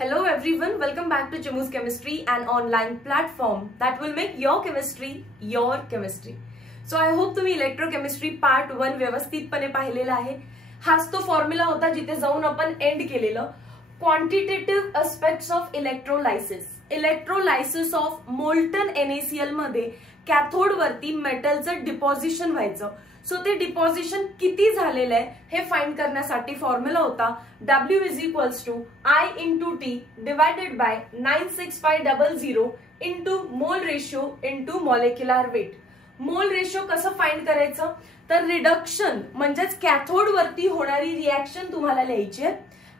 Hello everyone, welcome back to Chemu's Chemistry, an online platform that will make your chemistry your chemistry. So I hope तुम्ही electrochemistry part 1 व्यवस्थितपणे पाहिलेला आहे. हाच तो formula होता जिथे जाऊन आपण एंड केलेलं. Quantitative aspects of electrolysis. Electrolysis of molten NaCl मध्ये कॅथोड वरती मेटलचं डिपॉझिशन व्हायचं. सो ते डिपॉझिशन किती झालेलं आहे हे फाइंड करण्यासाठी फॉर्म्युला होता W is equals to I into T divided by 96500 into mole ratio into molecular weight. Mole ratio कसं फाइंड करायचं तर रिडक्शन म्हणजेच कॅथोड वरती होणारी रिएक्शन तुम्हाला लिहायची आहे.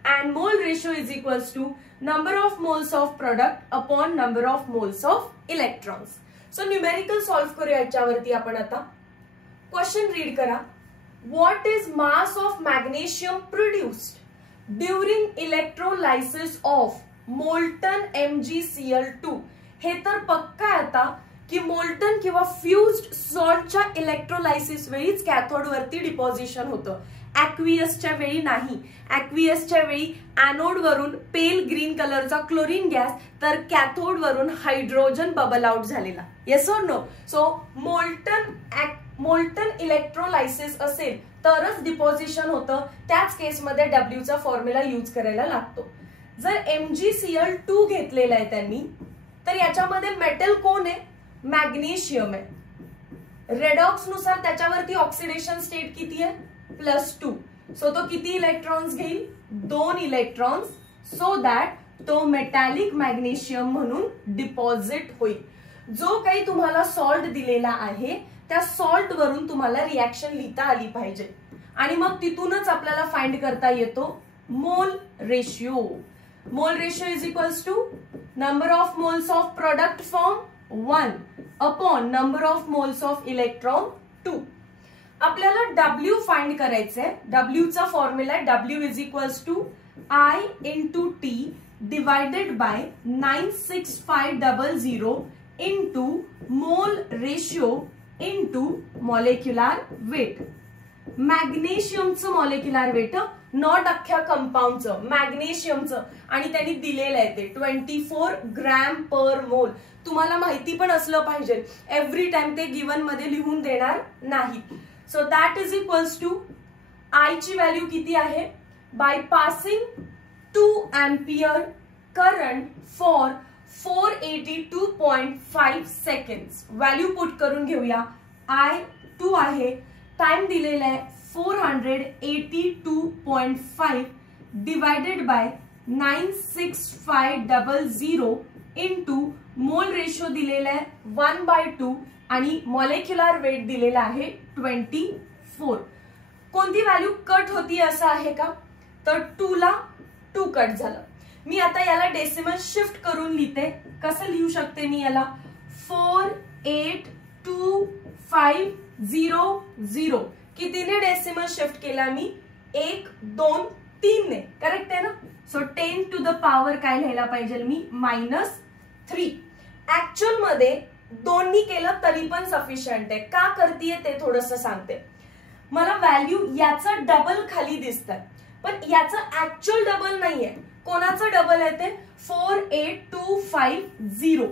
And mole ratio is equals to number of moles of product upon number of moles of electrons. So numerical solve करूया याच्यावरती आपण आता. क्वेश्चन रीड करा. What is mass of magnesium produced during electrolysis of molten MgCl2. हे तर पक्का आता की मोल्टन किंवा फ्युज्ड सॉल्टच्या इलेक्ट्रोलायसिस वेळीच कॅथोड वरती डिपॉझिशन होतं, ॲक्वियसच्या वेळी नाही. ॲक्वियसच्या वेळी ॲनोड वरून पेल ग्रीन कलरचा क्लोरीन गॅस तर कॅथोड वरून हायड्रोजन बबल आउट झालेला. Yes or no? So molten electrolysis असेल तरच डिपॉझिशन होतं. त्याच केसमध्ये W चा फॉर्म्युला यूज करायला लागतो. जर MgCl2 घेतलेला आहे त्यांनी तर याच्यामध्ये मेटल कोण आहे? मॅग्नेशियम आहे. रेडॉक्स नुसार त्याच्यावरती ऑक्सिडेशन स्टेट किती आहे? +2. सो तो किती इलेक्ट्रॉन्स घेईल? 2 इलेक्ट्रॉन्स. सो दॅट तो मेटॅलिक मॅग्नेशियम म्हणून डिपॉझिट होईल. जो काही तुम्हाला सॉल्ट दिलेला आहे त्या सॉल्ट वरून तुम्हाला रिएक्शन लिहिता आली पाहिजे आणि मग तिथूनच आपल्याला फाइंड करता येतो mole ratio. Mole ratio is equals to number of moles of product form 1 upon number of moles of electron 2. आपल्याला W फाइंड करायचंय. W चा formula W is equals to I into T divided by 96500 into mole ratio into molecular weight. मॅग्नेशियमचं molecular weight, not अख्ख्या कंपाऊंडचं, मॅग्नेशियमचं. आणि त्यांनी दिलेलं आहे ते 24 ग्रॅम पर मोल. तुम्हाला माहिती पण असलं पाहिजे, एव्हरी टाइम ते गिवन मध्ये लिहून देणार नाही. So that is equals to I ची व्हॅल्यू किती आहे? By passing 2 ampere current for 482.5 seconds. Value put करून घेऊया. I 2 आहे, टाइम दिलेला आहे 482.5 divided by 96500 into mole ratio दिलेला आहे 1/2 आणि मॉलिक्युलर वेट दिलेला आहे 24. कोणती व्हॅल्यू कट होती असं आहे का? तर 2 ला 2 कट झालं. मी आता याला डेसिमल शिफ्ट करून लिहिते. कसं लिहू शकते मी याला? 48250 कितीने डेसिमल शिफ्ट केला मी? 1 2 3 ने. करेक्ट आहे ना? सो 10 टू द पॉवर काय लिहायला पाहिजे मी? -3. ऍक्च्युअल मध्ये दोन्ही केलं तरी पण सफिशियंट आहे. का करतीये ते थोडंसं सांगते. मला व्हॅल्यू याचं डबल खाली दिसतंय पण याचं ऍक्च्युअल डबल नाहीये. कोणाचं डबल आहे ते? 48250.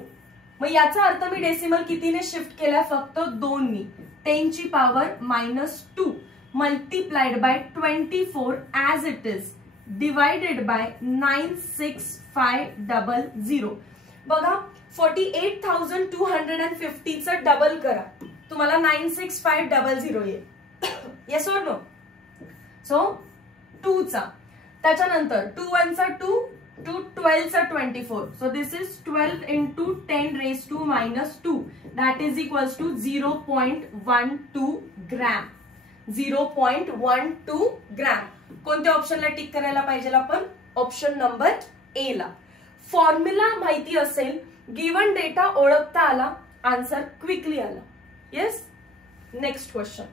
मग याचा अर्थ मी डेसिमल कितीने शिफ्ट केलाय? फक्त 2 नी. 10 ची power -2 multiplied by 24 as it is divided by 96500. बघा 48,250 चं डबल करा, तुम्हाला 96500 येईल. Yes or no? सो 2 चा, त्याच्यानंतर 2 1 चा 2, 2 12 चा 24. So this is 12 into 10 raised to -2 that is equals to 0.12 gram. 0.12 gram. कोणत्या ऑप्शनला टिक करायला पाहिजे आपण? ऑप्शन नंबर ए ला. फॉर्म्युला माहिती असेल, गिवन डेटा ओळखता आला, आन्सर क्विकली आला. Yes. Next question.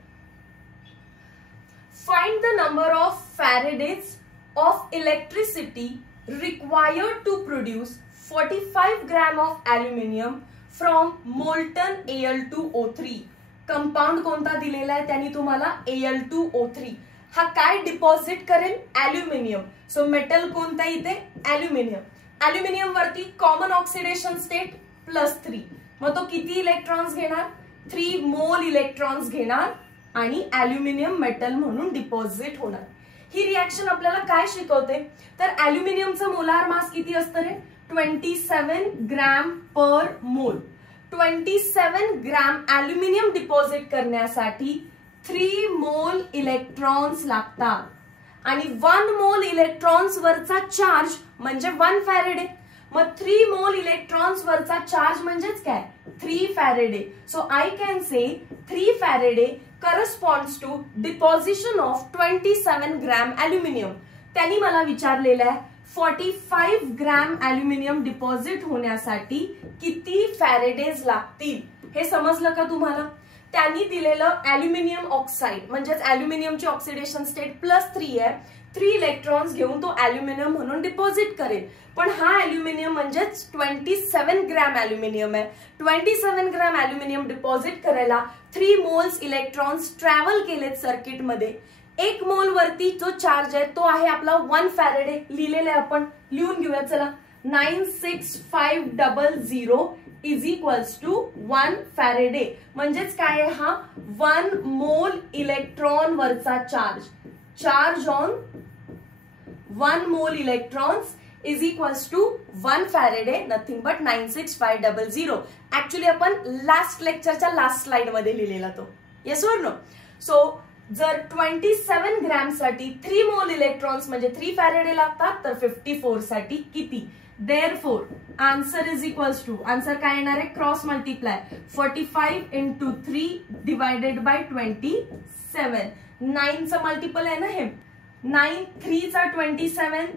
Find the number of Faraday's of electricity required to produce 45 gram of aluminium from molten Al2O3. Compound कोणता दिलेला आहे त्यांनी तुम्हाला? Al2O3. हा काय डिपॉझिट करेल? ॲल्युमिनियम. सो मेटल कोणता इथे? ॲल्युमिनियम. ॲल्युमिनियम वरती कॉमन ऑक्सिडेशन स्टेट +3, मग तो किती इलेक्ट्रॉन्स घेणार? 3 मोल इलेक्ट्रॉन्स घेणार आणि ॲल्युमिनियम मेटल म्हणून डिपॉझिट होणार. ही रिएक्शन आपल्याला काय शिकवते? तर ॲल्युमिनियमचं मोलार मास किती असतं रे? 27 ग्रॅम पर मोल. 27 ग्रॅम ॲल्युमिनियम डिपॉझिट करण्यासाठी 3 मोल इलेक्ट्रॉन्स लागतात आणि 1 मोल इलेक्ट्रॉन्स वरचा चार्ज म्हणजे 1 फॅरेडे. मग 3 मोल इलेक्ट्रॉन्स वरचा चार्ज म्हणजेच काय? 3 Faraday. So I can say 3 Faraday corresponds to deposition of 27 gram aluminium. त्यांनी मला विचारलेलं आहे 45 ग्रॅम ॲल्युमिनियम डिपॉझिट होण्यासाठी किती फॅरेडेज लागतील. हे समजलं का तुम्हाला? त्यांनी दिलेलं ॲल्युमिनियम ऑक्साईड म्हणजेच ॲल्युमिनियमची ऑक्सिडेशन स्टेट +3 आहे. 3 इलेक्ट्रॉन्स घेऊन तो ॲल्युमिनियम म्हणून डिपॉझिट करेल. पण हा ॲल्युमिनियम म्हणजेच 27 ग्रॅम ॲल्युमिनियम आहे. 27 ग्रॅम ॲल्युमिनियम डिपॉझिट करायला 3 मोल्स इलेक्ट्रॉन्स ट्रॅव्हल केलेत सर्किटमध्ये. 1 मोल वरती जो चार्ज आहे तो आहे आपला 1 फॅरेडे. लिहिलेलं आहे आपण, लिहून घेऊया चला. 96500 इज इक्वल्स टू 1 फॅरेडे. म्हणजेच काय आहे हा? 1 मोल इलेक्ट्रॉन वरचा charge. Charge on 1 mole electrons is equals to 1 faraday, nothing but 96500. Actually आपण लास्ट लेक्चरच्या लास्ट स्लाइड मध्ये लिहिलेला तो. Yes or no? सो जर 27 ग्रॅम साठी 3 मोल इलेक्ट्रॉन्स म्हणजे 3 फॅरेडे लागतात, तर 54 साठी किती? Therefore, answer is equals to, answer काय येणार आहे? Cross multiply 45 into 3 divided by 27. 9 चा मल्टिपल आहे ना हे. 9 3 चा 27,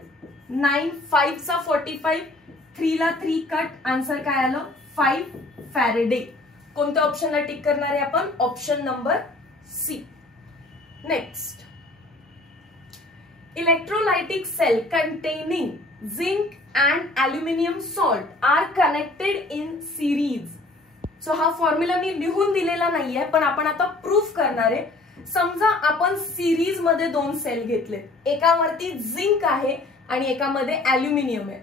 9 5 चा 45, 3 ला 3 कट. आन्सर काय आलं? 5 फॅरेडे. कोणत्या ऑप्शनला टिक करणार आहे आपण? Option number C. Next, electrolytic cell containing zinc and aluminium salt are connected in series. So हा फॉर्म्युला मी लिहून दिलेला नाहीये, पण आपण आता प्रूफ करणार आहे. समजा आपण सिरीज मध्ये 2 सेल घेतले, एकावरती झिंक आहे आणि एकामध्ये ॲल्युमिनियम आहे.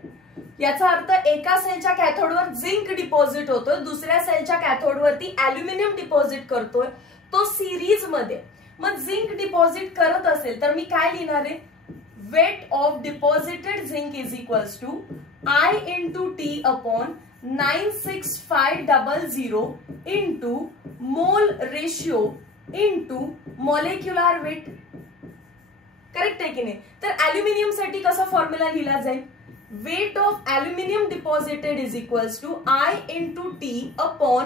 याचा अर्थ एका सेलच्या कॅथोडवर झिंक डिपॉझिट होतोय, दुसऱ्या सेलच्या कॅथोडवरती ॲल्युमिनियम डिपॉझिट करतोय, तो सिरीज मध्ये. मग झिंक डिपॉझिट करत असेल तर मी काय लिहिणार आहे? Weight of deposited zinc is equals to I into T upon 96500 into mole ratio into molecular weight. Correct आहे की नाही? तर ॲल्युमिनियम साठी कसा फॉर्म्युला लिहिला जाईल? Weight of aluminium deposited is equals to I into T upon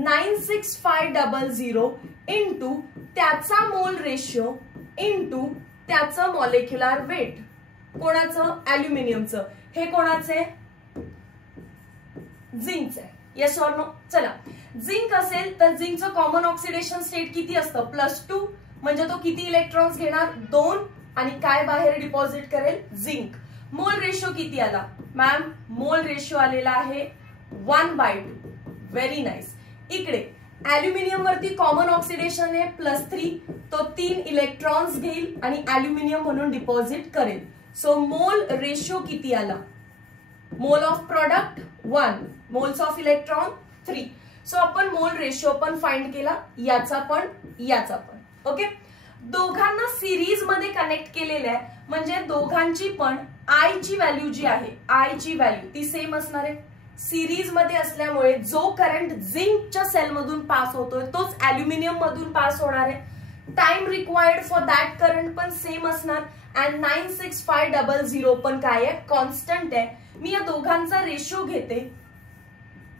96500 into त्याचा mole ratio into त्याचं मॉलिक्युलर वेट. कोणाचं? ॲल्युमिनियमचं. हे कोणाचं आहे? झिंकचं आहे. Yes or no? चला, झिंक असेल तर झिंकचं कॉमन ऑक्सिडेशन स्टेट किती असतं? +2. म्हणजे तो किती इलेक्ट्रॉन्स घेणार? 2. आणि काय बाहेर डिपॉझिट करेल? झिंक. मोल रेशो किती आला मॅम? मोल रेशो आलेला आहे 1/2. Very nice. इकडे ॲल्युमिनियम वरती कॉमन ऑक्सिडेशन आहे +3, तो 3 इलेक्ट्रॉन्स घेईल आणि ॲल्युमिनियम म्हणून डिपॉझिट करेल. सो मोल रेशो किती आला? Mole of product 1, moles of electron 3. So आपण मोल रेशो पण फाइंड केला, याचा पण याचा पण. ओके, दोघांना सिरीज मध्ये कनेक्ट केलेलं आहे, म्हणजे दोघांची पण आय ची व्हॅल्यू जी आहे, आय ची व्हॅल्यू ती सेम असणार आहे. सिरीज मध्ये असल्यामुळे जो करंट झिंकच्या सेल मधून पास होतोय तोच ॲल्युमिनियम मधून पास होणार आहे. Time required for that current पण सेम असणार. अँड 96500 पण काय आहे? कॉन्स्टंट आहे. मी या दोघांचा रेशो घेते.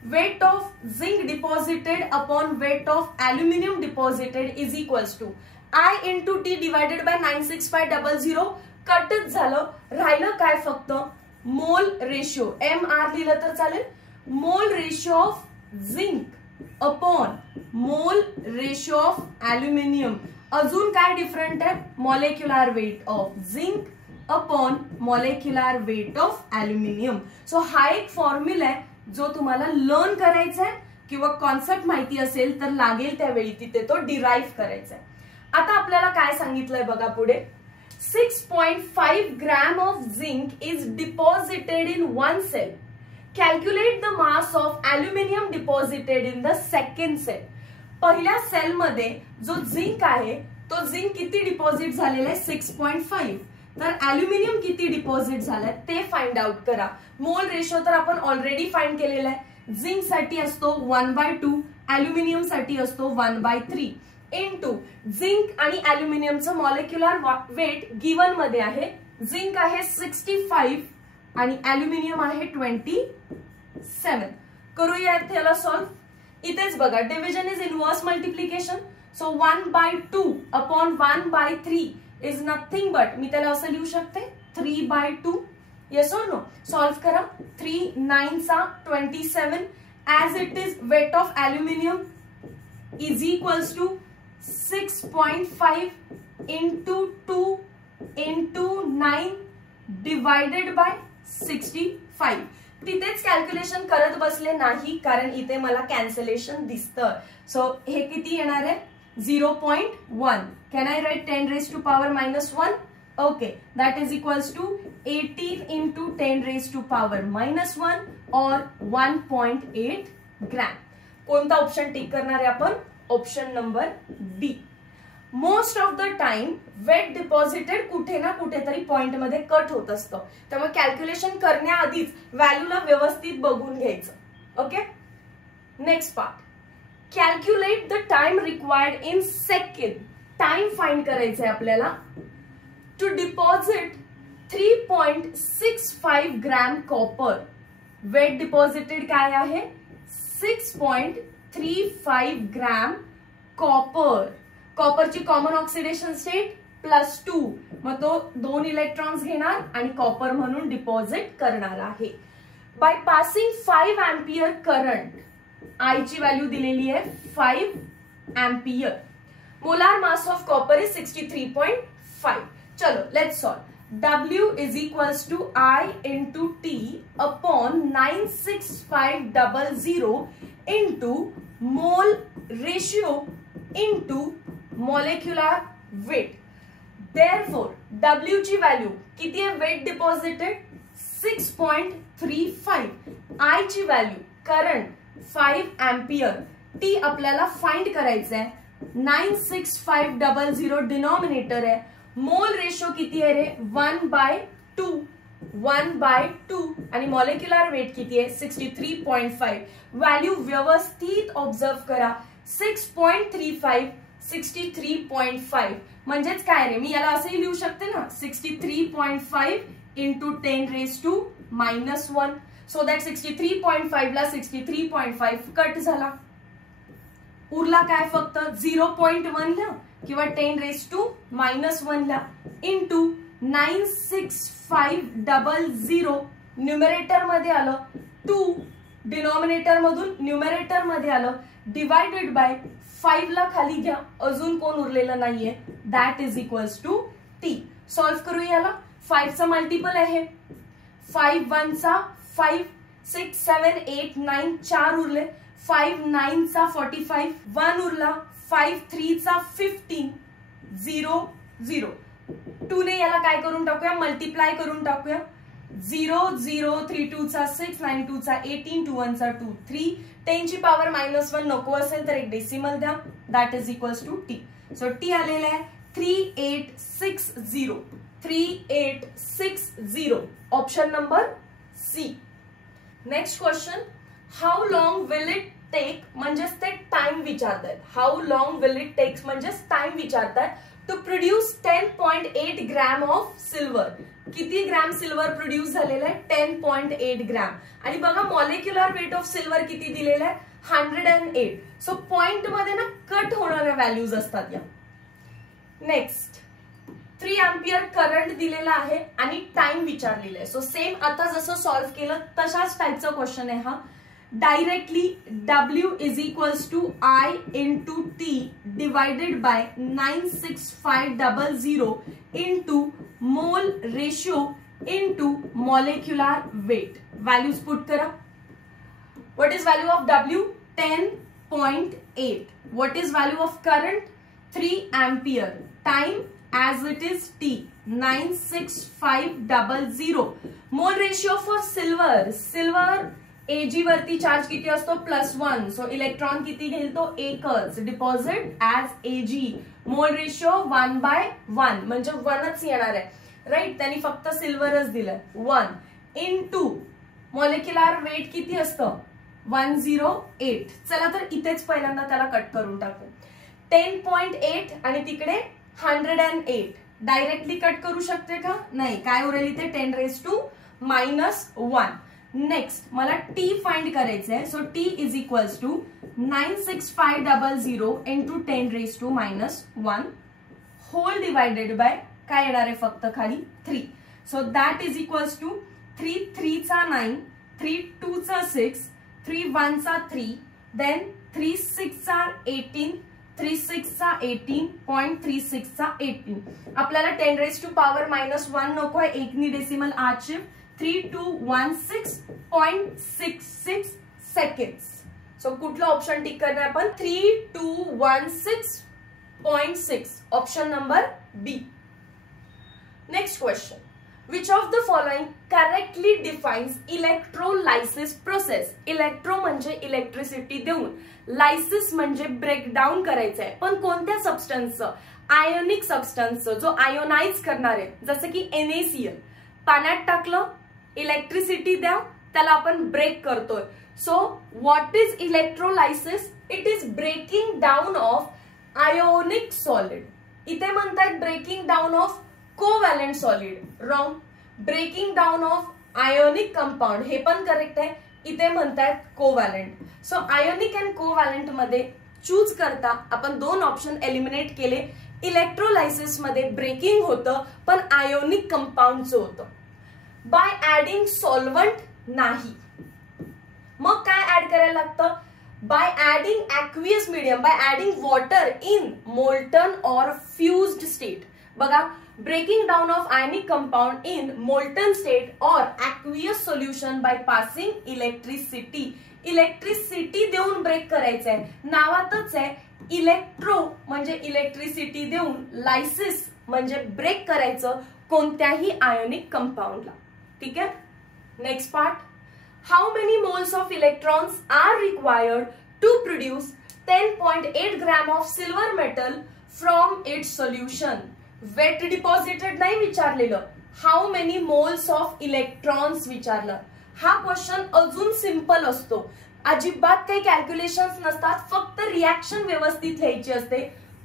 Weight of zinc deposited upon weight of aluminium deposited is equals to I into T divided by 96500. कटच झालं, राहिलं काय? फक्त मोल रेशिओ. MR लिहिलं तर चालेल. Mole ratio of zinc upon mole ratio of aluminium. अजून काय डिफरंट आहे? Molecular weight of zinc upon molecular weight of aluminium. So हा एक फॉर्म्युला आहे जो तुम्हाला लर्न करायचा आहे किंवा कॉन्सेप्ट माहिती असेल तर लागेल त्यावेळी तिथे तो डिराईव्ह करायचा आहे. आता आपल्याला काय सांगितलंय बघा पुढे. 6.5 gram of zinc is deposited in one cell. Calculate the mass of aluminum deposited in the second cell. पहिल्या सेल मध्ये जो झिंक आहे तो झिंक किती डिपॉझिट झालेला आहे 6.5. तर अल्युमिनियम किती डिपॉझिट झालाय ते फाइंड आउट करा. मोल रेशो तर आपण ऑलरेडी फाइंड केलेला आहे. झिंक साठी असतो 1/2, अल्युमिनियम साठी असतो 1/3 इनटू झिंक आणि अल्युमिनियमचं मॉलिक्युलर वेट गिवन मध्ये आहे. झिंक आहे 65 आणि अल्युमिनियम आहे 27. करूया याला सॉल्व. इथेच बघा division is inverse multiplication. So 1/2 upon 1/3 is nothing but मी त्याला असं लिहू शकते 3/2. Yes or no. सॉल्व करा. 3 9 27 as it is weight of aluminium is equals to 6.5 into 2 into 9 divided by 65. तिथेच कॅल्क्युलेशन करत बसले नाही कारण इथे मला कॅन्सलेशन दिसतं. सो हे किती येणार आहे 0.1. Can I write 10 raised to power minus 1? Okay, that is equals to 18 into 10 raised to power minus 1 or 1.8 gram. कोणता ऑप्शन टिक करणार आहे आपण? Option number D. Most of the time weight deposited कुठे ना कुठेतरी पॉइंट मध्ये cut होत असतं. त्यामुळे कॅल्क्युलेशन करण्याआधीच व्हॅल्यूला व्यवस्थित बघून घ्यायचं. Okay. Next part. Calculate the time required in second. Time find करायचं आहे आपल्याला to deposit 3.65 gram copper. Weight deposited काय आहे 6.35 ग्रॅम कॉपर. कॉपरची कॉमन ऑक्सिडेशन स्टेट +2. मग तो 2 इलेक्ट्रॉन्स घेणार आणि कॉपर म्हणून डिपॉझिट करणार आहे. By passing 5 ampere current. I ची व्हॅल्यू दिलेली आहे 5 ampere. Molar mass of copper is 63.5. चलो let's solve. W is equals to I into T upon 96500 into mole ratio into molecular weight. Therefore, W ची value किती आहे weight deposited 6.35. I ची value current 5 ampere. T आपल्याला find करायचं आहे. 96500 denominator आहे. Mole ratio किती आहे रे 1/2 आणि मॉलिक्युलर वेट किती आहे 63.5. व्हॅल्यू व्यवस्थित ऑब्झर्व करा. 6.35 63.5 म्हणजेच काय रे मी याला असंही लिहू शकते ना 63.5 into 10 raised to minus 1. So that 63.5 ला 63.5 कट झाला. उरला काय फक्त 0.1 ला किंवा 10 raised to minus 1 ला इंटू 96500 न्यूमरेटर मध्ये आलं 2, डिनॉमिनेटर मधून न्यूमरेटर मध्ये आलं डिवाइडेड बाय 5 ला खाली घ्या. अजून कोण उरलेलं नाहीये. That is equals to T. Solve करू याला. 5 चा मल्टिपल आहे 5 1 चा 5 6 7 8 9 4 उरले. 5 9 चा 45 1 उरला. 5 3 चा 15 0 0. 2 ने याला काय करून टाकूया मल्टिप्लाय करून टाकूया. 0 0 3 2 चा 6 9 2 चा 18 2 1 चा 2 3. 10 ची पॉवर -1 नको असेल तर एक डेसिमल द्या. That is equals to T. So T आलेला आहे 3860. 3860. Option number C. Next question. How long will it take म्हणजेच ते टाइम विचारतात. How long will it takes म्हणजेच टाइम विचारतात to produce 10.8 gram of silver. किती ग्रॅम सिल्वर प्रोड्यूस झालेला आहे 10.8 ग्रॅम. आणि बघा मॉलिक्युलर वेट ऑफ सिल्वर किती दिलेला आहे 108. सो पॉइंट मध्ये ना कट होणाऱ्या व्हॅल्यूज असतात या. नेक्स्ट 3 एम्पियर करंट दिलेला आहे आणि टाइम विचारलेला आहे. सो सेम आता जसं सॉल्व्ह केलं तशाच टाइपचा क्वेश्चन आहे हा. Directly W is equals to I into T divided by 96500 into mole ratio into molecular weight. Values put करा. What is value of W? 10.8. What is value of current? 3 ampere. Time as it is T 96500. Mole ratio for silver, silver Ag वरती charge किती असतो +1, so electron किती घेईल तो एकच, deposit as Ag, मोल ratio 1/1 म्हणजे 1च येणार आहे, राईट. त्यांनी फक्त सिल्वरच दिलंय 1 into मॉलिक्युलर वेट किती असतं 108. चला तर इथेच पहिल्यांदा त्याला कट करून टाकू. 10.8 आणि तिकडे 108 डायरेक्टली कट करू शकते का, नाही. काय उरेल इथे 10⁻⁻1. नेक्स्ट मला टी फाइंड करायचंय, so T is equals to 96500 into 10⁻⁻1 whole divided by काय येणार आहे फक्त खाली 3. So that is equals to 3 3 चा 9, 3 2 चा 6, 3 1 चा 3, देन 3 6 चा 18, 3 6 चा 18.36 चा 18. आपल्याला 10⁻⁻1 नको आहे, एकनी डेसिमल आत शिफ्ट, 3216.66 सेकंड्स. सो कुठलं ऑप्शन टिक करणार आपण 3216.6, option number B. Next question, which of the following correctly defines electrolysis process? Electro म्हणजे इलेक्ट्रिसिटी देऊन, लायसिस म्हणजे ब्रेकडाऊन करायचंय, पण कोणत्या सबस्टन्सचं, आयोनिक सबस्टन्सचं, जो आयोनाइज करणार आहे, जसं की NaCl. पाण्यात टाकलं, इलेक्ट्रिसिटी द्या, त्याला आपण ब्रेक करतोय. So what is electrolysis? It is breaking down of ionic solid. इथे म्हणतात breaking down of covalent solid, wrong. Breaking down of ionic compound, हे पण करेक्ट आहे. इथे म्हणतात covalent. So ionic and covalent मध्ये चूज करता आपण दोन ऑप्शन एलिमिनेट केले. इलेक्ट्रोलायसिस मध्ये ब्रेकिंग होतं, पण आयोनिक कंपाऊंडचं होतं. बाय ऍडिंग सॉल्व्हंट नाही. मग काय ऍड करायला लागतं? By adding aqueous medium, by adding water in molten or fused state. बघा, breaking down of ionic compound in molten state or aqueous solution by passing electricity. Electricity देऊन break करायचं आहे, नावातच आहे. इलेक्ट्रो म्हणजे इलेक्ट्रिसिटी देऊन, लायसिस म्हणजे break करायचं कोणत्याही आयोनिक कंपाऊंडला. ठीक आहे. Next part, how many moles of electrons are required to produce 10.8 gram of silver metal from its solution? Weight deposited नाही विचारलेलं, how many moles of electrons विचारलं. हा क्वेश्चन अजून सिंपल असतो, अजिबात काही कॅल्क्युलेशन्स नसतात, फक्त रिॲक्शन व्यवस्थित लिहायची असते.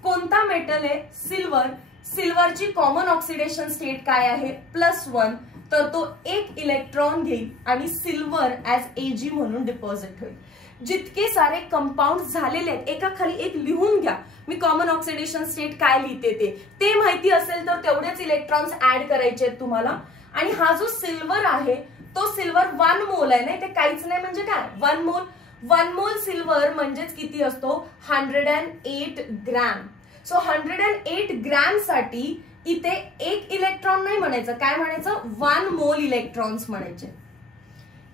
कोणता मेटल आहे? सिल्वर. सिल्वरची कॉमन ऑक्सिडेशन स्टेट काय आहे? +1. तर तो एक इलेक्ट्रॉन घेईल आणि सिल्वर ऍज Ag म्हणून डिपॉझिट होईल. जितके सारे कंपाऊंड झालेले आहेत, एका खाली एक लिहून घ्या. मी कॉमन ऑक्सिडेशन स्टेट काय लिहिते ते माहिती असेल तर तेवढेच इलेक्ट्रॉन्स ऍड करायचे आहेत तुम्हाला. आणि हा जो सिल्वर आहे तो सिल्वर 1 मोल आहे, नाही ते काहीच नाही. म्हणजे काय 1 मोल? 1 मोल सिल्वर म्हणजेच किती असतो? 108 ग्रॅम. सो 108 ग्रॅम साठी इथे एक इलेक्ट्रॉन नाही म्हणायचं, काय म्हणायचं? 1 मोल इलेक्ट्रॉन्स म्हणायचे.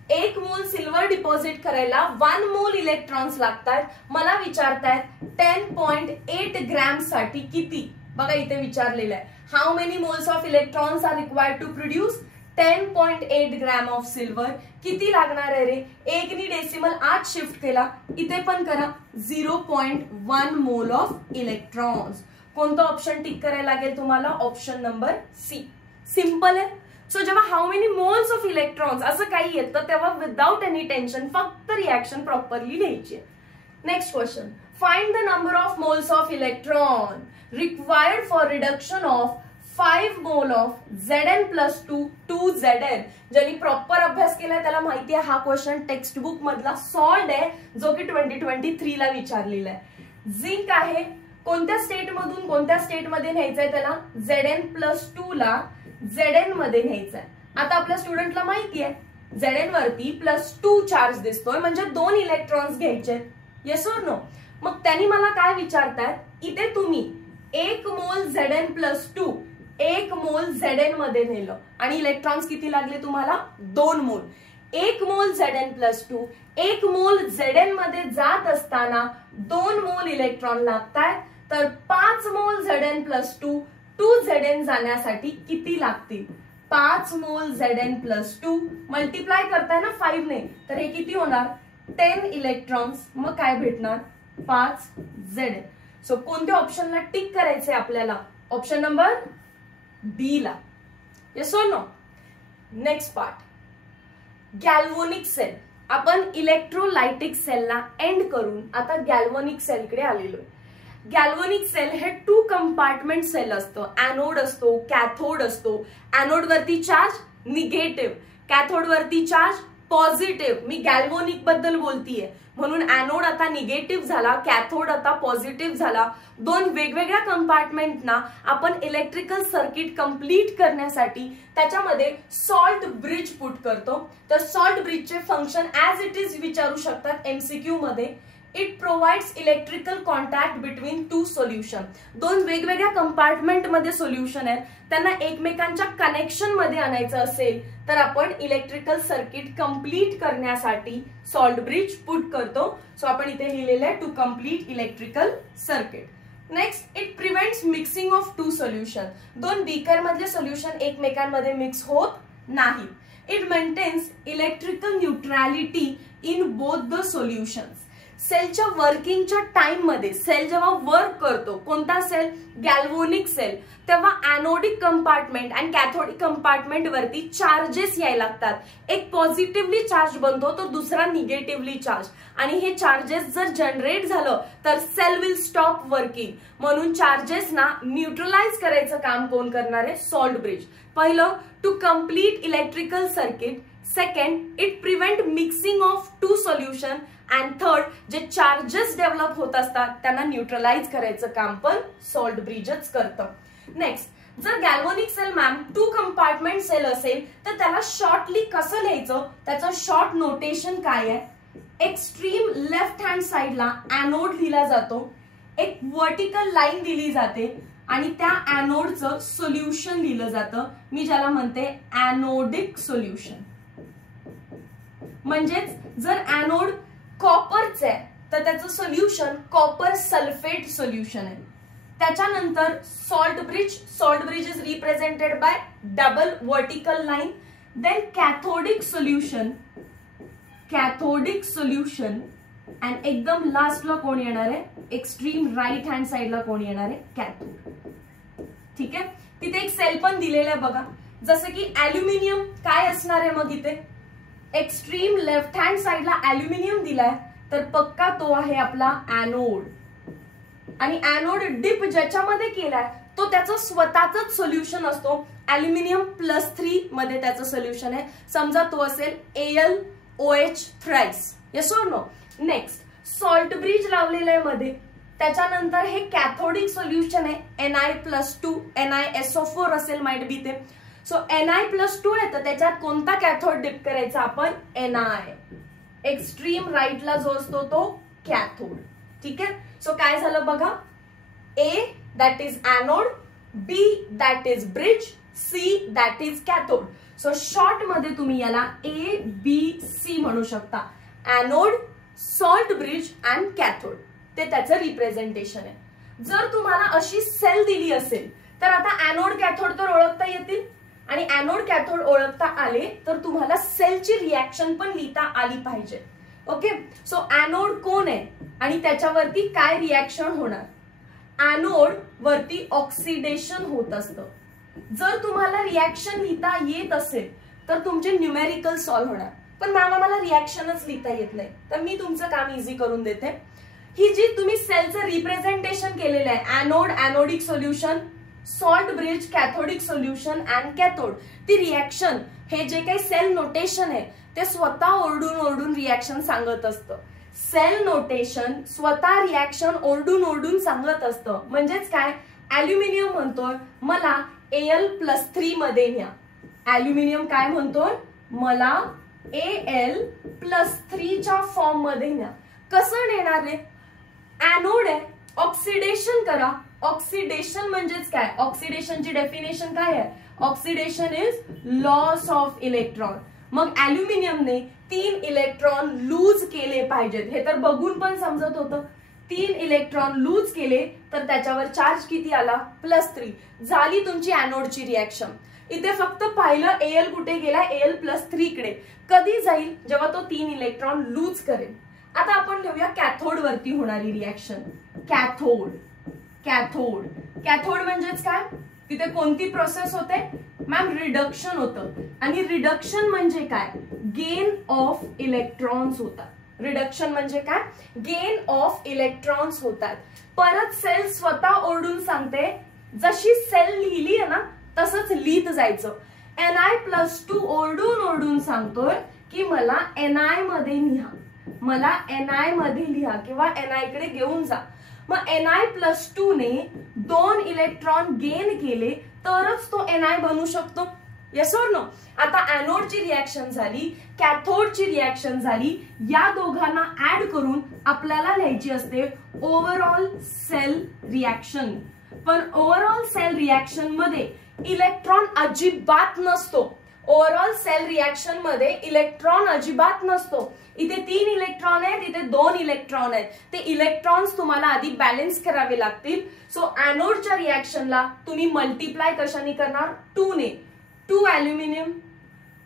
1 मोल सिल्वर डिपॉझिट करायला 1 मोल इलेक्ट्रॉन्स लागतात. मला विचारतायत 10.8 ग्रॅम साठी किती? बघा इथे विचारलेलं आहे, how many moles of electrons are required to produce 10.8 gram of silver. किती लागणार आहे रे? एकनी डेसिमल आत शिफ्ट केला, इथे पण करा, 0.1 मोल ऑफ इलेक्ट्रॉन्स. कोणतं ऑप्शन टिक करायला लागेल तुम्हाला? Option number C. सिंपल आहे. सो जेव्हा how many moles of electrons असं काही येतं तेव्हा विदाउट एनी टेन्शन फक्त रिॲक्शन प्रॉपरली लिहायची. Next question, find the number of moles of electron required for reduction of 5 mole of Zn+2 to Zn. ज्यांनी proper अभ्यास केलाय त्याला माहिती आहे हा क्वेश्चन टेक्स्ट बुक मधला सॉल्व्ड आहे, जो की 2023 ला विचारलेला आहे. झिंक आहे, कोणत्या स्टेट मधून कोणत्या स्टेट मध्ये न्यायचंय त्याला? Zn+2 ला Zn मध्ये न्यायचंय. आता आपल्या स्टुडंटला माहिती आहे Zn वरती +2 चार्ज दिसतोय, म्हणजे 2 इलेक्ट्रॉन्स घ्यायचे. Yes or no? मग त्यांनी मला काय विचारतायत, इथे तुम्ही 1 मोल Zn+2 1 मोल Zn मध्ये नेलं आणि इलेक्ट्रॉन्स किती लागले तुम्हाला? 2 मोल. 1 मोल Zn+2 1 मोल Zn मध्ये जात असताना 2 मोल इलेक्ट्रॉन लागतायत. तर 5 मोल Zn+2 2Zn जाण्यासाठी किती लागतील? 5 मोल Zn+2 मल्टिप्लाय करताय ना 5 ने, तर हे किती होणार? 10 इलेक्ट्रॉन्स. मग काय भेटणार? 5Zn. सो कोणत्या ऑप्शनला टिक करायचंय आपल्याला? ऑप्शन नंबर बी ला. Yes or no? Next part, galvanic cell. आपण इलेक्ट्रोलायटिक सेलला एंड करून आता गॅल्व्हॅनिक सेलकडे आलेलो आहे. गॅल्व्हॅनिक सेल हे 2 कंपार्टमेंट सेल असतं. एनोड असतो, कॅथोड असतो. एनोड वरती चार्ज निगेटिव्ह, कॅथोड वरती चार्ज पॉझिटिव्ह. मी गॅल्व्हॅनिक बद्दल बोलतीये म्हणून एनोड आता निगेटिव्ह झाला, कॅथोड आता पॉझिटिव्ह झाला. 2 वेगवेगळ्या कंपार्टमेंटना आपण इलेक्ट्रिकल सर्किट कंप्लीट करण्यासाठी त्याच्यामध्ये सॉल्ट ब्रिज पुट करतो. तर सॉल्ट ब्रिजचे फंक्शन ऍज इट इज विचारू शकतात एमसीक्यू मध्ये. It provides electrical contact between 2 solution. 2 वेगवेगळ्या कंपार्टमेंट मध्ये सोल्युशन आहेत, त्यांना एकमेकांच्या कनेक्शन मध्ये आणायचं असेल तर आपण इलेक्ट्रिकल सर्किट कंप्लीट करण्यासाठी सॉल्ट ब्रिज पुट करतो. सो आपण इथे लिहिलेलं आहे to complete electrical circuit. Next, it prevents mixing of 2 solution. 2 beaker मधले सोल्युशन एकमेकांमध्ये मिक्स होत नाही. It maintains electrical neutrality in both the solutions. सेलच्या वर्किंगच्या टाइम मध्ये सेल जेव्हा वर्क करतो, कोणता सेल? गॅल्व्हॅनिक सेल, तेव्हा एनोडिक कंपार्टमेंट आणि कॅथोडिक कंपार्टमेंट वरती चार्जेस यायला लागतात. एक पॉझिटिव्हली चार्ज बनतो तर दुसरा निगेटिव्हली चार्ज. आणि हे चार्जेस जर जनरेट झालं तर सेल विल स्टॉप वर्किंग. म्हणून चार्जेस ना न्यूट्रलाइज करायचं काम कोण करणार आहे? Salt bridge. पहिलं, to complete electrical circuit. Second, it prevent mixing of 2 solution. And third, जे चार्जेस डेव्हलप होत असतात त्यांना न्यूट्रलाइज करायचं काम पण सॉल्ट ब्रिजच करतं. नेक्स्ट, जर galvanic cell ma'am 2 compartment cell असेल तर त्याला शॉर्टली कसं लिहायचं? त्याचं शॉर्ट नोटेशन काय आहे? एक्स्ट्रीम लेफ्ट हँड साइडला एनोड लिहिला जातो, एक वर्टिकल लाईन दिली जाते आणि त्या एनोडचं सोल्युशन लिहिलं जातं. मी ज्याला म्हणते एनोडिक सोल्युशन. म्हणजेच जर एनोड कॉपरच आहे तर त्याचं सोल्युशन कॉपर सल्फेट सोल्युशन आहे. त्याच्यानंतर salt bridge is represented by double vertical line. Then cathodic solution and एकदम लास्टला कोण येणार आहे? एक्स्ट्रीम राईट हँड साइडला कोण येणार आहे? कॅथोड. ठीक आहे, तिथे एक सेल पण दिलेला आहे बघा. जसं की अॅल्युमिनियम काय असणार आहे? मग इथे एक्स्ट्रीम लेफ्ट हँड साइडला अॅल्युमिनियम दिलाय तर पक्का तो आहे आपला एनोड. आणि एनोड डिप ज्याच्यामध्ये केलाय तो त्याचं स्वतःच सोल्युशन असतो. अॅल्युमिनियम+3 मध्ये त्याचं सोल्युशन आहे. समजा तो असेल AlOH thrice. Yes or no? Next, salt bridge लावलेलं आहे मध्ये. त्याच्यानंतर हे कॅथोडिक सोल्युशन आहे Na+2, NiSO4 असेल माइट बी ते. सो Na+2 आहे तर त्याच्यात कोणता कॅथोड डिप करायचा आपण? Na. एक्स्ट्रीम राईटला जो असतो तो कॅथोड. ठीक आहे, सो काय झालं बघा? A that is anode, B that is bridge, C that is cathode. So short मध्ये तुम्ही याला ABC म्हणू शकता. Anode, salt bridge and cathode, ते त्याचं रिप्रेझेंटेशन आहे. जर तुम्हाला अशी सेल दिली असेल तर आता एनोड कॅथोड तर ओळखता येतील आणि एनोड कॅथोड ओळखता आले तर तुम्हाला सेलची रिॲक्शन पण लिहिता आली पाहिजे. ओके, सो एनोड कोण आहे आणि त्याच्यावरती काय रिॲक्शन होणार? एनोड वरती ऑक्सिडेशन होत असतं. जर तुम्हाला रिॲक्शन लिहिता येत असेल तर तुमचे न्यूमेरिकल सॉल्व्ह होणार. पण मॅम आम्हाला रिॲक्शनच लिहिता येत नाही, तर मी तुमचं काम इझी करून देते. ही जी तुम्ही सेलचं रिप्रेझेंटेशन केलेलं आहे, anode, anodic solution, salt bridge, cathodic solution and cathode, ती रिॲक्शन, हे जे काही सेल नोटेशन आहे ते स्वतः ओरडून रिॲक्शन सांगत असतं. सेल नोटेशन स्वतः रिॲक्शन ओरडून सांगत असतं. म्हणजेच काय? अॅल्युमिनियम म्हणतोय मला Al+3 मध्ये न्या. अॅल्युमिनियम काय म्हणतोय? मला Al+3 च्या फॉर्म मध्ये न्या. कसं नेणार रे? एनोड आहे, ऑक्सिडेशन करा. ऑक्सिडेशन म्हणजेच काय? ऑक्सिडेशनची डेफिनेशन काय आहे? Oxidation is loss of electron. मग अॅल्युमिनियमने 3 इलेक्ट्रॉन लूज केले पाहिजेत. हे तर बघून पण समजत होतं. 3 इलेक्ट्रॉन लूज केले तर त्याच्यावर चार्ज किती आला, +3. झाली तुमची एनोडची रिॲक्शन. इथे फक्त पाहिलं Al कुठे गेला, Al+3 कडे. कधी जाईल, जेव्हा तो 3 इलेक्ट्रॉन लूज करेल. आता आपण घेऊया कॅथोड वरती होणारी रिॲक्शन. कॅथोड कॅथोड कॅथोड म्हणजेच काय, तिथे कोणती प्रोसेस होते मॅम, रिडक्शन होतं. आणि रिडक्शन म्हणजे काय, गेन ऑफ इलेक्ट्रॉन्स होतात. रिडक्शन म्हणजे काय, गेन ऑफ इलेक्ट्रॉन्स होतात. परत सेल स्वतः ओरडून सांगते, जशी सेल लिहिली आहे ना तसंच लिहित जायचं. Ni+2 ओरडून सांगतोय की मला Ni मध्ये लिहा, मला Ni मध्ये लिहा किंवा Ni कडे घेऊन जा. मग Ni+2 ने 2 इलेक्ट्रॉन गेन केले तरच तो Ni बनू शकतो. Yes or no. आता एनोडची रिॲक्शन झाली, कॅथोडची रिॲक्शन झाली, या दोघांना ऍड करून आपल्याला लिहायची असते ओव्हरऑल सेल रिॲक्शन. पण ओव्हरऑल सेल रिॲक्शन मध्ये इलेक्ट्रॉन अजिबात नसतो. ओव्हरऑल सेल रिॲक्शन मध्ये इलेक्ट्रॉन अजिबात नसतो. इथे 3 इलेक्ट्रॉन आहेत, इथे 2 इलेक्ट्रॉन आहेत. ते इलेक्ट्रॉन्स तुम्हाला आधी बॅलन्स करावे लागतील. सो एनोडच्या रिॲक्शनला तुम्ही मल्टिप्लाय कशाने करणार, 2 ने. 2 अल्युमिनियम,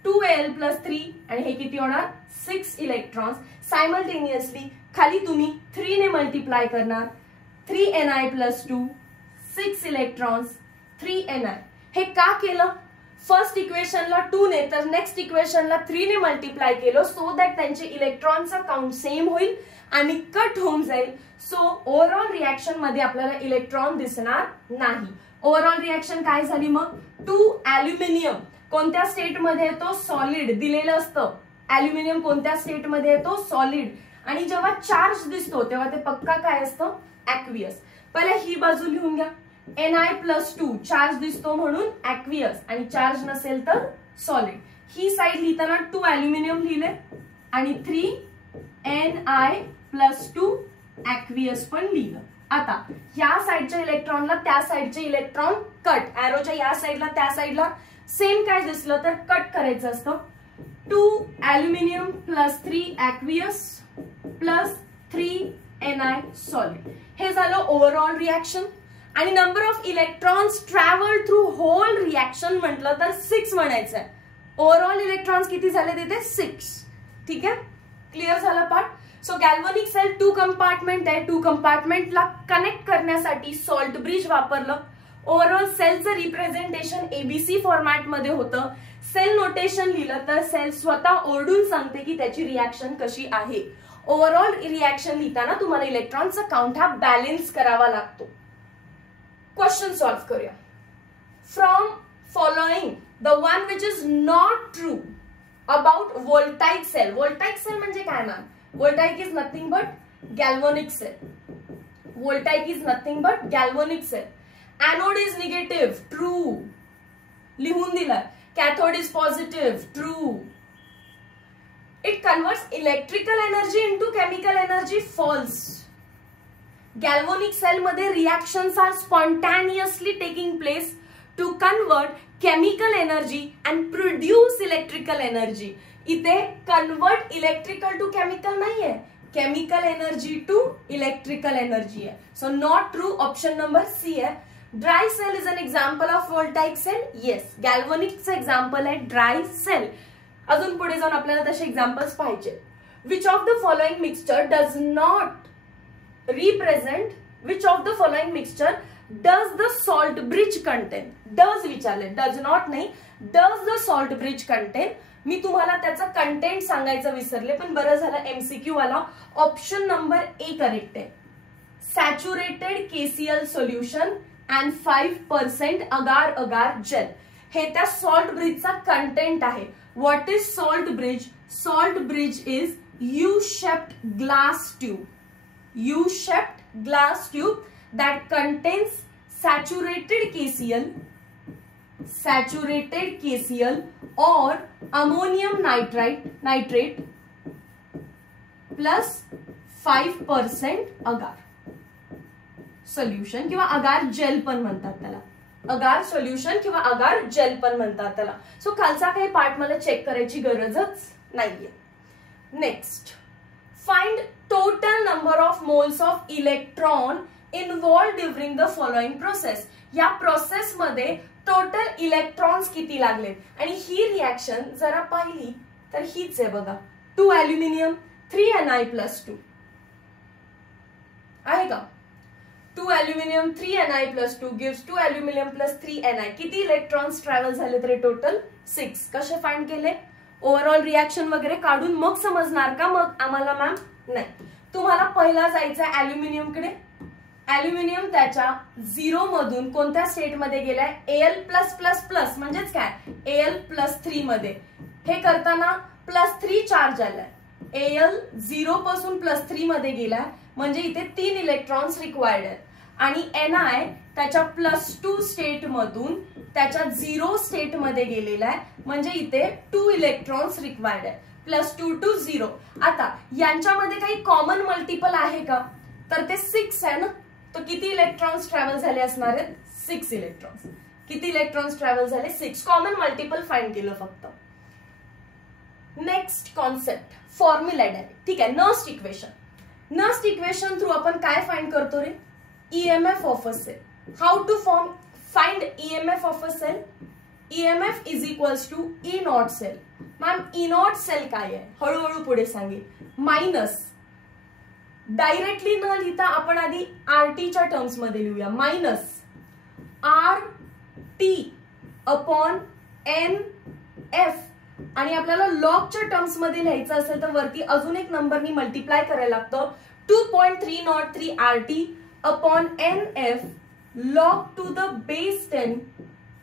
2 Al+3 आणि हे किती होणार, 6 इलेक्ट्रॉन्स. सायमल्टेनियसली खाली तुम्ही 3 ने मल्टिप्लाय करणार. 3 Ni+2, 6 इलेक्ट्रॉन्स, 3 Ni. हे का केलं, फर्स्ट इक्वेशनला 2 ने तर नेक्स्ट इक्वेशनला 3 ने मल्टिप्लाय केलं, सो दॅट त्यांचे इलेक्ट्रॉनचा काउंट सेम होईल आणि कट होऊन जाईल. सो ओव्हरऑल रिॲक्शन मध्ये आपल्याला इलेक्ट्रॉन दिसणार नाही. ओव्हरऑल रिॲक्शन काय झाली मग, 2 अल्युमिनियम कोणत्या स्टेट मध्ये येतो, सॉलिड दिलेलं असतं. अल्युमिनियम कोणत्या स्टेट मध्ये येतो, सॉलिड. आणि जेव्हा चार्ज दिसतो तेव्हा ते पक्का काय असतं, ऍक्वियस. पहिले ही बाजू लिहून घ्या. Ni+2 चार्ज दिसतो म्हणून ऍक्वियस आणि चार्ज नसेल तर सॉलिड. ही साइड लिहिताना 2 अल्युमिनियम लिहिले आणि 3 Ni+2 ऍक्वियस पण लिहिलं. आता या साइडच्या इलेक्ट्रॉनला त्या साइडचे इलेक्ट्रॉन कट, एरोच्या या साइडला त्या साइडला सेम काय दिसलं तर कट करायचं असतं. 2 अल्युमिनियम +3 ऍक्वियस +3 Ni सॉलिड. हे झालं ओव्हरऑल रिॲक्शन. आणि number of electrons travel through whole reaction म्हटलं तर 6 म्हणायचंय. ओव्हरऑल इलेक्ट्रॉन्स किती झाले तिथे, 6. ठीक आहे, क्लिअर झालं part. So galvanic cell 2 compartment आहे. 2 कंपार्टमेंटला कनेक्ट करण्यासाठी सॉल्ट ब्रिज वापरलं. ओव्हरऑल सेलचं रिप्रेझेंटेशन ABC फॉर्मॅट मध्ये होतं. सेल नोटेशन लिहिलं तर सेल स्वतः ओरडून सांगते की त्याची रिॲक्शन कशी आहे. ओव्हरऑल रिॲक्शन लिहिताना तुम्हाला इलेक्ट्रॉनचा काउंट हा बॅलन्स करावा लागतो. क्वेश्चन सॉल्व करूया. From following the one which is not true about voltaic cell. Voltaic cell म्हणजे काय ma'am, voltaic is nothing but galvanic cell. Voltaic is nothing but galvanic cell. Anode is negative, true लिहून दिलाय. Cathode is positive, true. It converts electrical energy into chemical energy, false. Galvanic cell मध्ये reactions are spontaneously taking place to convert chemical energy and produce electrical energy. इथे convert electrical to chemical नाहीये, chemical energy to electrical energy आहे. So not true, option number C आहे. Dry cell is an example of voltaic cell. Yes, गॅल्व्हॅनिकचं example आहे dry cell. अजून पुढे जाऊन आपल्याला तसे एक्झाम्पल्स पाहिजे. Which of the following mixture does not represent, which of the following mixture does the salt bridge contain? Does विचारले, does not नाही, does the salt bridge contain. मी तुम्हाला त्याचा कंटेंट सांगायचं विसरले, पण बरं झालं MCQ वाला. ऑप्शन नंबर ए करेक्ट आहे. Saturated KCl solution and 5% agar agar gel. हे त्या सॉल्ट ब्रिजचा कंटेंट आहे. What is salt bridge? Salt bridge is U-shaped glass tube. U-shaped glass tube that contains saturated KCl or ammonium nitrate plus 5% agar solution किंवा agar gel पण म्हणतात त्याला. अगार solution किंवा अगार gel पण म्हणतात त्याला. सो खालचा काही पार्ट मला चेक करायची गरजच नाहीये. Next, find total number of moles of electron involve during the following process. या प्रोसेस मध्ये टोटल इलेक्ट्रॉन्स किती लागलेत आणि ही रिएक्शन जरा पाहिली तर हीच आहे बघा. 2 अल्युमिनियम 3 Ni+2 आहे का. 2 aluminium 3 Ni+2 gives 2 aluminium plus 3 Ni. किती इलेक्ट्रॉन्स ट्रॅव्हल झाले तरी टोटल 6. कसे फाइंड केले? ओव्हरऑल रिएक्शन वगैरे काढून मग समजणार का मग आम्हाला मॅम? नाही, तुम्हाला पहिला जायचं अल्युमिनियम कडे. अल्युमिनियम त्याच्या 0 मधून कोणत्या स्टेट मध्ये गेलाय? Al+++ म्हणजेच काय? Al+3 मध्ये. हे करताना +3 चार्ज आलाय. Al 0 पासून +3 मध्ये गेलाय म्हणजे इथे 3 इलेक्ट्रॉन्स रिक्वायर्ड आहेत. आणि Ni त्याच्या +2 स्टेट मधून त्याच्या 0 स्टेट मध्ये गेलेला आहे म्हणजे इथे 2 इलेक्ट्रॉन्स रिक्वायर्ड आहे. +2 to 0. आता यांच्यामध्ये काही कॉमन मल्टिपल आहे का? तर ते 6 आहे ना. तर किती इलेक्ट्रॉन्स ट्रॅव्हल झाले असणार आहेत? 6 इलेक्ट्रॉन्स. किती इलेक्ट्रॉन्स ट्रॅव्हल झाले? 6. कॉमन मल्टिपल फाइंड केलं फक्त. Next concept formula direct. ठीक आहे. Nernst equation. Nernst equation through आपण काय फाइंड करतो रे? EMF of a cell. How to find EMF of a cell? EMF is equals to E naught cell. Ma'am E naught cell काय आहे? हळूहळू पुढे सांगेल. मायनस डायरेक्टली न लिहिता आपण आधी RT च्या टर्म्स मध्ये लिहूया. Minus RT upon NF. आणि आपल्याला लॉगच्या टर्म्स मध्ये लिहायचं असेल तर वरती अजून एक नंबरनी मल्टिप्लाय करायला लागतं. 2.303 RT upon NF log to the base 10.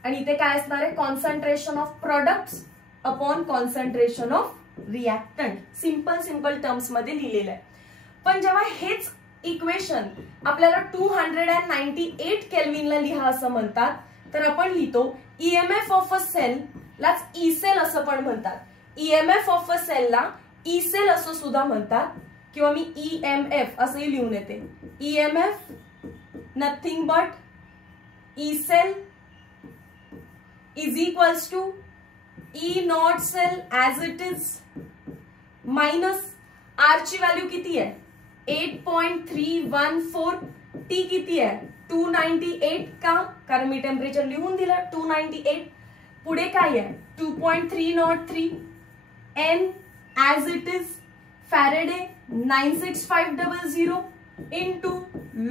आणि इथे काय असणार आहे? Concentration of products upon concentration of reactant. Simple terms मध्ये लिहिलेलं आहे. पण जेव्हा हेच इक्वेशन आपल्याला 298 केल्विनला लिहा असं म्हणतात तर आपण लिहितो EMF ऑफ अ सेल लाच ई सेल असं पण म्हणतात. EMF ऑफ अ सेल ला ई सेल असं सुद्धा म्हणतात किंवा मी EMF असंही लिहून येते. EMF nothing but E cell is equals to E naught cell as it is minus R ची व्हॅल्यू किती आहे? 8.314. T किती आहे? 298 का? कारण मी टेम्परेचर लिहून दिलं 298. पुढे काय आहे? 2.303. N as it is Faraday 96500 into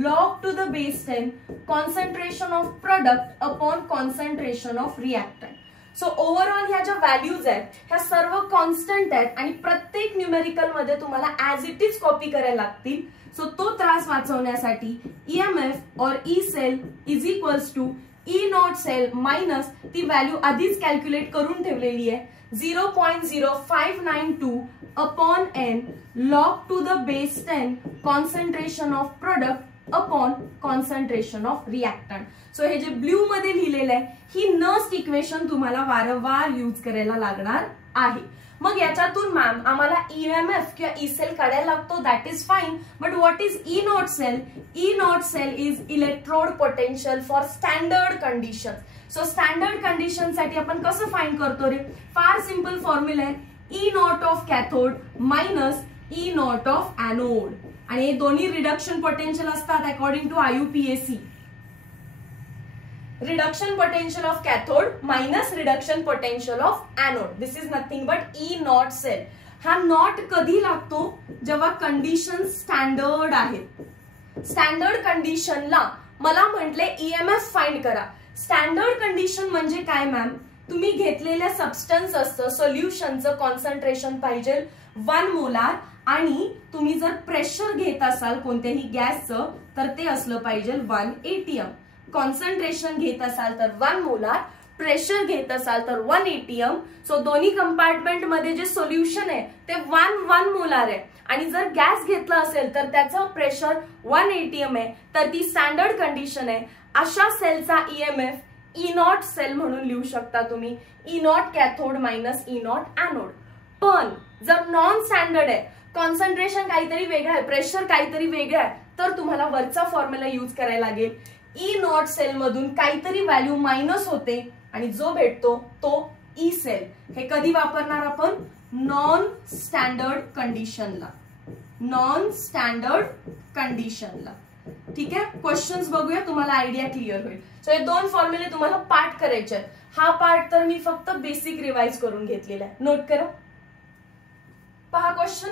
log to the base 10 concentration of product upon concentration of reactant. So overall ह्या ज्या व्हॅल्यूज आहेत ह्या सर्व कॉन्स्टंट आहेत आणि प्रत्येक न्यूमेरिकल मध्ये तुम्हाला ऍज इट इज कॉपी करायला लागतील. सो तो त्रास वाचवण्यासाठी EMF or E cell is equals to E naught cell minus ती व्हॅल्यू आधीच कॅल्क्युलेट करून ठेवलेली आहे 0.0592 upon N log to the base 10 concentration of product upon concentration of reactant. So हे जे ब्ल्यू मध्ये लिहिलेलं आहे ही नर्स्ट इक्वेशन तुम्हाला वारंवार यूज करायला लागणार आहे. मग याच्यातून मॅम आम्हाला EMF किंवा E सेल काढायला लागतो. That is fine. But what is E naught cell? E naught cell is electrode potential for standard condition. So standard condition साठी आपण कसं फाइंड करतो रे? फार सिंपल फॉर्म्युला आहे. E naught of cathode minus E naught of anode. आणि हे दोन्ही रिडक्शन पोटेन्शियल असतात according to IUPAC. Reduction potential of cathode minus reduction potential of anode. This is nothing but E naught cell. हा not कधी लागतो? जेव्हा condition standard आहेत. Standard कंडिशनला मला म्हटले EMF फाइंड करा. स्टँडर्ड कंडिशन म्हणजे काय मॅम? तुम्ही घेतलेल्या सबस्टन्स असतं सोल्युशनचं कॉन्सन्ट्रेशन पाहिजे 1 मोलार आणि तुम्ही जर प्रेशर घेत असाल कोणत्याही गॅसचं तर ते असलं पाहिजे 1 ATM. कॉन्सन्ट्रेशन घेत असाल तर 1 मोलार, प्रेशर घेत असाल तर 1 ATM. सो दोन्ही कंपार्टमेंट मध्ये जे सोल्युशन आहे ते 1 मोलार आहे. आणि जर गॅस घेतला असेल तर त्याचं प्रेशर 1 ATM आहे तर ती स्टँडर्ड कंडिशन आहे. अशा सेलचा EMF E नॉट सेल म्हणून लिहू शकता तुम्ही. E not cathode minus E not anode. पण जर नॉन स्टँडर्ड आहे, कॉन्सन्ट्रेशन काहीतरी वेगळं आहे, प्रेशर काहीतरी वेगळं आहे तर तुम्हाला वरचा फॉर्म्युला यूज करायला लागेल. E नॉट सेल मधून काहीतरी व्हॅल्यू मायनस होते आणि जो भेटतो तो E सेल. हे कधी वापरणार आपण? नॉन स्टँडर्ड कंडिशनला. नॉन स्टँडर्ड कंडिशनला. ठीक आहे, क्वेश्चन्स बघूया, तुम्हाला आयडिया क्लिअर होईल. सो हे 2 फॉर्म्युले तुम्हाला पाठ करायचे आहेत. हा पार्ट तर मी फक्त बेसिक रिवाइज करून घेतलेला आहे. नोट करा. पहा क्वेश्चन.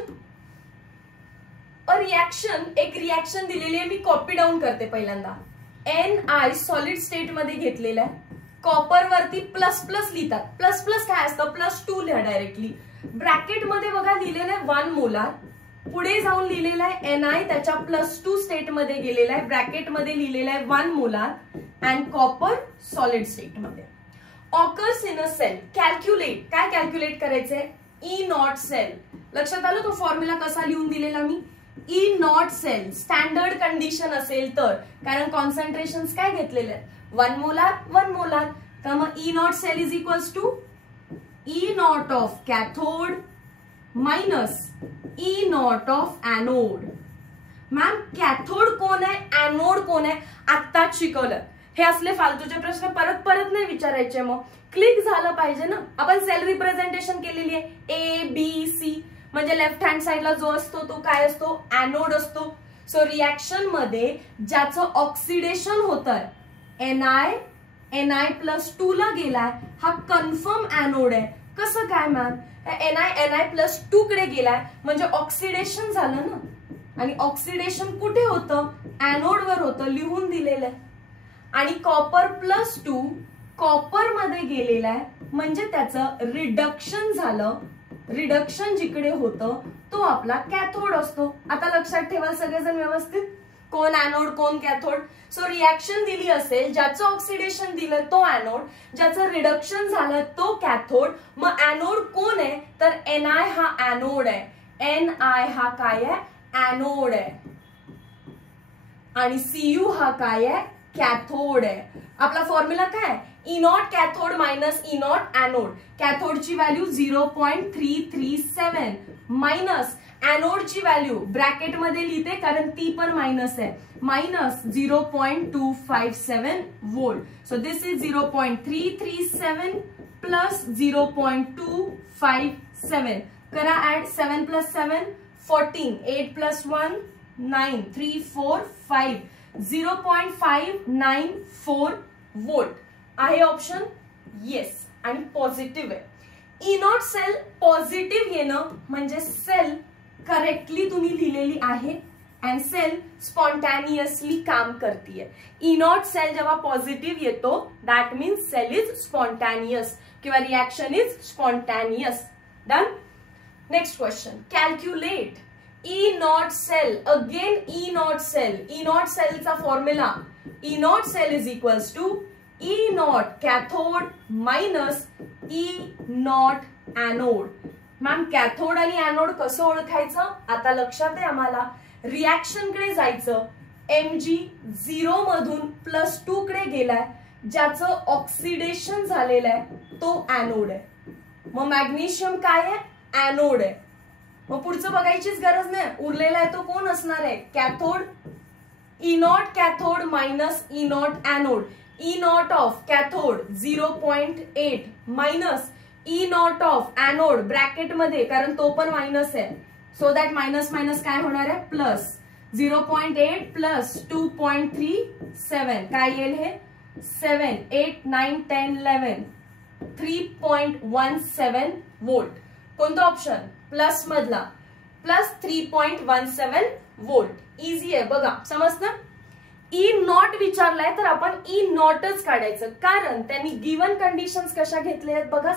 एक रिॲक्शन दिलेली आहे, मी कॉपी डाऊन करते पहिल्यांदा. Ni सॉलिड स्टेट मध्ये घेतलेला आहे. कॉपर वरती प्लस प्लस लिहितात. प्लस प्लस काय असतं, +2 लिहा डायरेक्टली. ब्रॅकेट मध्ये बघा लिहिलेलं आहे 1 मोलार. पुढे जाऊन लिहिलेलं आहे Ni त्याच्या +2 स्टेट मध्ये गेलेला आहे. ब्रॅकेट मध्ये लिहिलेलं आहे 1 molar and copper solid state मध्ये. Occurs in a cell. Calculate. काय कॅल्क्युलेट करायचंय, ई नॉट सेल. लक्षात आलं तो फॉर्म्युला कसा लिहून दिलेला मी. E naught cell standard condition असेल तर, कारण कॉन्सन्ट्रेशन काय घेतलेले आहेत 1 मोलार 1 मोलार. तर मग E naught cell is equals to E naught of cathode minus E naught of anode. Ma'am cathode कोण आहे, एनोड कोण आहे, आत्ताच शिकवलं. हे असले फालतूचे प्रश्न परत परत नाही विचारायचे. मग क्लिक झालं पाहिजे ना. आपण सेल रिप्रेझेंटेशन केलेली आहे ABC, म्हणजे लेफ्ट हँड साइडला जो असतो तो काय असतो, एनोड असतो. सो रिॲक्शन मध्ये ज्याचं ऑक्सिडेशन होतंय Ni+2 ला गेलाय, हा कन्फर्म एनोड आहे. कसं काय मॅम, Ni+2 कडे गेलाय म्हणजे ऑक्सिडेशन झालं ना. आणि ऑक्सिडेशन कुठे होतं, एनोडवर होतं, लिहून दिलेलं आहे. आणि कॉपर +2 कॉपर मध्ये गेलेला आहे म्हणजे त्याचं रिडक्शन झालं. रिडक्शन जिकडे होतं तो आपला कॅथोड असतो. आता लक्षात ठेवा सगळेजण व्यवस्थित, कोण एनोड कोण कॅथोड. सो रिॲक्शन दिली असेल, ज्याचं ऑक्सिडेशन दिलं तो एनोड, ज्याचं रिडक्शन झालं तो कॅथोड. मग एनोड कोण आहे तर Ni हा एनोड आहे. Ni हा काय आहे, एनोड आहे. आणि Cu हा काय आहे, कॅथोड आहे. आपला फॉर्म्युला काय, E naught cathode minus E naught anode. कॅथोडची व्हॅल्यू 0.337 मायनस एनोडची व्हॅल्यू ब्रॅकेट मध्ये लिहिते कारण ती पण मायनस आहे, minus 0.257 volt. So this is 0.337 plus 0.257. करा ऍड. 7 + 7 14, 8 + 1 9, 3 4 5. 0.594 वोल्ट आहे ऑप्शन. येस, आणि पॉझिटिव्ह आहे. ई नॉट सेल पॉझिटिव्ह येणं म्हणजे सेल करेक्टली तुम्ही लिहिलेली आहे अँड सेल स्पॉन्टॅनियसली काम करतीये. ई नॉट सेल जेव्हा पॉझिटिव्ह येतो that means cell is spontaneous किंवा reaction is spontaneous. Done. Next question. Calculate E naught cell. Again E naught cell. E naught सेलचा formula, E naught cell is equals to E naught cathode minus E naught anode. Ma'am cathode आणि anode कसं ओळखायचं, आता लक्षात आहे आम्हाला. Reaction कडे जायचं. Mg 0 मधून +2 कडे गेलाय, ज्याचं ऑक्सिडेशन झालेलं आहे तो एनोड आहे. मग मॅग्नेशियम काय आहे, एनोड आहे. मग पुढचं बघायचीच गरज नाही, उरलेला आहे तो कोण असणार आहे, cathode. E naught cathode minus E naught anode. E naught of cathode 0.8 minus E naught of anode bracket मध्ये, कारण तो पण मायनस आहे. सो दॅट मायनस मायनस काय होणार आहे, प्लस. 0.8 प्लस 2.37 काय येईल हे, 7 8 9 10 11 3.17 वोल्ट. कोणतं ऑप्शन, प्लस मधला, प्लस 3.17 वोल्ट. इझी आहे बघा, समजतं. ई नॉट विचारलाय तर आपण ई नॉटच काढायचं, कारण त्यांनी गिवन कंडिशन्स कशा घेतल्या आहेत बघा.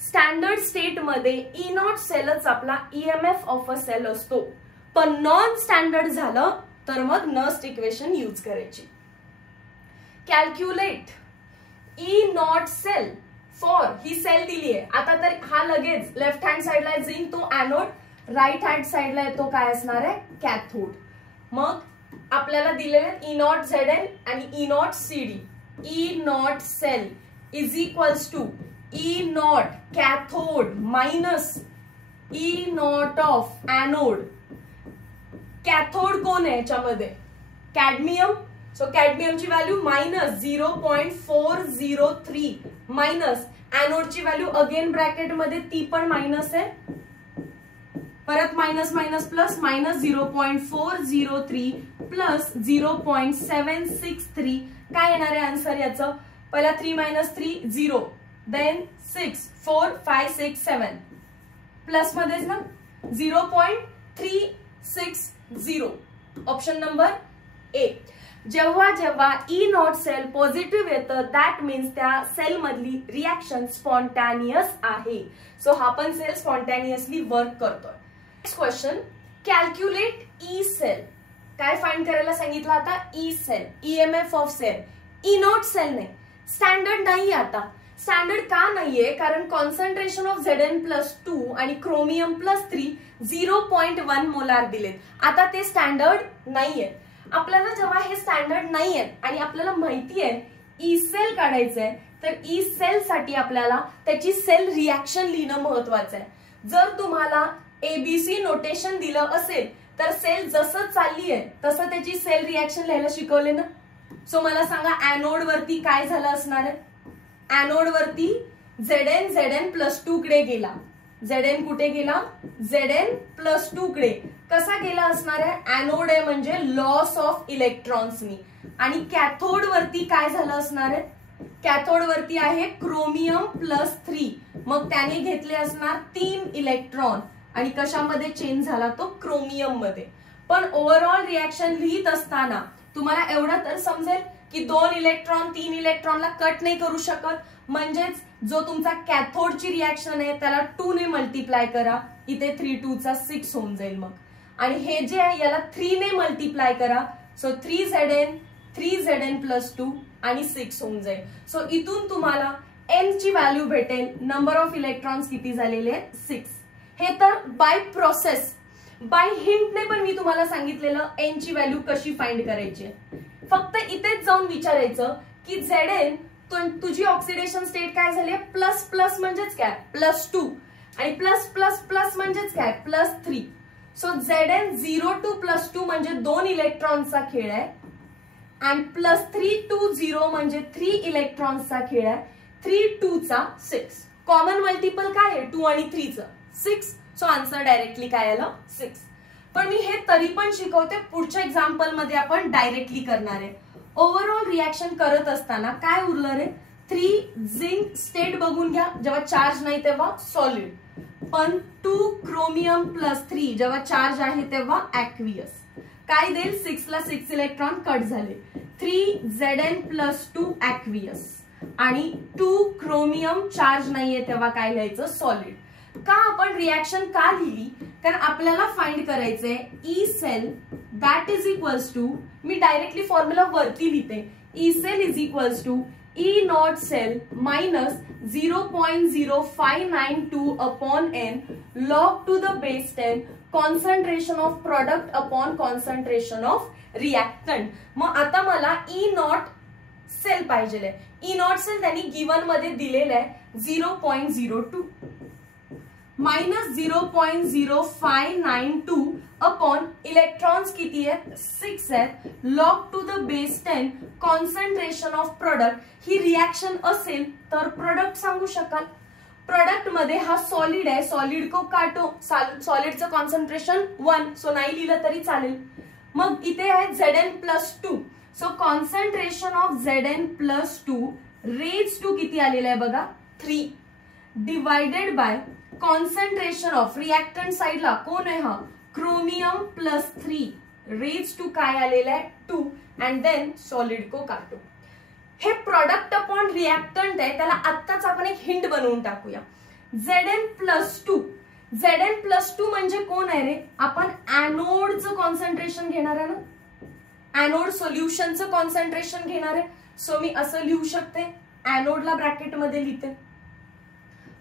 स्टँडर्ड स्टेट मध्ये ई नॉट सेलच आपला ईएमएफ ऑफ अ सेल असतो, पण नॉन स्टँडर्ड झालं तर मग नस्ट इक्वेशन यूज करायची. Calculate E naught cell for, ही सेल दिली आहे आता, तर हा लगेच लेफ्ट हँड साइडला जाईल तो एनोड, राईट हँड साइडला येतो काय असणार आहे, कॅथोड. मग आपल्याला दिलेले ई नॉट Zn आणि E naught Cd. E naught cell is equals to E naught cathode minus E naught of anode. Cathode कोण आहे याच्यामध्ये, कॅडमियम. सो कॅडमियमची व्हॅल्यू मायनस 0.403 मायनस एनोडची व्हॅल्यू अगेन ब्रॅकेट मध्ये ती पण मायनस आहे, परत minus minus plus minus 0.403 plus 0.763 काय येणार आहे आन्सर याचं? पहिला 3 - 3 0, देन 6 4 5 6 7 प्लस मध्येच ना 0.360. Option number A. जेव्हा जेव्हा ई नॉट सेल पॉझिटिव्ह येतं दॅट मीन्स त्या सेल मधली रिॲक्शन स्पॉन्टॅनियस आहे. सो हा पण सेल स्पॉन्टॅनियसली वर्क करतोय. Next question, calculate E cell. काय फाइंड करायला सांगितलं आता? E cell, EMF of cell. E naught cell नाही, स्टँडर्ड नाही. आता स्टँडर्ड का नाहीये? कारण कॉन्सन्ट्रेशन ऑफ Zn+2 आणि क्रोमियम +3 0.1 मोलार दिलेत. आता ते स्टँडर्ड नाहीये. आपल्याला जेव्हा हे स्टँडर्ड नाहीये आणि आपल्याला माहिती आहे ई सेल काढायचंय, तर ई सेल साठी आपल्याला त्याची सेल रिॲक्शन लिहिणं महत्वाचं आहे. जर तुम्हाला एबीसी नोटेशन दिलं असेल तर सेल जसं चालली आहे तसं त्याची सेल रिॲक्शन लिहायला शिकवले ना. सो मला सांगा ऍनोड वरती काय झालं असणार आहे? ऍनोड वरती Zn+2 कडे गेला. Zn कुठे गेला? Zn+2 कडे. कसा गेला असणार आहे? ऍनोड आहे म्हणजे लॉस ऑफ इलेक्ट्रॉन्सनी. आणि कॅथोड वरती काय झालं असणार आहे? कॅथोड वरती आहे क्रोमियम +3. मग त्याने घेतले असणार 3 इलेक्ट्रॉन आणि कशामध्ये चेंज झाला तो? क्रोमियम मध्ये. पण ओव्हरऑल रिॲक्शन लिहित असताना तुम्हाला एवढं तर समजेल की 2 इलेक्ट्रॉन 3 इलेक्ट्रॉनला कट नाही करू शकत. म्हणजेच जो तुमचा कॅथोडची रिॲक्शन आहे त्याला 2 ने मल्टिप्लाय करा. इथे 3 2 चा 6 होऊन जाईल मग. आणि हे जे आहे याला 3 ने मल्टिप्लाय करा. सो 3Zn+2 आणि 6 होऊन जाईल. सो इथून तुम्हाला n ची व्हॅल्यू भेटेल. नंबर ऑफ इलेक्ट्रॉन्स किती झालेले? 6. हे तर बाय प्रोसेस, बाय हिंटने पण मी तुम्हाला सांगितलेलं n ची व्हॅल्यू कशी फाइंड करायची. फक्त इथेच जाऊन विचारायचं की Zn तुझी ऑक्सिडेशन स्टेट काय झाली? प्लस प्लस म्हणजेच काय? +2 आणि प्लस प्लस प्लस म्हणजेच काय? +3. सो Zn 0 to +2 म्हणजे 2 इलेक्ट्रॉनचा खेळ आहे. आणि +3 to 0 म्हणजे 3 इलेक्ट्रॉन्सचा खेळ आहे. 3 2 चा 6. कॉमन मल्टिपल काय आहे? 2 आणि 3 चं 6. सो आन्सर डायरेक्टली काय आलं? 6. पण मी हे तरी पण शिकवते, पुढच्या एक्झाम्पल मध्ये आपण डायरेक्टली करणार आहे. ओव्हरऑल रिॲक्शन करत असताना काय उरलं रे? 3 झिंक स्टेट बघून घ्या. जेव्हा चार्ज नाही तेव्हा सॉलिड. पण 2 क्रोमियम +3 जेव्हा चार्ज आहे तेव्हा ऍक्वियस. काय देईल? 6 ला 6 इलेक्ट्रॉन कट झाले. 3Zn+2 ऍक्वियस आणि 2 क्रोमियम चार्ज नाहीये तेव्हा काय लिहायचं? सॉलिड. का आपण रिॲक्शन का लिहिली? कारण आपल्याला फाइंड करायचंय E cell that is equals to, मी डायरेक्टली फॉर्म्युला वरती लिहिते, E cell is equals to E naught cell minus 0.0592 upon n log to the base 10 concentration of product upon concentration of reactant. मग आता मला E naught cell पाहिजे. E naught cell त्यांनी given मध्ये दिलेलं आहे 0.02 मायनस 0.0592 अपॉन इलेक्ट्रॉन्स किती आहेत? 6 आहेत. Log to the base 10 concentration of product. He reaction असेल तर प्रोडक्ट सांगू शकाल. प्रोडक्ट मध्ये हा सॉलिड आहे, सॉलिड को काटो. सॉलिडचं कॉन्सन्ट्रेशन 1, सो नाही लिहिलं तरी चालेल. मग इथे आहे Zn+2. So concentration of Zn+2 raise to किती आलेलं आहे बघा? 3 divided by concentration of reactant साइडला कोण आहे? हा क्रोमियम +3 रेज टू काय आलेलं आहे? 2 अँड देन सॉलिड को काटो. हे प्रोडक्ट अपॉन रिॲक्टंट आहे, त्याला आत्ताच आपण एक हिंट बनवून टाकूया. Zn+2 म्हणजे कोण आहे रे? आपण ऍनोडचं कॉन्सन्ट्रेशन घेणार आहे ना, ऍनोड सोल्युशनचं कॉन्सन्ट्रेशन घेणार आहे. सो मी असं लिहू शकते, ऍनोडला ब्रॅकेट मध्ये लिहिते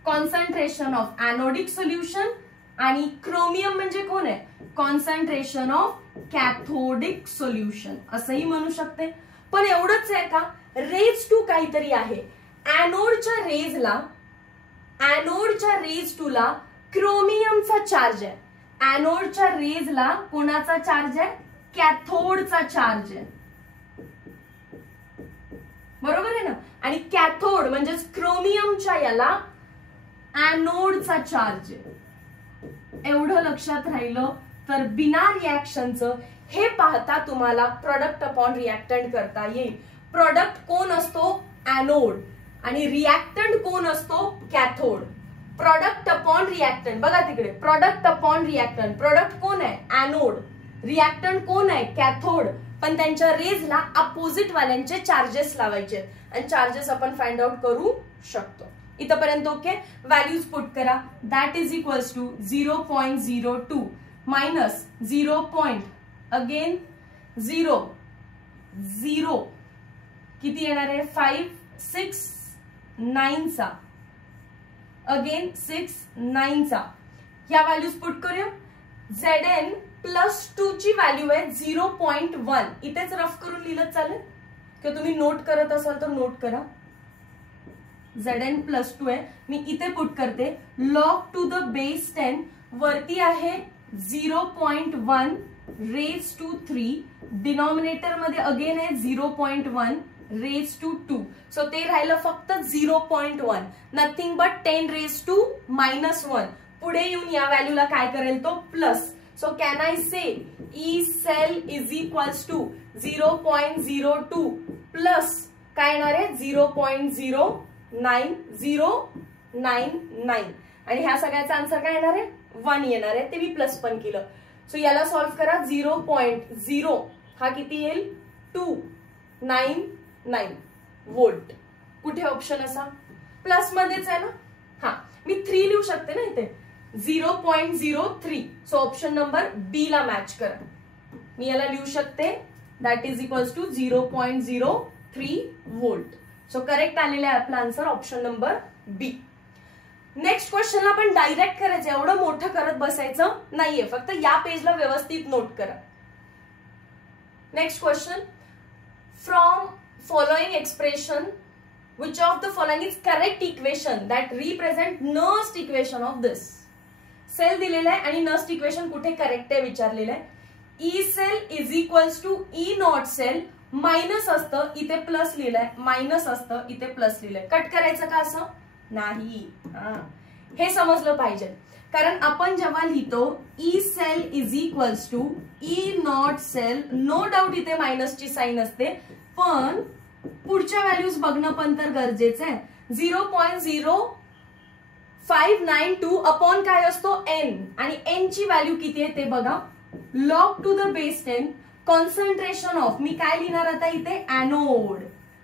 कॉन्सन्ट्रेशन ऑफ ऍनोडिक सोल्युशन आणि क्रोमियम म्हणजे कोण आहे? कॉन्सन्ट्रेशन ऑफ कॅथोडिक सोल्युशन असंही म्हणू शकते. पण एवढंच आहे का? रेज टू काहीतरी आहे. ऍनोडच्या रेज टूला क्रोमियमचा चार्ज आहे. ऍनोडच्या रेजला कोणाचा चार्ज आहे? कॅथोडचा चार्ज आहे. बरोबर आहे ना? आणि कॅथोड म्हणजे क्रोमियमच्या याला ऍनोडचा चार्ज आहे. एवढं लक्षात राहिलं तर बिना रिॲक्शनचं हे पाहता तुम्हाला प्रोडक्ट अपॉन रिॲक्टंट करता येईल. प्रोडक्ट कोण असतो? ॲनोड, आणि रिॲक्टंट कोण असतो? कॅथोड. प्रोडक्ट अपॉन रिॲक्टंट बघा तिकडे, प्रोडक्ट अपॉन रिॲक्टंट. प्रोडक्ट कोण आहे? ॲनोड. रिॲक्टंट कोण आहे? कॅथोड. पण त्यांच्या रेजला अपोजिट वाल्यांचे चार्जेस लावायचे आणि चार्जेस आपण फाइंड आउट करू शकतो. इथपर्यंत ओके. व्हॅल्यूज पुट करा. That is equals to 0.02 minus 0. Again 0 0 किती येणार आहे? 5 6 9 चा. अगेन 6 9 चा. या व्हॅल्यूज पुट करूया. Zn +2 ची व्हॅल्यू आहे 0.1. इथेच रफ करून लिहिलं चालेल किंवा तुम्ही नोट करत असाल तर नोट करा. Zn +2 आहे, मी इथे पुट करते. log to the base 10 वरती आहे 0.1 raised to 3. डिनॉमिनेटर मध्ये अगेन आहे 0.1 raised to 2. सो ते राहिलं फक्त 0.1. Nothing but 10 raised to -1. पुढे येऊन या व्हॅल्यूला काय करेल तो plus. So can I say E cell is equals to 0.02 plus काय येणार आहे? 0.09099. आणि ह्या सगळ्याचा आन्सर काय येणार आहे? 1 येणार आहे. ते मी प्लस पण केलं. सो याला सॉल्व्ह करा. 0.0 हा किती येईल? 299 वोल्ट. कुठे ऑप्शन असा? प्लस मध्येच आहे ना. हा, मी 3 लिहू शकते ना इथे. 0.03. सो ऑप्शन नंबर बी ला मॅच करा. मी याला लिहू शकते. That is equals to 0.03 volt. So correct आलेला आहे आपला answer option number B. Next क्वेश्चनला आपण डायरेक्ट करायचं, एवढं मोठं करत बसायचं नाहीये, फक्त या पेजला व्यवस्थित नोट करा. Next question. From following expression which of the following is correct equation that represent Nernst equation of this? Cell दिलेला आहे आणि नर्स्ट इक्वेशन कुठे करेक्ट आहे विचारलेलं आहे. E cell is equals to E naught cell. Minus असतं इथे plus लिहिलंय, मायनस असतं इथे प्लस लिहिलंय. कट करायचं का असं? नाही. हे समजलं पाहिजे, कारण आपण जेव्हा लिहितो E cell is equals to E naught cell, no doubt इथे मायनसची साईन असते, पण पुढच्या व्हॅल्यूज बघणं पण तर गरजेचं आहे. 0.0592 अपॉन काय असतो? एन. आणि एन ची व्हॅल्यू किती आहे ते बघा. Log to the base 10 concentration of, मी काय लिहिणार आता इथे? ॲनोड.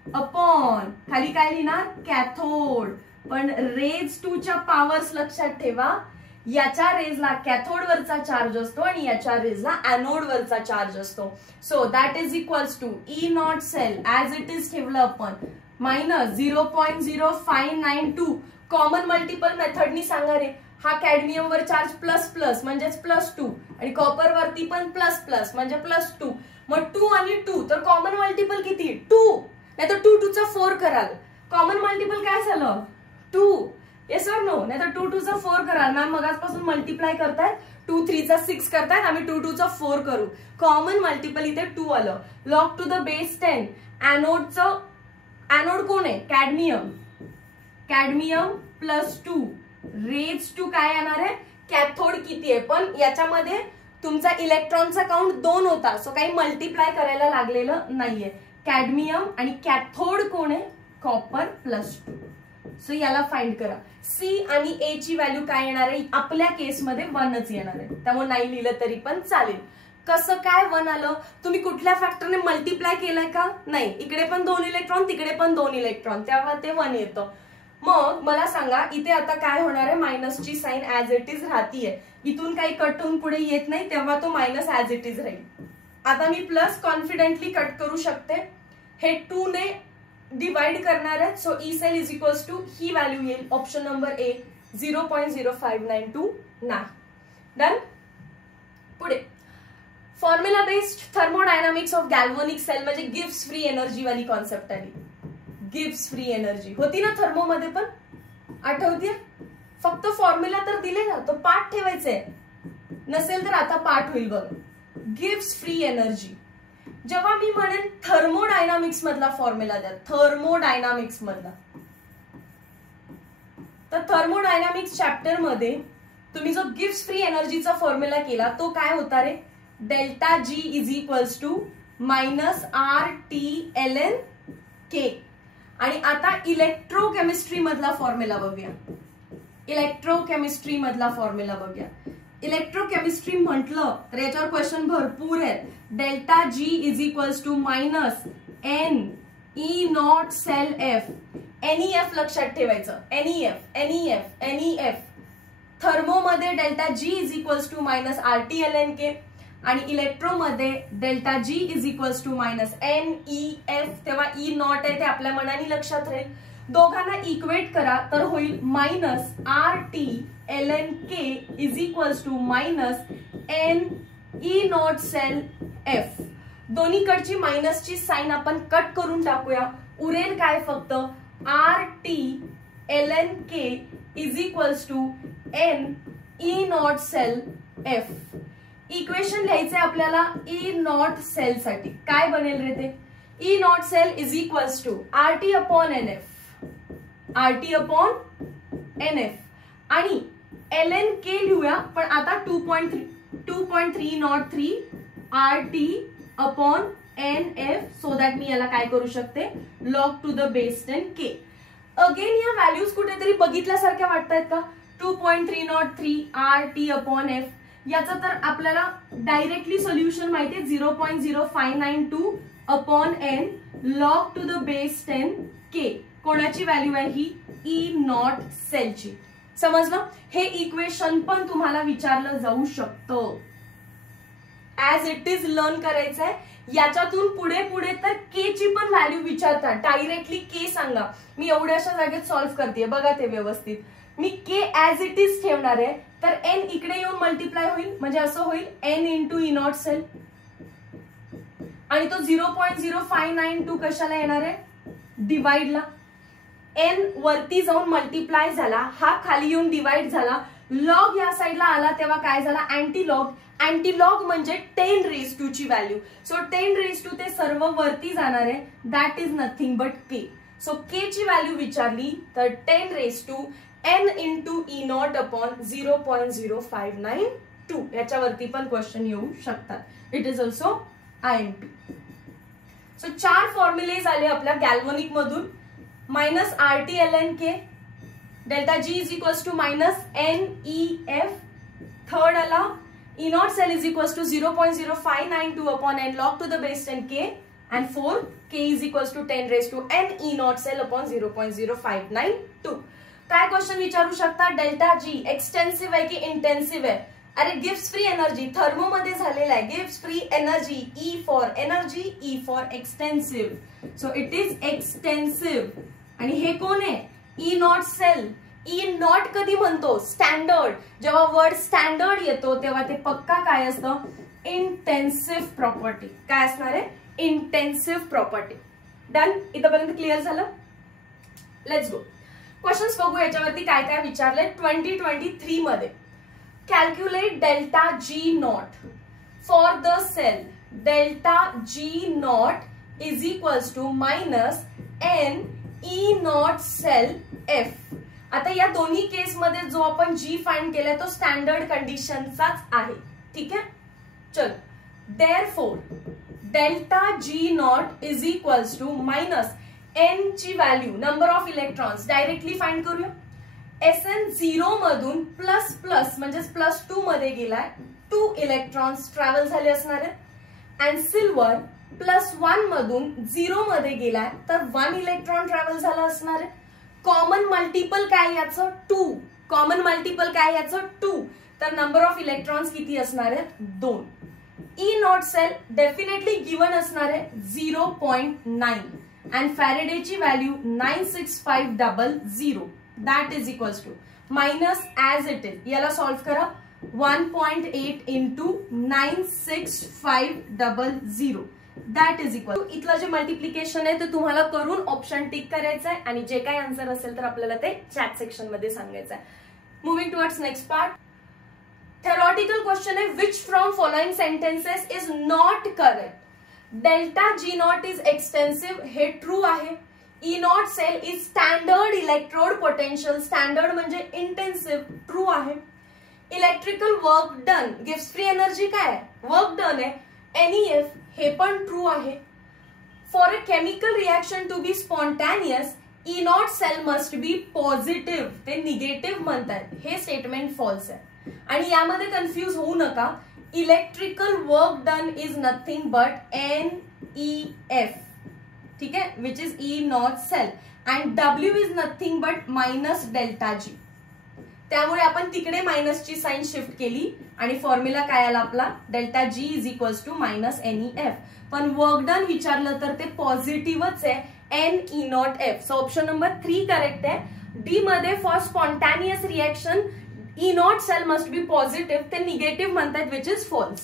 अपॉन खाली काय लिहिणार? कॅथोड. पण रेज 2 च्या पॉवर्स लक्षात ठेवा. याच्या रेजला कॅथोड वरचा चार्ज असतो आणि याच्या रेजला ॲनोड वरचा चार्ज असतो. So that is equals to E naught cell as it is ठेवलं आपण मायनस 0.0592. कॉमन मल्टिपल मेथडनी सांगा रे. हा कॅडमियम वर चार्ज प्लस प्लस म्हणजेच +2 आणि कॉपर वरती पण प्लस प्लस म्हणजे +2. मग 2 आणि 2 तर कॉमन मल्टिपल किती? 2. नाही तर 2 2 चा 4 कराल. कॉमन मल्टिपल काय झालं? 2. Yes or no? नाही तर 2 2 चा 4 कराल. मॅम मगाचपासून मल्टिप्लाय करतायत. 2 3 चा 6 करतायत, आम्ही 2 2 चा 4 करू. कॉमन मल्टिपल इथे 2 आलं. लॉग टू द बेस 10 ॲनोडचं, ॲनोड कोण आहे? कॅडमियम. कॅडमियम +2 रेज टू काय येणार आहे? कॅथोड किती आहे? पण याच्यामध्ये तुमचा इलेक्ट्रॉनचा काउंट 2 होता, सो काही मल्टिप्लाय करायला लागलेलं नाहीये. कॅडमियम आणि कॅथोड कोण आहे? कॉपर +2. सो याला फाइंड करा. सी आणि ए ची व्हॅल्यू काय येणार आहे? आपल्या केसमध्ये 1च येणार आहे, त्यामुळे नाही लिहिलं तरी पण चालेल. कसं काय 1 आलं? तुम्ही कुठल्या फॅक्टरने मल्टिप्लाय केलंय का? नाही. इकडे पण 2 इलेक्ट्रॉन, तिकडे पण 2 इलेक्ट्रॉन, तेव्हा ते 1 येतं. मग मला सांगा इथे आता काय होणार आहे? मायनसची साईन ऍज इट इज राहतीये. इथून काही कट होऊन पुढे येत नाही, तेव्हा तो मायनस ऍज इट इज राहील. आता मी प्लस कॉन्फिडेंटली कट करू शकते. हे 2 ने डिवाइड करणार आहे. So E cell is equals to ही व्हॅल्यू येईल ऑप्शन नंबर ए 0.0592. नाही. डन. पुढे formula based thermodynamics of galvanic cell म्हणजे गिव्स फ्री एनर्जी वाली कॉन्सेप्ट आली. गिव्स फ्री एनर्जी होती ना थर्मो मध्ये पण, आठवतीये? फक्त फॉर्म्युला तर दिलेला, तो पाठ ठेवायचंय. नसेल तर आता पाठ होईल बघ. Gives free energy. जेव्हा मी म्हणेन थर्मोडायनामिक्स मधला फॉर्म्युला द्या, थर्मोडायनामिक्स मधला, तर थर्मोडायनामिक्स चॅप्टर मध्ये तुम्ही जो गिव्स फ्री एनर्जीचा फॉर्म्युला केला तो काय होता रे, delta G is equals to minus RT-ln K. आणि आता इलेक्ट्रोकेमिस्ट्री मधला फॉर्म्युला बघूया. इलेक्ट्रोकेमिस्ट्री मधला फॉर्म्युला बघूया. इलेक्ट्रोकेमिस्ट्री म्हटलं तर याच्यावर क्वेश्चन भरपूर आहेत. Delta G is equals to minus NE0 cell F. NEF लक्षात ठेवायचं. NEF. थर्मोमध्ये delta G is equals to minus RT-ln K आणि इलेक्ट्रोमध्ये delta G is equals to minus NEF. तेव्हा E0 आहे ते आपल्या मनाने लक्षात राहील. दोघांना इक्वेट करा तर होईल minus RT-ln K is equals to minus NE0 cell F. दोन्हीकडची मायनसची साइन आपण कट करून टाकूया. उरेल काय फक्त RT-ln K is equals to NE0 cell F. Equation लिहायचंय आपल्याला E0 सेल साठी. काय बनेल रे ते, E0 cell is equals to RT upon NF आणि ln K लिहूया, पण आता 2.303 RT upon NF, so that मी याला काय करू शकते, log to the base 10 K. अगेन या व्हॅल्यूज कुठेतरी बघितल्यासारख्या वाटतायत का. 2.303 RT अपॉन F. याचा तर आपल्याला डायरेक्टली सोल्युशन माहितीये 0.0592 upon N log to the base 10 K. कोणाची व्हॅल्यू आहे ही, E0 सेलची. समजलं. हे इक्वेशन पण तुम्हाला विचारलं जाऊ शकतं. ऍज इट इज लर्न करायचंय. याच्यातून पुढे पुढे तर के ची पण व्हॅल्यू विचारतात. डायरेक्टली के सांगा. मी एवढ्याशा जागेत सॉल्व्ह करते, बघा ते व्यवस्थित. मी के ऍज इट इज ठेवणार आहे, तर एन इकडे येऊन मल्टिप्लाय होईल, म्हणजे असं होईल N इंटू E0 सेल. आणि तो 0.0592 कशाला येणार आहे, डिवाइडला. N वरती जाऊन मल्टिप्लाय झाला, हा खाली येऊन डिवाइड झाला. लॉग या साईडला आला तेव्हा काय झाला, अँटीलॉग. अँटीलॉग म्हणजे 10⁻² ची व्हॅल्यू. सो 10⁻² ते सर्व वरती जाणार आहे. That is nothing but K. So K ची व्हॅल्यू विचारली तर 10⁻² N इंटू E0 अपॉन 0.0592. याच्यावरती पण क्वेश्चन येऊ शकतात. It is also IMP. So 4 फॉर्म्युले आले आपल्या गॅल्व्हॅनिक मधून. Minus RT-ln K, delta G is equals to minus NEF. Third आला E0 cell is equals to 0.0592 upon N log to the base 10 K. And 4 K is equals to 10⁻n E0 cell upon 0.0592. काय question विचारू शकता, delta G extensive आहे की intensive आहे. अरे gives free energy thermo मध्ये झालेला आहे. Gives free energy, E for energy, E for extensive. So it is extensive. आणि हे कोण आहे, E0 सेल. E0 कधी म्हणतो, स्टँडर्ड. जेव्हा वर्ड स्टँडर्ड येतो तेव्हा ते पक्का काय असतं, इंटेन्सिव्ह प्रॉपर्टी. काय असणार आहे, इंटेन्सिव्ह प्रॉपर्टी. डन. इथपर्यंत क्लिअर झालं. Let's go. क्वेश्चन्स बघू याच्यावरती काय काय विचारले. 2023 मध्ये calculate delta G0 for the cell. Delta G0 is equals to minus NE0 cell F. आता या दोन्ही केस मध्ये जो आपण G फाइंड केलाय तो स्टँडर्ड कंडिशनचाच आहे. ठीक आहे. चल. Therefore delta G0 is equals to minus N ची value, number of electrons directly find करूया. SN 0 मधून प्लस प्लस म्हणजे +2 मध्ये गेलाय. 2 इलेक्ट्रॉन्स ट्रॅव्हल झाले असणार आहेत. अँड सिल्वर +1 मधून 0 मध्ये गेलाय तर 1 इलेक्ट्रॉन ट्रॅव्हल झाला असणार आहे. कॉमन मल्टिपल काय याचं, 2. कॉमन मल्टिपल काय याचं, 2. तर नंबर ऑफ इलेक्ट्रॉन्स किती असणार आहेत, 2. E0 सेल डेफिनेटली गिवन असणार आहे 0.9 अँड फॅरेडेची value 96500. That is equals to minus as it is. याला सॉल्व्ह करा. 1.8 इंटू 96500. That is equal. इथलं जे मल्टिप्लिकेशन आहे ते तुम्हाला करून ऑप्शन टिक करायचं आहे आणि जे काही आन्सर असेल तर आपल्याला ते चॅट सेक्शन मध्ये सांगायचं आहे. Moving towards next part. Theoretical question आहे, which from following sentences is not correct. Delta G0 is extensive, हे ट्रू आहे. E0 cell is standard electrode potential. Standard म्हणजे इंटेन्सिव्ह, ट्रू आहे. Electrical work done gives free energy काय work done आहे NEF, हे पण true आहे. For a chemical reaction to be spontaneous E0 cell must be positive, ते negative म्हणतात, हे स्टेटमेंट फॉल्स आहे. आणि यामध्ये कन्फ्यूज होऊ नका, electrical work done is nothing but NEF, ठीक आहे, which is E0 cell, and W is nothing but minus delta G. त्यामुळे आपण तिकडे मायनसची साइन शिफ्ट केली आणि फॉर्म्युला काय आला आपला, delta G is equals to minus NEF. पण वर्क डन विचारलं तर ते पॉझिटिव्हच आहे NE0F. So option number 3 correct आहे. डी मध्ये for spontaneous reaction E0 cell must be positive, ते निगेटिव्ह म्हणतात, which is false.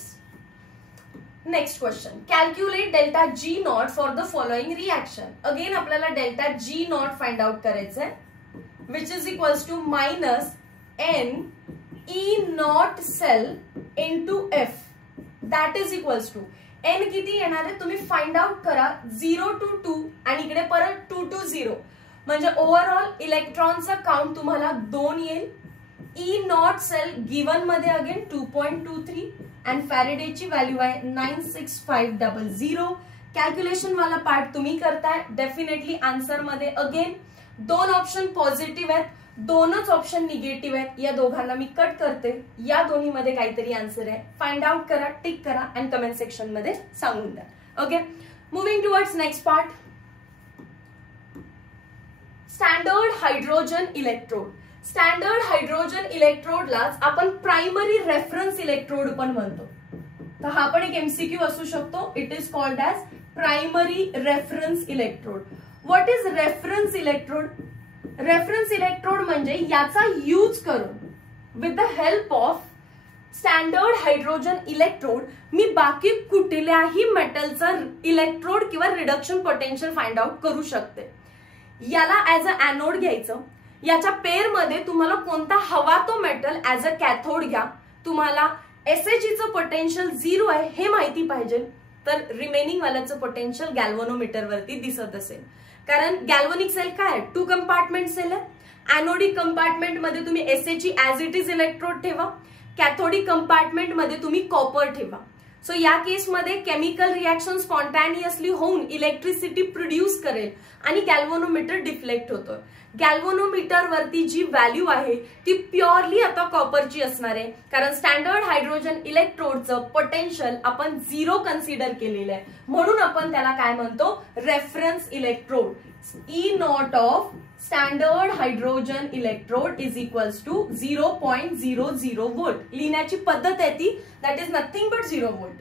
Next question, calculate delta G0 for the following reaction. Again आपल्याला डेल्टा G0 फाइंड आउट करायचंय, which is equals to minus NE0 cell into F, that is equals to N किती येणार आहे तुम्ही find out करा, 0 to 2 आणि इकडे परत 2 to 0, म्हणजे ओव्हरऑल इलेक्ट्रॉनचा काउंट तुम्हाला 2 येईल. E0 सेल गिवन मध्ये अगेन 2.23 अँड फॅरेडेची व्हॅल्यू आहे 96500. कॅल्क्युलेशन वाला पार्ट तुम्ही करताय, डेफिनेटली आन्सर मध्ये अगेन 2 ऑप्शन पॉझिटिव्ह आहेत, 2च ऑप्शन निगेटिव्ह आहेत. या दोघांना मी कट करते, या दोन्ही मध्ये काहीतरी आन्सर आहे, फाइंड आउट करा, टिक करा अँड कमेंट सेक्शन मध्ये सांगून द्या. Okay, moving towards next part, standard hydrogen electrode. Standard hydrogen इलेक्ट्रोडलाच आपण प्रायमरी रेफरन्स इलेक्ट्रोड पण म्हणतो. तर हा पण एक MCQ असू शकतो. It is called as primary reference electrode. What is reference electrode? Reference electrode म्हणजे याचा यूज करून with the help of standard hydrogen electrode मी बाकी कुठल्याही मेटलचा इलेक्ट्रोड किंवा रिडक्शन पोटेन्शियल फाइंड आउट करू शकते. याला ऍज अ एनोड घ्यायचं, याच्या पेअर मध्ये तुम्हाला कोणता हवा तो मेटल ऍज अ कॅथोड घ्या. तुम्हाला SHEचं पोटेन्शियल 0 आहे हे माहिती पाहिजे, तर रिमेनिंग वाल्याचं पोटेन्शियल गॅल्व्हनोमीटर वरती दिसत असेल. कारण गॅल्व्हनिक सेल काय आहे, 2 कंपार्टमेंट सेल आहे. एनोडिक कंपार्टमेंट मध्ये तुम्ही SHE as it is electrode ठेवा, कॅथोडिक कंपार्टमेंट मध्ये तुम्ही कॉपर ठेवा. सो या केसमध्ये केमिकल रिएक्शन स्पॉन्टॅनियसली होऊन इलेक्ट्रिसिटी प्रोड्यूस करेल आणि गॅल्व्हनोमीटर डिफ्लेक्ट होतो. गॅल्व्हनोमीटर वरती जी व्हॅल्यू आहे ती प्युअरली आता कॉपरची असणार आहे, कारण स्टँडर्ड हायड्रोजन इलेक्ट्रोडचं पोटेन्शियल आपण 0 कन्सिडर केलेलं आहे, म्हणून आपण त्याला काय म्हणतो, reference electrode. E0 of standard hydrogen electrode is equals to 0.00 volt. लिहिण्याची पद्धत आहे ती, that is nothing but 0 volt.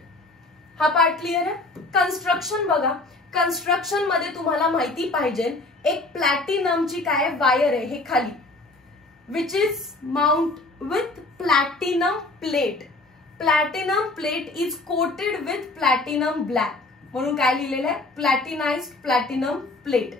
हा पार्ट क्लिअर आहे. कन्स्ट्रक्शन बघा, कन्स्ट्रक्शन मध्ये तुम्हाला माहिती पाहिजे, एक प्लॅटिनमची काय वायर आहे हे खाली, which is mount with platinum plate. Platinum plate is coated with platinum black, म्हणून काय लिहिलेलं आहे, प्लॅटिनाइज्ड प्लॅटिनम प्लेट.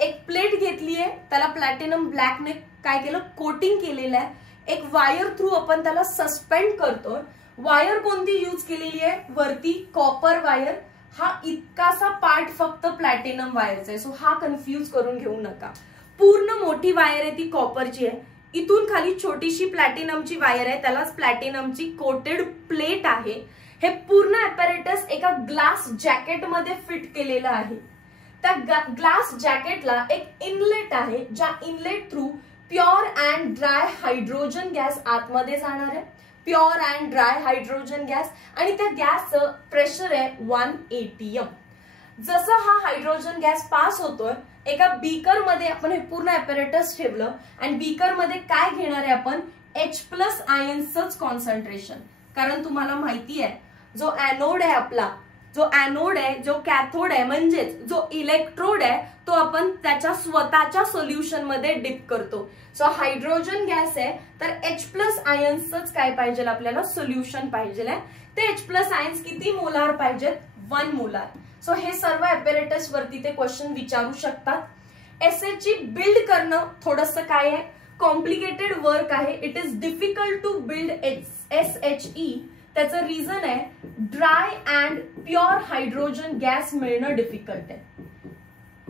एक प्लेट घेतली आहे, त्याला प्लॅटिनम ब्लॅकने काय केलं, कोटिंग केलेलं आहे. एक वायर थ्रू आपण त्याला सस्पेंड करतो. वायर कोणती यूज केलेली आहे, वरती कॉपर वायर. हा इतकासा पार्ट फक्त प्लॅटिनम वायरचा आहे, सो हा कन्फ्यूज करून घेऊ नका. पूर्ण मोठी वायर आहे ती कॉपरची आहे, इथून खाली छोटीशी प्लॅटिनमची वायर आहे, त्यालाच प्लॅटिनमची कोटेड प्लेट आहे. हे पूर्ण ॲपॅरेटस एका ग्लास जॅकेट मध्ये फिट केलेलं आहे. त्या ग्लास जॅकेटला एक इनलेट आहे, ज्या inlet through pure and dry hydrogen gas आतमध्ये जाणार आहे. Pure and dry hydrogen gas, आणि त्या गॅसचं प्रेशर आहे 1 ATM. जसं हा हायड्रोजन गॅस पास होतोय, एका बीकर मध्ये आपण हे पूर्ण ॲपॅरेटस ठेवलं आणि बीकर मध्ये काय घेणार आहे आपण, H+ आयन्सच कॉन्सन्ट्रेशन. कारण तुम्हाला माहिती आहे, जो एनोड आहे आपला, जो एनोड आहे, जो कॅथोड आहे, म्हणजेच जो इलेक्ट्रोड आहे, तो आपण त्याच्या स्वतःच्या सोल्युशन मध्ये डिप करतो. सो हायड्रोजन गॅस आहे, तर H+ आयन्सच काय पाहिजे आपल्याला, सोल्युशन पाहिजे. ते H+ आयन्स किती मोलार पाहिजेत, 1 मोलार. सो हे सर्व ॲपॅरेटस वरती ते क्वेश्चन विचारू शकतात. SHE बिल्ड करणं थोडंसं काय आहे, कॉम्प्लिकेटेड वर्क आहे. It is difficult to build SHE. त्याचं रिझन आहे, dry and pure hydrogen gas मिळणं डिफिकल्ट आहे.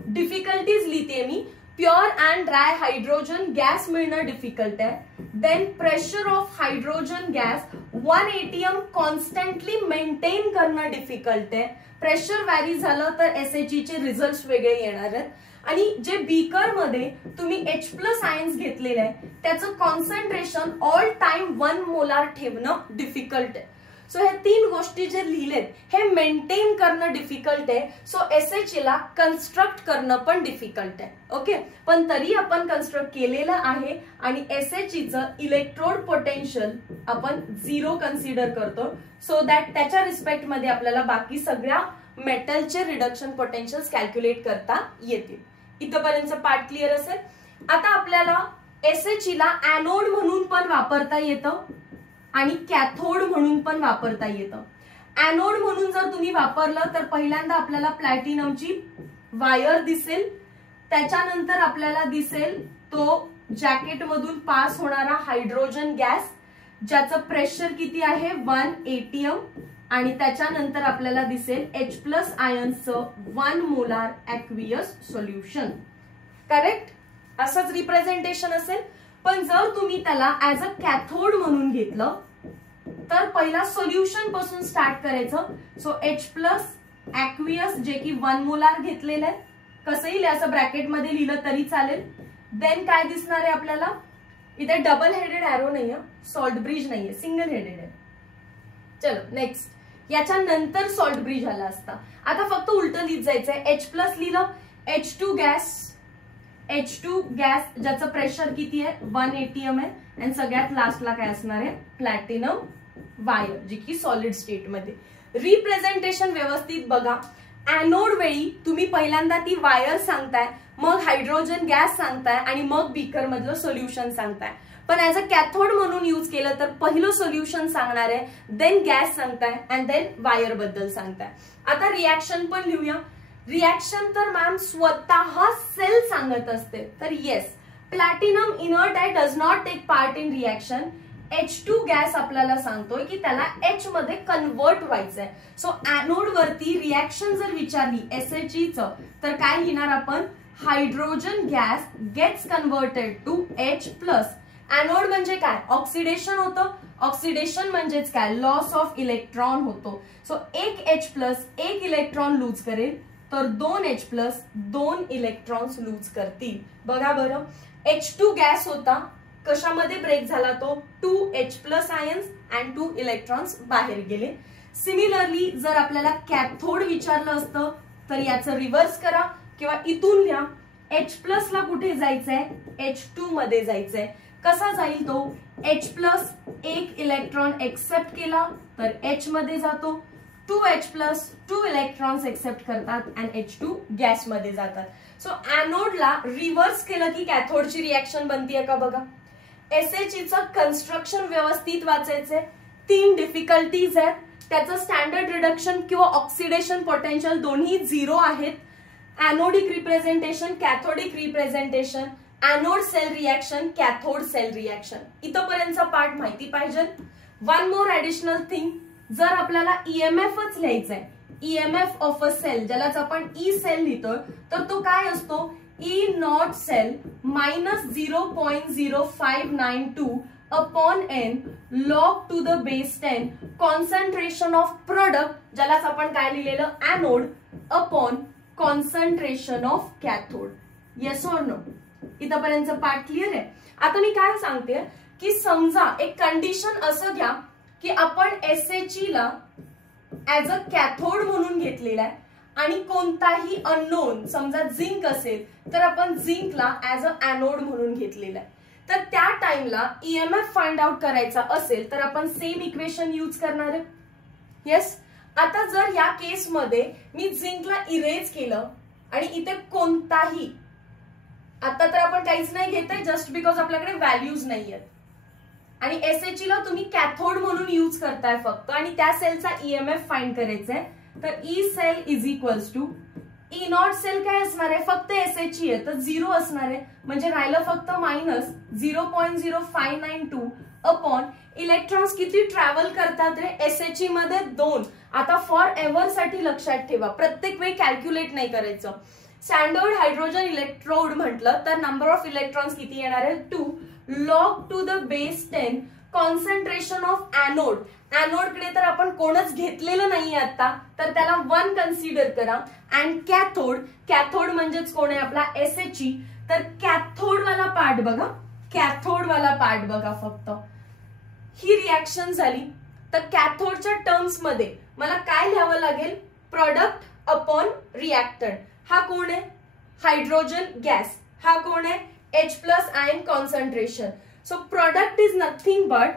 डिफिकल्टीज लिहिते मी, pure and dry hydrogen gas मिळणं डिफिकल्ट आहे. Then pressure of hydrogen gas 1 atm constantly maintain करणं डिफिकल्ट आहे. प्रेशर व्हॅरी झालं तर SHE चे रिझल्ट वेगळे येणार आहेत. आणि जे बीकर मध्ये तुम्ही H+ आयन्स घेतलेले आहे त्याचं कॉन्सन्ट्रेशन ऑल टाइम 1 मोलार ठेवणं डिफिकल्ट आहे. सो हे 3 गोष्टी जे लिहिलेत हे मेंटेन करणं डिफिकल्ट आहे. सो SHE ला कन्स्ट्रक्ट करणं पण डिफिकल्ट आहे. ओके, पण तरी आपण कन्स्ट्रक्ट केलेलं आहे आणि SHE चं इलेक्ट्रोड पोटेन्शियल आपण 0 कन्सिडर करतो सो दॅट त्याच्या रिस्पेक्ट मध्ये आपल्याला बाकी सगळ्या मेटलचे रिडक्शन पोटेन्शियल्स कॅल्क्युलेट करता येतील. इथपर्यंत पार्ट क्लिअर असेल. आता आपल्याला SHE ला एनोड म्हणून पण वापरता येतं आणि कॅथोड म्हणून पण वापरता येतं. एनोड म्हणून जर तुम्ही वापरलं तर पहिल्यांदा आपल्याला प्लॅटिनमची वायर दिसेल, त्याच्यानंतर आपल्याला दिसेल तो जॅकेट मधून पास होणारा हायड्रोजन गॅस ज्याचं प्रेशर किती आहे 1 atm आणि त्याच्यानंतर आपल्याला दिसेल H+ आयन्सचं 1 molar aqueous solution. Correct, असंच रिप्रेझेंटेशन असेल. पण जर तुम्ही त्याला ऍज अ कॅथोड म्हणून घेतलं तर पहिला सोल्युशन पासून स्टार्ट करायचं. सो H+ ॲक्वियस जे की 1 मोलार घेतलेलं आहे, कसंही असं ब्रॅकेट मध्ये लिहिलं तरी चालेल. देन काय दिसणार आहे आपल्याला, इथे डबल हेडेड ॲरो नाहीये, सॉल्ट ब्रिज नाहीये, सिंगल हेडेड आहे. चलो नेक्स्ट, याच्या नंतर सॉल्ट ब्रिज आला असता. आता फक्त उलट लिहित जायचंय. H+ लिहिलं, H2 गॅस ज्याचं प्रेशर किती आहे 1 atm आहे आणि सगळ्यात लास्टला काय असणार आहे प्लॅटिनम वायर जी की सॉलिड स्टेट मध्ये. रिप्रेझेंटेशन व्यवस्थित बघा. एनोड वेळी तुम्ही पहिल्यांदा ती वायर सांगताय, मग हायड्रोजन गॅस सांगताय आणि मग बीकर मधलं सोल्युशन सांगताय. पण ऍज अ कॅथोड म्हणून यूज केलं तर पहिलं सोल्युशन सांगणार आहे, देन गॅस सांगताय अँड देन वायर बद्दल सांगताय. आता रिॲक्शन पण लिहूया. रिॲक्शन तर मॅम स्वतः सेल सांगत असते. तर येस, प्लॅटिनम इनर्ट आहे, does not take part in reaction. H2 gas आपल्याला सांगतोय की त्याला H मध्ये कन्वर्ट व्हायचंय. सो एनोड वरती रिॲक्शन जर विचारली SHE चं तर काय लिहिणार आपण, hydrogen gas gets converted to H+. Anode म्हणजे काय, ऑक्सिडेशन होतं. ऑक्सिडेशन म्हणजेच काय, लॉस ऑफ इलेक्ट्रॉन होतो. सो एक H+ एक इलेक्ट्रॉन लूज करेल तर 2 H+ 2 इलेक्ट्रॉन्स लूज करतील. बघा बरं, H2 गॅस होता, कशामध्ये ब्रेक झाला तो, 2 H+ आयन्स अँड 2 इलेक्ट्रॉन्स बाहेर गेले. सिमिलरली जर आपल्याला कॅथोड विचारलं असतं तर याचं रिव्हर्स करा किंवा इथून लिहा. H+ ला कुठे जायचंय, H2 मध्ये जायचंय. कसा जाईल तो, H+ एक इलेक्ट्रॉन एक्सेप्ट केला तर H मध्ये जातो, 2 H+ 2 इलेक्ट्रॉन्स एक्सेप्ट करतात अँड H2 गॅस मध्ये जातात. सो एनोडला रिव्हर्स केलं की कॅथोडची रिॲक्शन बनतीये का बघा. SHE चं कन्स्ट्रक्शन व्यवस्थित वाचायचंय. 3 डिफिकल्टीज आहेत. त्याचं स्टँडर्ड रिडक्शन किंवा ऑक्सिडेशन पोटेन्शियल दोन्ही 0 आहेत. Anodic representation, cathodic representation, anode cell reaction, cathode cell reaction. इथपर्यंतचा पार्ट माहिती पाहिजे. वन मोर ऍडिशनल थिंग, जर आपल्याला EMFच लिहायचंय, EMF ऑफ अ सेल ज्यालाच आपण E सेल लिहितो, तर तो काय असतो, E0 cell -0.0592 upon n log to the base 10 concentration of product ज्यालाच आपण काय लिहिलेलं anode upon concentration of cathode. Yes or no, इथपर्यंत पार्ट क्लिअर आहे. आता मी काय सांगते की समजा एक कंडिशन असं घ्या की आपण SHE ला ऍज अ कॅथोड म्हणून घेतलेला आहे आणि कोणताही अननोन, समजा झिंक असेल तर आपण झिंकला ऍज अ एनोड म्हणून घेतलेला आहे. तर त्या टाइमला EMF फाइंड आउट करायचा असेल तर आपण सेम इक्वेशन यूज करणार आहे. येस, आता जर या केसमध्ये मी झिंकला इरेज केलं आणि इथे कोणताही, आता तर आपण काहीच नाही घेतोय जस्ट बिकॉज आपल्याकडे व्हॅल्यूज नाही आहेत आणि SHE ला तुम्ही कॅथोड म्हणून यूज करताय फक्त आणि त्या सेलचा EMF फाइंड करायचा आहे. तर E cell is equals to E0 cell काय असणार आहे, फक्त SHE आहे तर 0 असणार आहे, म्हणजे राहिलं फक्त -0.0592 अपॉन इलेक्ट्रॉन्स किती ट्रॅव्हल करतात रे SHE मध्ये 2. आता फॉर एव्हर साठी लक्षात ठेवा, प्रत्येक वेळी कॅल्क्युलेट नाही करायचं. स्टँडर्ड हायड्रोजन इलेक्ट्रोड म्हटलं तर नंबर ऑफ इलेक्ट्रॉन्स किती येणार आहे 2 log to the base 10 concentration of anode. Anode कडे तर आपण कोणच घेतलेलं नाहीये आता तर त्याला 1 कन्सिडर करा. अँड कॅथोड, कॅथोड म्हणजेच कोण आहे आपला SHE. तर कॅथोड वाला पार्ट बघा, कॅथोड वाला पार्ट बघा. फक्त ही रिॲक्शन झाली तर कॅथोडच्या टर्म्स मध्ये मला काय लिहावं लागेल प्रोडक्ट अपॉन रिॲक्टंट. हा कोण आहे हायड्रोजन गॅस, हा कोण आहे H+ ion concentration. So product is nothing but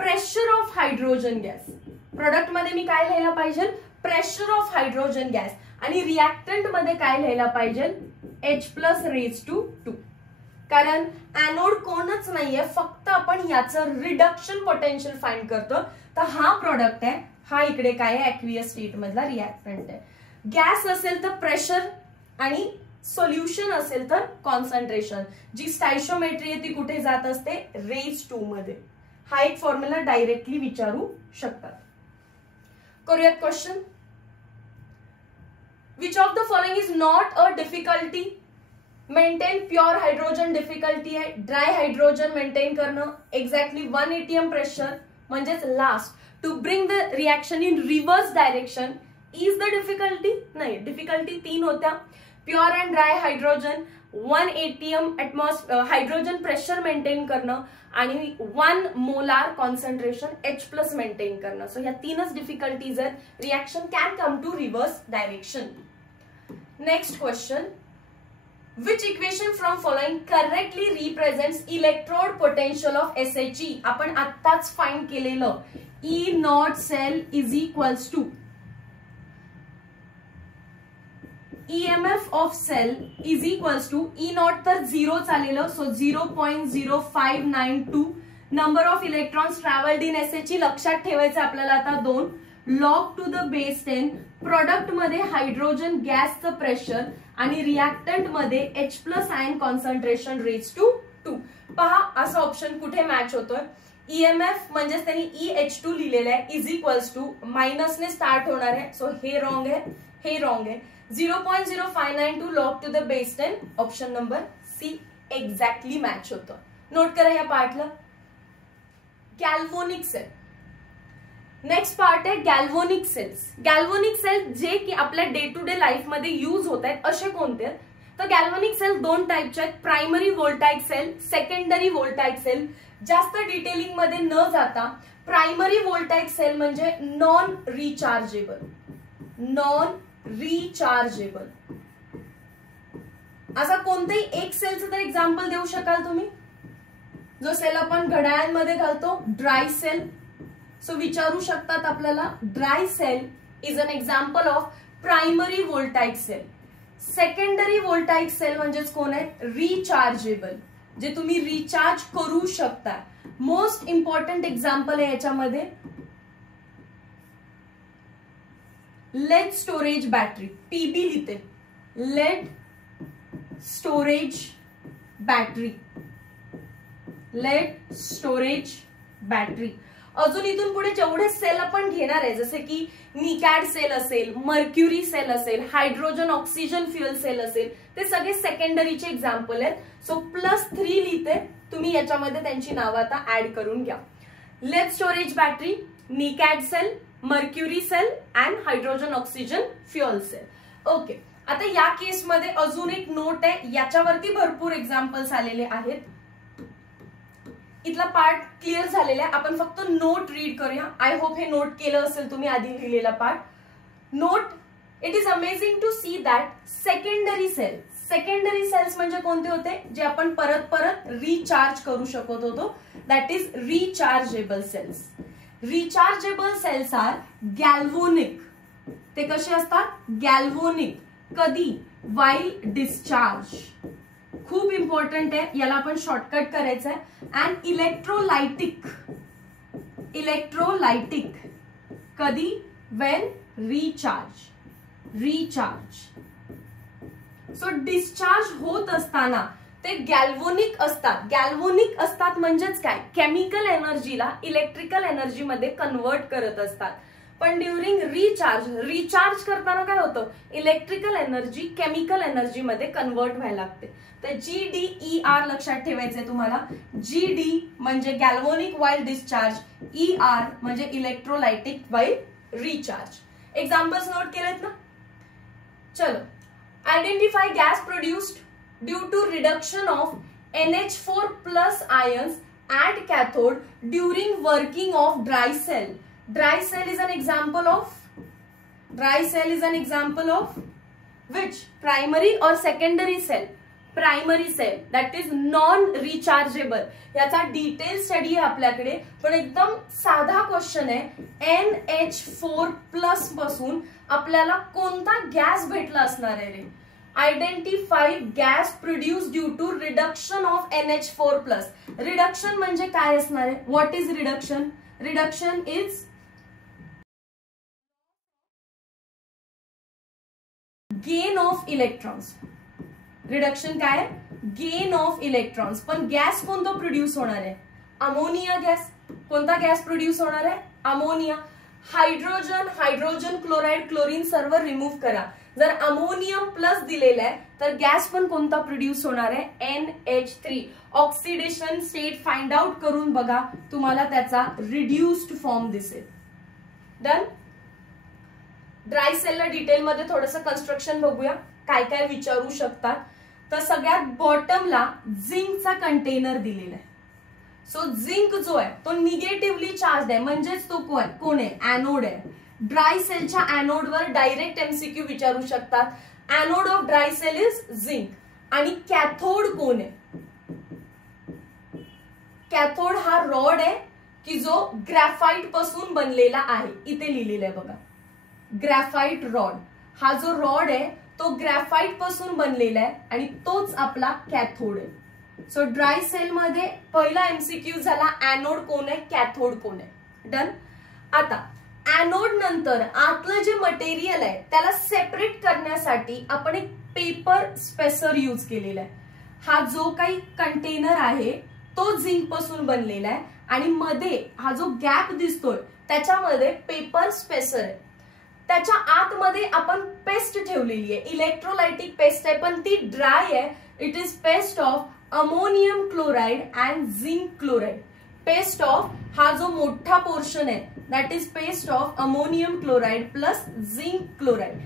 pressure of hydrogen gas. Product मध्ये मी काय लिहायला पाहिजे प्रेशर ऑफ हायड्रोजन गॅस आणि रिॲक्टंट मध्ये काय लिहायला पाहिजे H+2. कारण एनोड कोणच नाहीये, फक्त आपण याचं रिडक्शन पोटेन्शियल फाइंड करतो. तर हा प्रोडक्ट आहे, हा इकडे काय आहे ऍक्वियस स्टेट मधला रिॲक्टंट आहे. गॅस असेल तर प्रेशर आणि सोल्युशन असेल तर कॉन्सन्ट्रेशन. जी स्टायशोमेट्री आहे ती कुठे जात असते रेज 2 मध्ये. हा एक फॉर्म्युला डायरेक्टली विचारू शकतात. करूयात question. Which of the following is not a difficulty. Maintain pure hydrogen difficulty आहे. ड्राय हायड्रोजन मेंटेन करणं एक्झॅक्टली 1 atm प्रेशर म्हणजेच last. To bring the reaction in reverse direction is the difficulty. नाही, difficulty 3 होत्या. Pure and dry hydrogen 1 atm hydrogen pressure maintain करणं आणि 1 molar concentration H+ maintain करणं. So ह्या 3च difficulties आहेत. Reaction can come to reverse direction. Next question. Which equation from following correctly represents electrode potential of SHE. आपण आत्ताच find केलेलं E0 cell is equals to EMF of cell is equals to E0 तर 0 आलेलं, so 0.0592. Number of electrons travelled in SHE लक्षात ठेवायचं आपल्याला आता 2 log to the base 10. Product मध्ये हायड्रोजन गॅसचं प्रेशर आणि रिॲक्टंट मध्ये H+ ion concentration raise to 2. पहा असं ऑप्शन कुठे मॅच होतोय. EMF म्हणजेच त्यांनी EH2 लिहिलेलं आहे इज इक्वल्स टू मायनसने स्टार्ट होणार आहे. सो हे रॉंग आहे, हे रॉंग आहे. 0.0592 log to the base 10 option number C exactly match होतं. नोट करा या पार्टला. Galvanic cell. नेक्स्ट पार्ट आहे गॅल्व्हॅनिक सेल्स. गॅल्व्हॅनिक सेल जे की आपल्या डे टू डे लाईफ मध्ये यूज होत आहेत असे कोणते आहेत तर गॅल्व्हॅनिक सेल 2 टाईपचे आहेत. Primary voltaic cell, secondary voltaic cell. जास्त डिटेलिंग मध्ये न जाता प्रायमरी व्होल्टाइक सेल म्हणजे नॉन रिचार्जेबल. नॉन रिचार्जेबल असा कोणताही एक सेलचं तर एक्झाम्पल देऊ शकाल तुम्ही जो सेल आपण घड्याळांमध्ये घालतो ड्राय सेल. सो विचारू शकतात आपल्याला dry cell is an example of primary voltaic cell. Secondary voltaic cell म्हणजेच कोण आहे रिचार्जेबल, जे तुम्ही रिचार्ज करू शकता. मोस्ट इम्पॉर्टंट एक्झाम्पल आहे याच्यामध्ये लेड स्टोरेज बॅटरी. PB लिहिते lead storage battery. Lead storage battery. अजून इथून पुढे जेवढे सेल आपण घेणार आहे जसे की निकॅड सेल असेल, मर्क्युरी सेल असेल, हायड्रोजन ऑक्सिजन फ्युएल सेल असेल, ते सगळे सेकंडरीचे एक्झाम्पल आहेत. सो +3 लिहिते, तुम्ही याच्यामध्ये त्यांची नावं आता ऍड करून घ्या. Lead storage battery, nicad cell, mercury cell and hydrogen oxygen fuel cell. Okay, आता या केसमध्ये अजून एक नोट आहे, याच्यावरती भरपूर एक्झाम्पल्स आलेले आहेत. इथला पार्ट क्लिअर झालेला आहे. आपण फक्त नोट रीड करूया. आय होप हे नोट केलं असेल तुम्ही आधी लिहिलेला part. Note, it is amazing to see that secondary cell. Secondary cells म्हणजे कोणते होते जे आपण परत परत रिचार्ज करू शकत होतो. That is rechargeable cells. Rechargeable cells are galvanic. ते कसे असतात गॅल्व्हॅनिक. कधी वाईल डिस्चार्ज. खूप इम्पॉर्टंट आहे, याला आपण शॉर्टकट करायचं आहे. And electrolytic. इलेक्ट्रोलायटिक कधी when recharge. Recharge. So discharge होत असताना ते गॅल्व्हॅनिक असतात. गॅल्व्हॅनिक असतात म्हणजेच काय केमिकल एनर्जीला इलेक्ट्रिकल एनर्जी मध्ये कन्वर्ट करत असतात. पण ड्युरिंग रिचार्ज करताना काय होतं, इलेक्ट्रिकल एनर्जी केमिकल एनर्जी मध्ये कन्वर्ट व्हायला लागते. तर GDER लक्षात ठेवायचंय तुम्हाला. GD म्हणजे गॅल्व्हॅनिक व्हाईल डिस्चार्ज, ER म्हणजे electrolytic while recharge. Examples note केलेत ना. चलो, identify gas produced due to reduction of NH4 plus ions at cathode during working of dry cell. Dry cell is an example of which? Primary or secondary cell? Primary cell, that is non-rechargeable. याचा detail study आहे आपल्याकडे, पण एकदम साधा question आहे. NH4 plus पासून आपल्याला कोणता गॅस भेटला असणार आहे रे? Identify gas produce due to reduction of NH4 plus. Reduction म्हणजे काय असणार आहे? What is reduction? Reduction is gain of electrons. Reduction काय आहे? Gain of electrons. पण गॅस कोणता प्रोड्यूस होणार आहे? Ammonia gas. कोणता गॅस प्रोड्यूस होणार आहे? अमोनिया. हायड्रोजन क्लोराइड क्लोरीन सर्व रिमूव्ह करा. जर अमोनियम प्लस दिलेला आहे तर गॅस पण कोणता प्रोड्यूस होणार आहे? NH3. Oxidation state find out करून बघा, तुम्हाला त्याचा रिड्युस्ड फॉर्म दिसेल. डन. ड्राय सेलला डिटेल मध्ये थोडंसं कन्स्ट्रक्शन बघूया, काय काय विचारू शकतात. तर सगळ्यात बॉटमला झिंकचा कंटेनर दिलेला आहे. सो झिंक जो आहे तो निगेटिव्हली चार्ज आहे, म्हणजेच तो कोण आहे? एनोड आहे. ड्राय सेलच्या एनोडवर डायरेक्ट MCQ विचारू शकतात. Anode of dry cell is zinc. आणि कॅथोड कोण आहे? कॅथोड हा रॉड आहे की जो ग्रॅफाइट पासून बनलेला आहे. इथे लिहिलेलं आहे बघा, ग्रॅफाइट रॉड. हा जो रॉड आहे तो ग्रॅफाइट पासून बनलेला आहे आणि तोच आपला कॅथोड आहे. सो ड्राय सेल मध्ये पहिला MCQ झाला, एनोड कोण आहे, कॅथोड कोण आहे. डन. आता एनोड नंतर आतलं जे मटेरियल आहे त्याला सेपरेट करण्यासाठी आपण एक पेपर स्पेसर यूज केलेला आहे. हा जो काही कंटेनर आहे तो झिंक पासून बनलेला आहे आणि मध्ये हा जो गॅप दिसतोय त्याच्यामध्ये पेपर स्पेसर आहे. त्याच्या आतमध्ये आपण पेस्ट ठेवलेली आहे, इलेक्ट्रोलायटिक पेस्ट आहे, पण ती ड्राय आहे. It is paste of ammonium chloride and zinc chloride. Paste of हा जो मोठा पोर्शन आहे that is paste of ammonium chloride plus zinc chloride.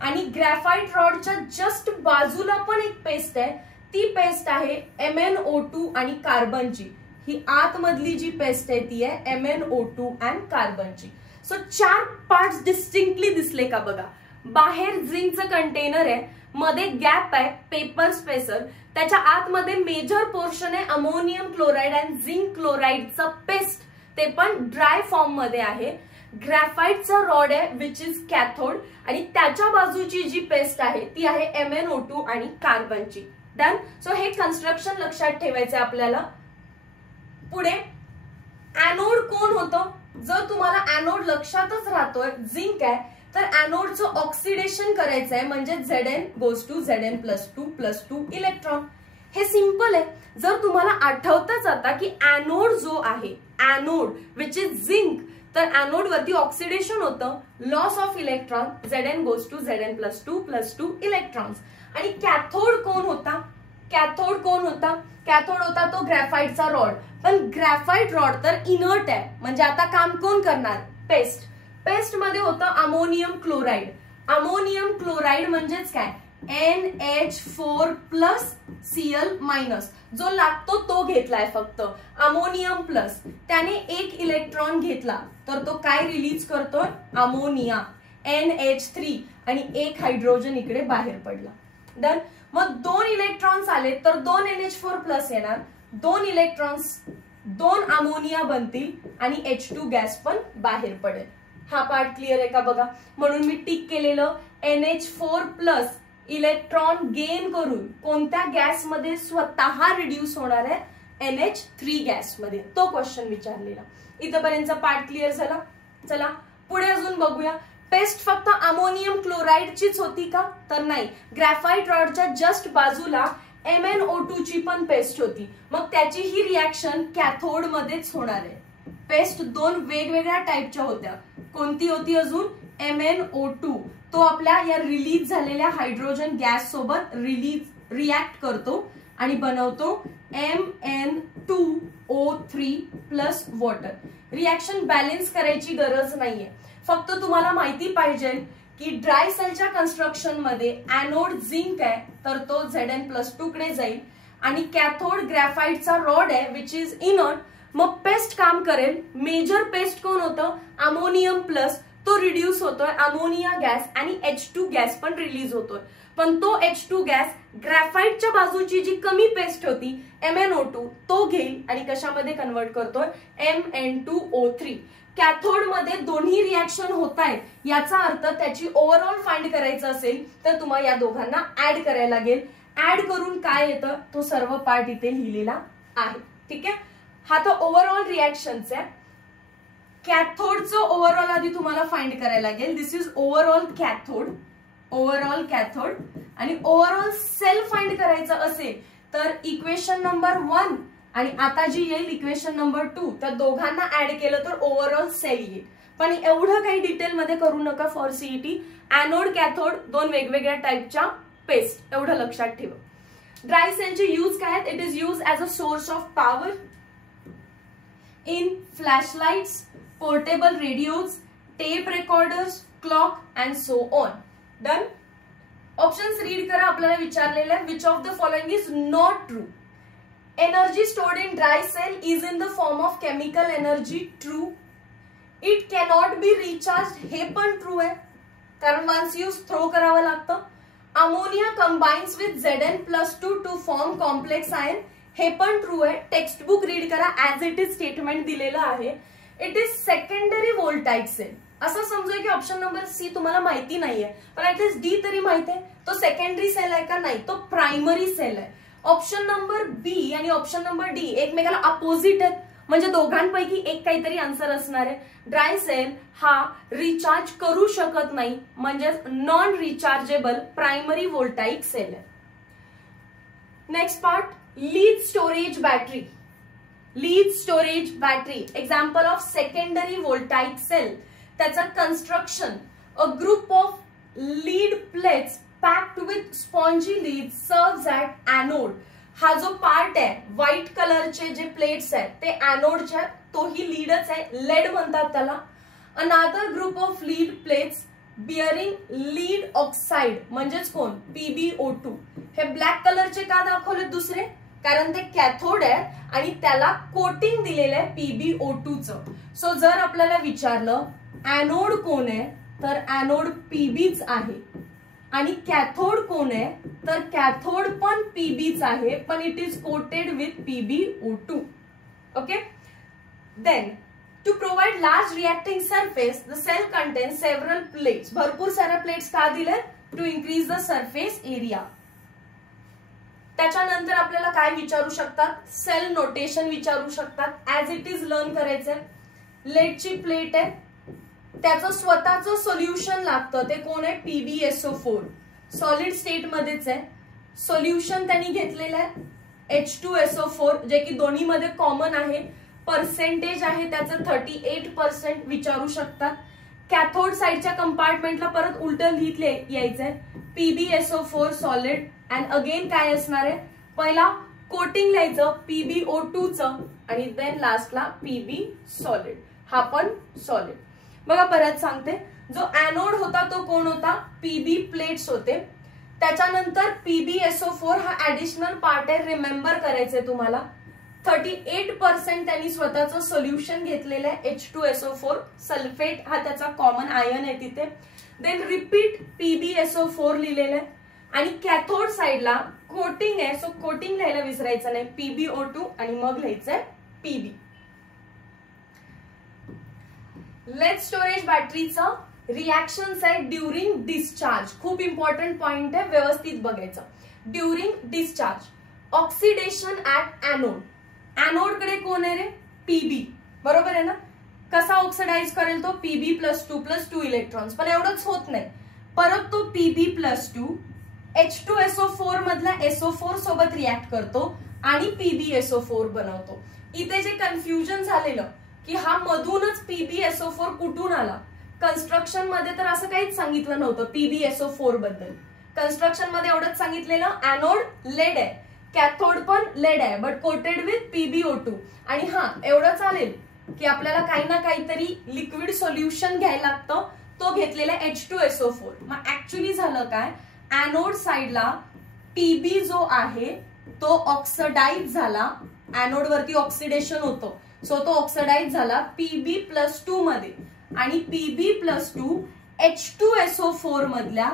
आणि ग्रॅफाइट रॉडच्या जस्ट बाजूला पण एक पेस्ट आहे, ती पेस्ट आहे MnO2 आणि कार्बनची. ही आतमधली जी पेस्ट आहे ती आहे MnO2 अँड कार्बनची. सो 4 पार्ट्स डिस्टिंक्टली दिसले का बघा. बाहेर झिंकचं कंटेनर आहे, मध्ये गॅप आहे पेपर स्पेसर, त्याच्या आतमध्ये मेजर पोर्शन आहे अमोनियम क्लोराइड अँड झिंक क्लोराइडचं पेस्ट, ते पण ड्राय फॉर्म मध्ये आहे. ग्रॅफाइटचा रॉड आहे विच इज कॅथोड आणि त्याच्या बाजूची जी पेस्ट आहे ती आहे MnO2 आणि कार्बनची. डन. सो हे कन्स्ट्रक्शन लक्षात ठेवायचं आपल्याला. पुढे एनोड कोण होतं? जर तुम्हाला एनोड लक्षातच राहतोय झिंक आहे तर एनोडचं ऑक्सिडेशन करायचं आहे, म्हणजे Zn goes to Zn+2+2 electron. हे सिंपल आहे. जर तुम्हाला आठवतच आता की एनोड जो आहे, एनोड विच इज झिंक, तर एनोड वरती ऑक्सिडेशन होतं, loss of electron, Zn goes to Zn+2+2 electrons. आणि कॅथोड कोण होता? कॅथोड होता तो ग्रॅफाइटचा रॉड. पण ग्रॅफाइट रॉड तर इनर्ट आहे, म्हणजे आता काम कोण करणार? पेस्ट. पेस्ट मध्ये होतं अमोनियम क्लोराइड. अमोनियम क्लोराइड म्हणजेच काय? NH4 plus Cl minus. जो लागतो तो घेतलाय फक्त अमोनियम प्लस. त्याने एक इलेक्ट्रॉन घेतला तर तो काय रिलीज करतोय? अमोनिया NH3 आणि एक हायड्रोजन इकडे बाहेर पडला. डन. मग 2 इलेक्ट्रॉन्स आले तर 2 NH4 प्लस येणार, 2 इलेक्ट्रॉन्स 2 अमोनिया बनतील आणि H2 गॅस पण बाहेर पडेल. हा पार्ट क्लिअर आहे का बघा. म्हणून मी टिक केलेलं NH4 प्लस इलेक्ट्रॉन गेन करून कोणत्या गॅसमध्ये स्वतः रिड्यूस होणार आहे? NH3 गॅसमध्ये. तो क्वेश्चन विचारलेला. इथपर्यंतचा पार्ट क्लिअर झाला. चला पुढे अजून बघूया. पेस्ट फक्त अमोनियम क्लोराइडचीच होती का? तर नाही. ग्रॅफाइट रॉडच्या जस्ट बाजूला MnO2 ची पण पेस्ट होती. मग त्याची ही रिॲक्शन कॅथोड मध्येच होणार आहे. पेस्ट 2 वेगवेगळ्या टाईपच्या होत्या. कोणती होती अजून MnO2, तो आपल्या या रिलीज झालेल्या हायड्रोजन गॅस सोबत रिॲक्ट करतो आणि बनवतो MnO2O3 plus water. Reaction balance करायची गरज नाहीये, फक्त तुम्हाला माहिती पाहिजे की ड्राय सेलच्या कन्स्ट्रक्शन मध्ये एनोड झिंक आहे तर तो Zn+2 कडे जाईल आणि कॅथोड ग्रॅफाइटचा रॉड आहे विच इज इनर्ट. मग पेस्ट काम करेल. मेजर पेस्ट कोण होतं? अमोनियम प्लस, तो रिड्यूस होतोय, अमोनिया गॅस आणि H2 गॅस पण रिलीज होतोय. पण तो H2 गॅस ग्रॅफाइटच्या बाजूची जी कमी पेस्ट होती MnO2 तो घेईल आणि कशामध्ये कन्वर्ट करतोय Mn2O3. कॅथोड मध्ये दोन्ही रिॲक्शन होत आहेत, याचा अर्थ त्याची ओव्हरऑल फाइंड करायचं असेल तर तुम्हाला या दोघांना ऍड करायला लागेल. ऍड करून काय येतं तो सर्व पार्ट इथे लिहिलेला आहे. ठीक आहे, हा तो ओव्हरऑल रिॲक्शनचा आहे. कॅथोडचं ओव्हरऑल आधी तुम्हाला फाइंड करायला लागेल. This is overall cathode, overall cathode. आणि ओव्हरऑल सेल फाइंड करायचं असेल तर इक्वेशन नंबर 1 आणि आता जी येईल इक्वेशन नंबर 2, त्या दोघांना ऍड केलं तर ओव्हरऑल सेल येईल. पण एवढं काही डिटेल मध्ये करू नका फॉर सीईटी. एनोड कॅथोड दोन वेगवेगळ्या टाइपच्या पेस्ट, एवढं लक्षात ठेवा. ड्राय सेलचे यूज काय आहेत? It is use as a source of power in flashlights, portable radios, tape recorders, clock and so on. Done. Options read करा. आपल्याला विचारलेलं आहे which of the following is not true. Energy stored in dry cell is in the form of chemical energy. True. It cannot be recharge, हे पण true आहे कारण once use throw करावं लागतं. Ammonia combines with Zn+2 to form complex ion, हे पण true आहे. Text book read करा, ऍज इट इज स्टेटमेंट दिलेलं आहे. It is secondary voltaic cell. असं समजूया की ऑप्शन नंबर सी तुम्हाला माहिती नाहीये, पण ऍटलीस्ट डी तरी माहिती आहे. तो सेकंडरी सेल आहे का? नाही, तो प्रायमरी सेल आहे. ऑप्शन नंबर बी आणि ऑप्शन नंबर डी एकमेकाला अपोजिट आहेत, म्हणजे दोघांपैकी एक काहीतरी आन्सर असणार आहे. ड्राय सेल हा रिचार्ज करू शकत नाही, म्हणजे non rechargeable primary voltaic cell आहे. Next part, lead storage battery. Lead storage battery example of secondary voltaic cell. त्याचं construction, a group of lead plates packed with spongy leads serves at anode. हा जो part आहे white कलरचे जे plates आहेत ते एनोडचे, तोही लीडच आहे, लेड म्हणतात त्याला. अनादर group of lead plates bearing lead oxide म्हणजेच कोण? PbO2. हे ब्लॅक कलरचे का दाखवले दुसरे? कारण ते कॅथोड आहे आणि त्याला कोटिंग दिलेलं आहे PbO2चं. सो जर आपल्याला विचारलं एनोड कोण आहे तर एनोड Pbच आहे आणि कॅथोड कोण आहे तर कॅथोड पण Pbच आहे, पण it is coated with PbO2. Okay. Then to provide large reacting surface the cell contains several plates. भरपूर साऱ्या प्लेट्स का दिले? To increase the surface area. त्याच्यानंतर आपल्याला काय विचारू शकतात? सेल नोटेशन विचारू शकतात. ऍज इट इज लर्न करायचंय. लेडची प्लेट आहे, त्याचं स्वतःचं सोल्युशन लागतं, ते कोण आहे? PbSO4. सॉलिड स्टेट मध्येच आहे. सोल्युशन त्यांनी घेतलेलं आहे H2SO4, जे की दोन्ही मध्ये कॉमन आहे. पर्सेंटेज आहे त्याचं 38% विचारू शकतात. कॅथोड साइडच्या कंपार्टमेंटला परत उलट लिहितले यायचंय PbSO4 सॉलिड. अँड अगेन काय असणार आहे? पहिला कोटिंग लिहायचं PbO2चं आणि देन लास्टला Pb सॉलिड. हा पण सॉलिड. बघा परत सांगते, जो एनोड होता तो कोण होता? Pb प्लेट्स होते. त्याच्यानंतर PbSO4 हा ऍडिशनल पार्ट आहे, रिमेंबर करायचंय तुम्हाला. 38% त्यांनी स्वतःचं सोल्युशन घेतलेलं आहे H2SO4. सल्फेट हा त्याचा कॉमन आयन आहे तिथे. देन रिपीट PbSO4 लिहिलेलं आहे आणि कॅथोड साइडला कोटिंग आहे, सो कोटिंग लिहायला विसरायचं नाही. PbO2 आणि मग लिहायचंय Pb. लेड स्टोरेज बॅटरीचं रिॲक्शन्स आहे ड्युरिंग डिस्चार्ज. खूप इम्पॉर्टंट पॉइंट आहे, व्यवस्थित बघायचं. During discharge, oxidation at anode. Anode कडे कोण आहे रे? Pb. बरोबर आहे ना? कसा ऑक्सिडाइज करेल तो? Pb+2+2 electrons. पण एवढंच होत नाही, परत तो Pb+2 H2SO4 मधला SO4 सोबत रिॲक्ट करतो आणि PbSO4 बनवतो. इथे जे कन्फ्युजन झालेलं की हा मधूनच PbSO4 कुठून आला, कन्स्ट्रक्शन मध्ये तर असं काहीच सांगितलं नव्हतं PbSO4 बद्दल. कन्स्ट्रक्शन मध्ये एवढंच सांगितलेलं ॲनोड लेड आहे, कॅथोड पण लेड आहे बट कोटेड विथ PbO2. आणि हा एवढं चालेल की आपल्याला काही ना काहीतरी लिक्विड सोल्युशन घ्यायला लागतं, तो घेतलेला H2SO4. मग ऍक्च्युली झालं काय, ॲनोड साइडला Pb जो आहे तो ऑक्सिडाइज झाला, ॲनोड वरती ऑक्सिडेशन होतं, सो तो ऑक्सिडाइज झाला Pb+2 मध्ये, आणि Pb+2 H2SO4 मधल्या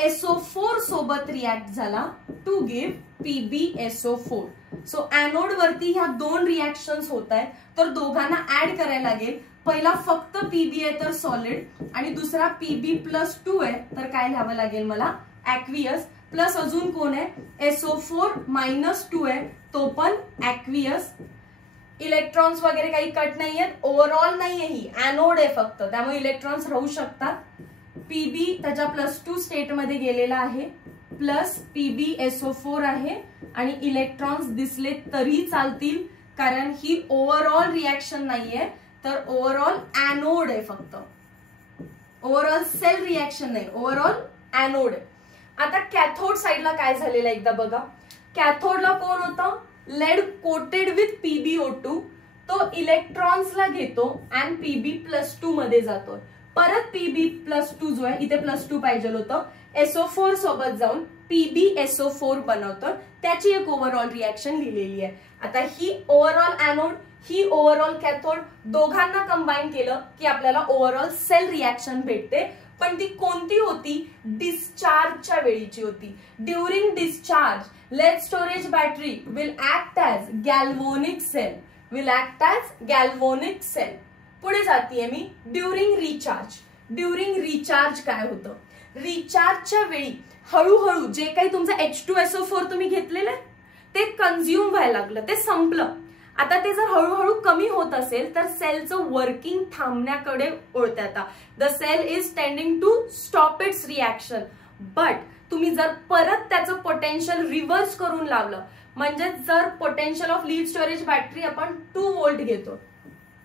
SO4 सोबत रिॲक्ट झाला to give PbSO4. So anode वरती ह्या दोन रिॲक्शन्स होत आहेत, तर दोघांना ऍड करायला लागेल. पहिला फक्त Pb आहे तर सॉलिड, आणि दुसरा Pb+2 आहे तर काय लिहावं लागेल मला, ऍक्वियस. प्लस अजून कोण आहे, SO4-2 आहे तो पण ऍक्वियस. इलेक्ट्रॉन्स वगैरे काही कट नाहीयेत, ओव्हरऑल नाहीये, ही ॲनोड आहे फक्त, त्यामुळे इलेक्ट्रॉन्स राहू शकतात. Pb त्याच्या +2 स्टेट मध्ये गेलेला आहे, प्लस PbSO4 आहे, आणि इलेक्ट्रॉन्स दिसले तरी चालतील कारण ही ओव्हरऑल रिॲक्शन नाहीये, तर ओव्हरऑल ॲनोड आहे फक्त, ओव्हरऑल सेल रिॲक्शन नाही, ओव्हरऑल ॲनोड आहे. आता कॅथोड साइडला काय झालेलं एकदा बघा. कॅथोडला कोण होतं, लेड कोटेड विथ PbO2, तो इलेक्ट्रॉन्सला घेतो आणि Pb+2 मध्ये जातो. परत Pb+2 जो आहे, इथे +2 पाहिजे होतं, SO4 सोबत जाऊन PbSO4 बनवतो, त्याची एक ओव्हरऑल रिॲक्शन लिहिलेली आहे. आता ही ओव्हरऑल ॲनोड, ही ओव्हरऑल कॅथोड, दोघांना कंबाईन केलं की आपल्याला ओव्हरऑल सेल रिॲक्शन भेटते. पण ती कोणती होती, डिस्चार्जच्या वेळीची होती. During discharge lead storage battery will act as galvanic cell, will act as galvanic cell. पुढे जातीये मी, ड्युरिंग रिचार्ज. ड्युरिंग रिचार्ज काय होतं, रिचार्जच्या वेळी हळूहळू जे काही तुमचं H2SO4 तुम्ही घेतलेलं ते कन्झ्युम व्हायला लागलं, ते संपलं. आता ते जर हळूहळू कमी होत असेल तर सेलचं वर्किंग थांबण्याकडे वळते. आता the cell is tending to stop its reaction. But तुम्ही जर परत त्याचं पोटेन्शियल रिव्हर्स करून लावलं, म्हणजे जर potential of lead storage battery आपण 2 व्होल्ट घेतो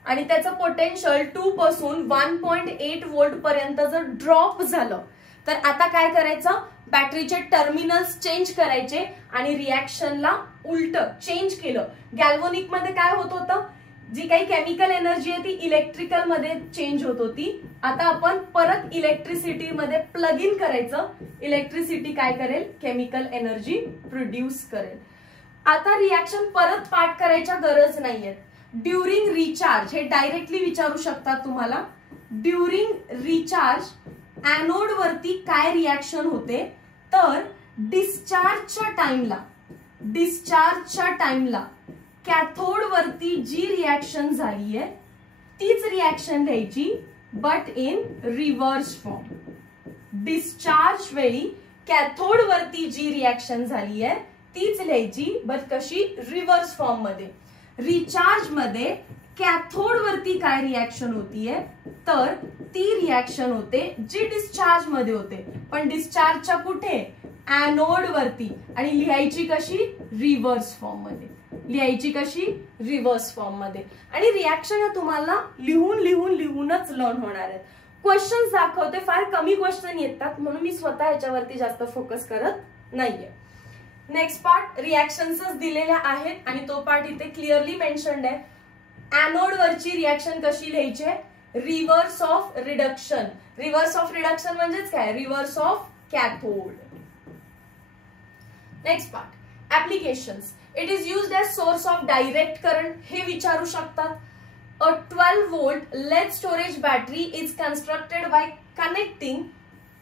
आणि त्याचं पोटेन्शियल 2 पासून 1.8 व्होल्ट पर्यंत जर ड्रॉप झालं, तर आता काय करायचं, बॅटरीचे टर्मिनल्स चेंज करायचे आणि रिॲक्शनला उलट चेंज केलं. गॅल्व्हॅनिक मध्ये काय होत होतं, जी काही केमिकल एनर्जी आहे ती इलेक्ट्रिकल मध्ये चेंज होत होती. आता आपण परत इलेक्ट्रिसिटी मध्ये प्लग इन करायचं, इलेक्ट्रिसिटी काय करेल, केमिकल एनर्जी प्रोड्यूस करेल. आता रिॲक्शन परत पाठ करायच्या गरज नाहीये. ड्युरिंग रिचार्ज हे डायरेक्टली विचारू शकतात तुम्हाला. ड्युरिंग रिचार्ज ॲनोड वरती काय रिॲक्शन होते, तर डिस्चार्जच्या टाइमला कॅथोड वरती जी रिॲक्शन झाली आहे तीच रिॲक्शन लिहायची, but in reverse form. Discharge वेळी कॅथोड वरती जी रिॲक्शन झाली आहे तीच लिहायची, बट कशी, रिव्हर्स फॉर्म मध्ये. रिचार्ज मध्ये कॅथोड वरती काय रिॲक्शन होतीये, तर ती रिॲक्शन होते जी डिस्चार्ज मध्ये होते, पण डिस्चार्जच्या कुठे, ॲनोड वरती, आणि लिहायची कशी, रिव्हर्स फॉर्म मध्ये. लिहायची कशी, रिव्हर्स फॉर्म मध्ये. आणि रिॲक्शन तुम्हाला लिहूनच लर्न होणार आहेत. क्वेश्चन्स दाखवते, फार कमी क्वेश्चन येतात म्हणून मी स्वतः याच्यावरती जास्त फोकस करत नाहीये. नेक्स्ट पार्ट रिॲक्शन्सच दिलेल्या आहेत आणि तो पार्ट इथे क्लिअरली मेन्शन्ड आहे. ॲनोड वरची रिॲक्शन कशी लिहायची, reverse of reduction. Reverse of reduction म्हणजेच काय, reverse of cathode. Next part, applications. It is used as source of direct current, हे विचारू शकतात. A 12 volt lead storage battery is constructed by connecting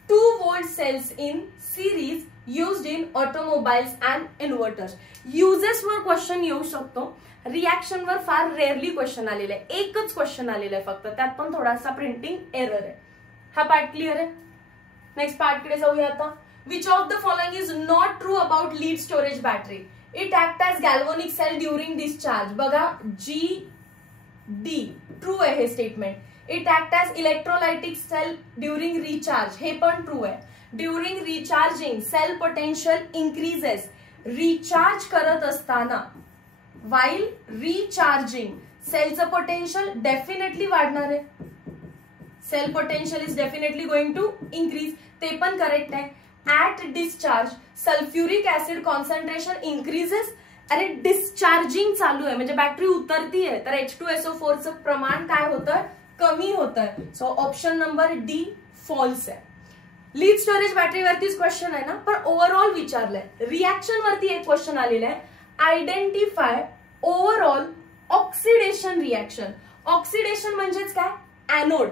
2 volt cells in series used in automobiles and inverters. Uses वर question येऊ शकतो, reaction वर फार rarely question आलेला आहे. एकच क्वेश्चन आलेला आहे फक्त, त्यात पण थोडासा प्रिंटिंग एरर आहे. हा पार्ट क्लिअर आहे. नेक्स्ट पार्ट कडे जाऊया आता. Which of the following is not true about lead storage battery? It acts as galvanic cell during discharge. बघा, G D ट्रू आहे हे statement. It act as electrolytic cell during recharge, हे पण true आहे. During recharging cell potential increases. Recharge करत असताना, while recharging सेलचं potential definitely वाढणार आहे. Cell potential is definitely going to increase, ते पण करेक्ट आहे. At discharge sulphuric acid concentration increases. अरे डिस्चार्जिंग चालू आहे म्हणजे बॅटरी उतरतीये, तर H2SO4 चं प्रमाण काय होतं, कमी होत आहे. So option number D false आहे. लीड स्टोरेज बॅटरीवरतीच क्वेश्चन आहे ना, पण ओव्हरऑल विचारलंय. रिॲक्शन वरती एक क्वेश्चन आलेला आहे, identify overall oxidation reaction. Oxidation म्हणजेच काय, ऍनोड.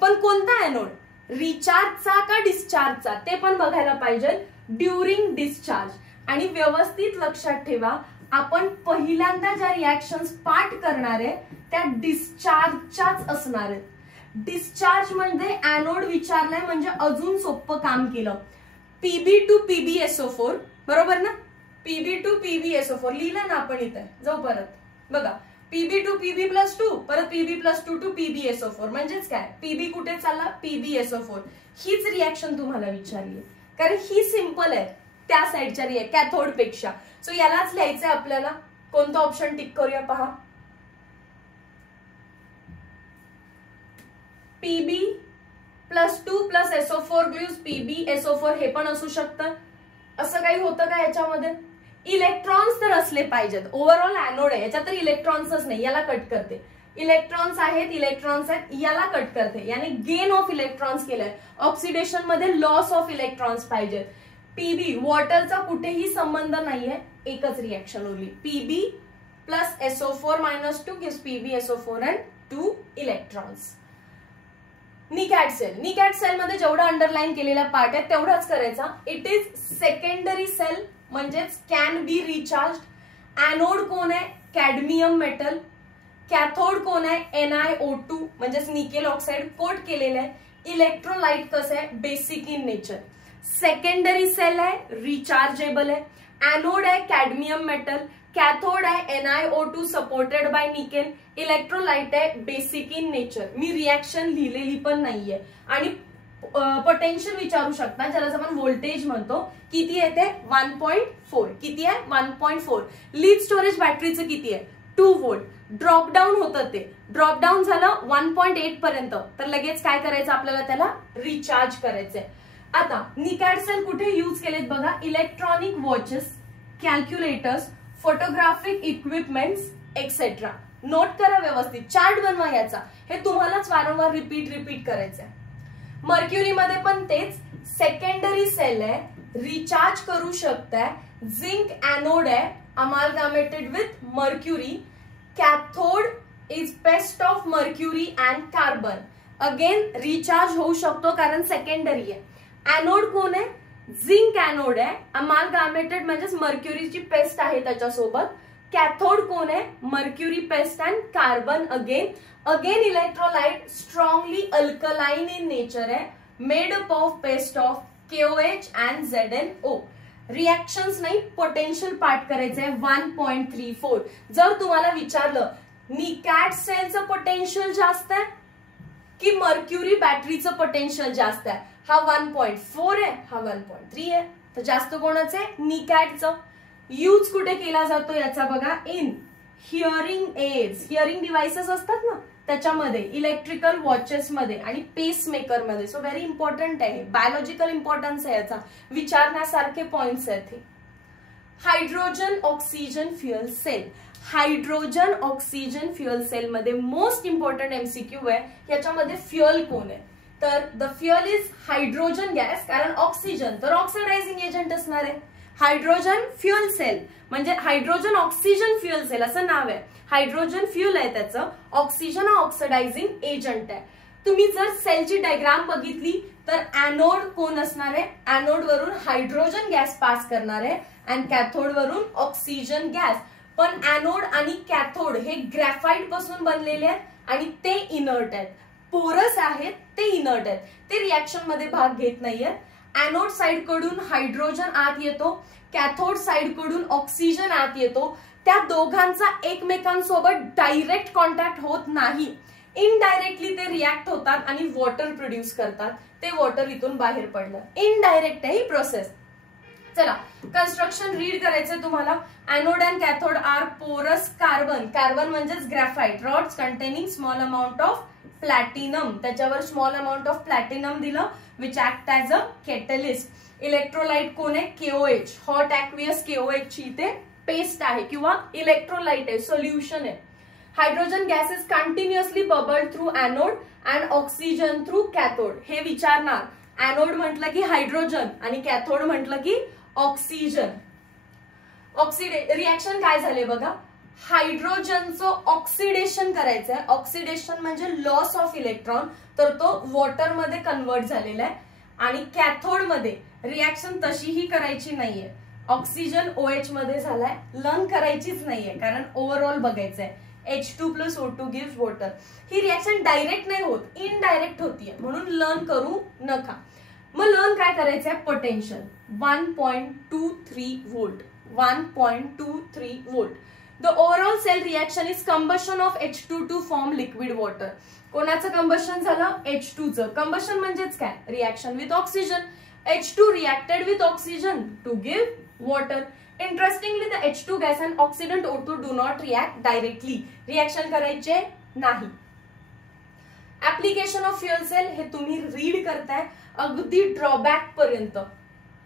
पण कोणता ऍनोड, रिचार्जचा का डिस्चार्जचा, ते पण बघायला पाहिजे ड्युरिंग डिस्चार्ज. आणि व्यवस्थित लक्षात ठेवा, आपण पहिल्यांदा ज्या रिॲक्शन्स पार्ट करणार आहे त्या डिस्चार्जच्याच असणार आहेत. डिस्चार्ज मध्ये ऍनोड विचारलाय म्हणजे अजून सोपं काम केलं. Pb to PbSO4 बरोबर ना, Pb to PbSO4 लिहिलं ना आपण इथे, जाऊ परत बघा. Pb to Pb+2 परत Pb+2 to PbSO4 म्हणजेच काय, Pb कुठे चालला, PbSO4. हीच रिॲक्शन तुम्हाला विचारली, कारण ही सिंपल आहे त्या साईडच्या कॅथोड पेक्षा. सो यालाच लिहायचंय आपल्याला. कोणतं ऑप्शन टिक करूया पहा. Pb+2 + SO4 गिव्स PbSO4 हे पण असू शकतं. असं काही होतं का याच्यामध्ये, इलेक्ट्रॉन्स तर असले पाहिजेत. ओव्हरऑल ऍनोड आहे, याच्यात तर इलेक्ट्रॉन्सच नाही, याला कट करते. इलेक्ट्रॉन्स आहेत, याला कट करते, याने गेन ऑफ इलेक्ट्रॉन्स केलंय. ऑक्सिडेशन मध्ये लॉस ऑफ इलेक्ट्रॉन्स पाहिजेत. Pb वॉटरचा कुठेही संबंध नाहीये, एकच reaction only. Pb + SO4-2 gives PbSO4 and 2 electrons. Nicad cell, nicad cell मध्ये जेवढा अंडरलाईन केलेला पार्ट आहे तेवढाच करायचा. इट इज सेकंडरी सेल म्हणजेच कॅन बी रिचार्ज. ऍनोड कोण आहे, कॅडमियम मेटल. कॅथोड कोण आहे, NiO2 म्हणजेच निकेल ऑक्साइड कोट केलेलं आहे. इलेक्ट्रोलाइट कसं आहे, basic in nature. Secondary cell आहे, रिचार्जेबल आहे. ऍनोड आहे कॅडमियम मेटल, कॅथोड आहे NiO2 supported by nickel. Electrolyte आहे बेसिक इन नेचर. मी रिॲक्शन लिहिलेली पण नाहीये. आणि पोटेन्शियल विचारू शकता, ज्याला आपण व्होल्टेज म्हणतो, किती आहे ते 1.4. किती आहे 1.4. लीड स्टोरेज बॅटरीचं किती आहे 2 व्होल्ट. ड्रॉपडाऊन होतं, ते ड्रॉपडाऊन झालं 1.8 पर्यंत, तर लगेच काय करायचं आपल्याला, त्याला रिचार्ज करायचंय. आता निकॅट सेल कुठे यूज केलेत बघा, electronic watches, calculators, photographic equipments etcetera. Note करा व्यवस्थित, चार्ट बनवा याचा. हे तुम्हालाच वारंवार रिपीट करायचंय. मर्क्युरी मध्ये पण तेच, सेकंडरी सेल आहे, रिचार्ज करू शकताय. झिंक ऍनोड आहे, amalgamated with mercury. Cathode is paste of mercury and carbon. Again recharge होऊ शकतो कारण सेकंडरी आहे. ऍनोड कोण आहे, झिंक ऍनोड आहे, अमालगामेटेड म्हणजेच मर्क्युरीची पेस्ट आहे त्याच्यासोबत. कॅथोड कोण आहे, mercury paste and carbon. Again electrolyte strongly alkaline in nature आहे, made up of paste of KOH and ZnO. Reactions नाही, पोटेन्शियल पार्ट करायचंय 1.34. जर तुम्हाला विचारलं निकॅट सेलचं पोटेन्शियल जास्त आहे की मर्क्युरी बॅटरीचं पोटेन्शियल जास्त आहे, हा 1.4 आहे, हा 1.3 आहे, तर जास्त कोणाचं आहे, निकॅटचं. यूज कुठे केला जातो याचा बघा, in hearing aids. Hearing devices असतात ना त्याच्यामध्ये, इलेक्ट्रिकल वॉचेस मध्ये आणि पेस मेकर मध्ये. सो व्हेरी इम्पॉर्टंट आहे, बायोलॉजिकल इम्पॉर्टन्स आहे याचा, विचारण्यासारखे पॉइंट्स आहेत हे. Hydrogen oxygen fuel cell. Hydrogen oxygen fuel cell मध्ये मोस्ट इम्पॉर्टंट MCQ आहे, याच्यामध्ये फ्युएल कोण आहे, तर the fuel is hydrogen gas, कारण ऑक्सिजन तर ऑक्सिडायझिंग एजंट असणार आहे. हायड्रोजन फ्युएल सेल म्हणजे हायड्रोजन ऑक्सिजन फ्युएल सेल असं नाव आहे. हायड्रोजन फ्युएल आहे त्याचं, ऑक्सिजन हा ऑक्सिडायझिंग एजंट आहे. तुम्ही जर सेलची डायग्राम बघितली तर ऍनोड कोण असणार आहे, ऍनोड वरून हायड्रोजन गॅस पास करणार आहे आणि कॅथोड वरून ऑक्सिजन गॅस. पण ऍनोड आणि कॅथोड हे ग्रॅफाइट पासून बनलेले आहेत आणि ते इनर्ट आहेत. पोरस आहेत ते इनर्ट आहेत, ते रिॲक्शन मध्ये भाग घेत नाहीयेत. ऍनोड साइड कडून हायड्रोजन आत येतो, कॅथोड साइड कडून ऑक्सिजन आत येतो. त्या दोघांचा एकमेकांसोबत डायरेक्ट कॉन्टॅक्ट होत नाही, इनडायरेक्टली ते रिॲक्ट होतात आणि वॉटर प्रोड्यूस करतात. ते वॉटर इथून बाहेर पडलं, इनडायरेक्ट आहे ही प्रोसेस. चला कन्स्ट्रक्शन रीड करायचं तुम्हाला. ऍनोड अँड कॅथोड आर पोरस कार्बन. कार्बन म्हणजेच graphite rods containing small amount of platinum, त्याच्यावर स्मॉल अमाउंट ऑफ प्लॅटिनम दिलं which act as a catalyst. Electrolyte कोण आहे? KOH, हॉट ऍक्वियस KOH ची इथे पेस्ट आहे किंवा इलेक्ट्रोलाइट आहे, सोल्युशन आहे. Hydrogen gas is continuously bubbled through anode and oxygen through cathode. हे विचारणार, एनोड म्हटलं की हायड्रोजन आणि कॅथोड म्हटलं की ऑक्सिजन. रिएक्शन काय झाले बघा, हायड्रोजनचं ऑक्सिडेशन करायचंय. ऑक्सिडेशन म्हणजे लॉस ऑफ इलेक्ट्रॉन, तर तो वॉटर मध्ये कन्वर्ट झालेला आहे. आणि कॅथोड मध्ये रिएक्शन तशीही करायची नाहीये, ऑक्सिजन OH मध्ये झालाय, लर्न करायचीच नाहीये कारण ओव्हरऑल बघायचंय. H2 + O2 gives water. ही रिएक्शन डायरेक्ट नाही होत, इनडायरेक्ट होतीये, म्हणून लर्न करू नका. मग लर्न काय करायचंय? Potential 1.23 volt. 1.23 volt. The overall cell reaction is combustion of H2 to form liquid water. कोणाचं कंबशन झालं? H2चं. कंबशन म्हणजेच काय? Reaction with oxygen. H2 reacted with oxygen to give water. Interestingly, the H2 gas and oxidant O2 do not react directly. Reaction करायचे नाही. Application of fuel sale हे तुम्ही read करताय अगदी ड्रॉबॅक पर्यंत.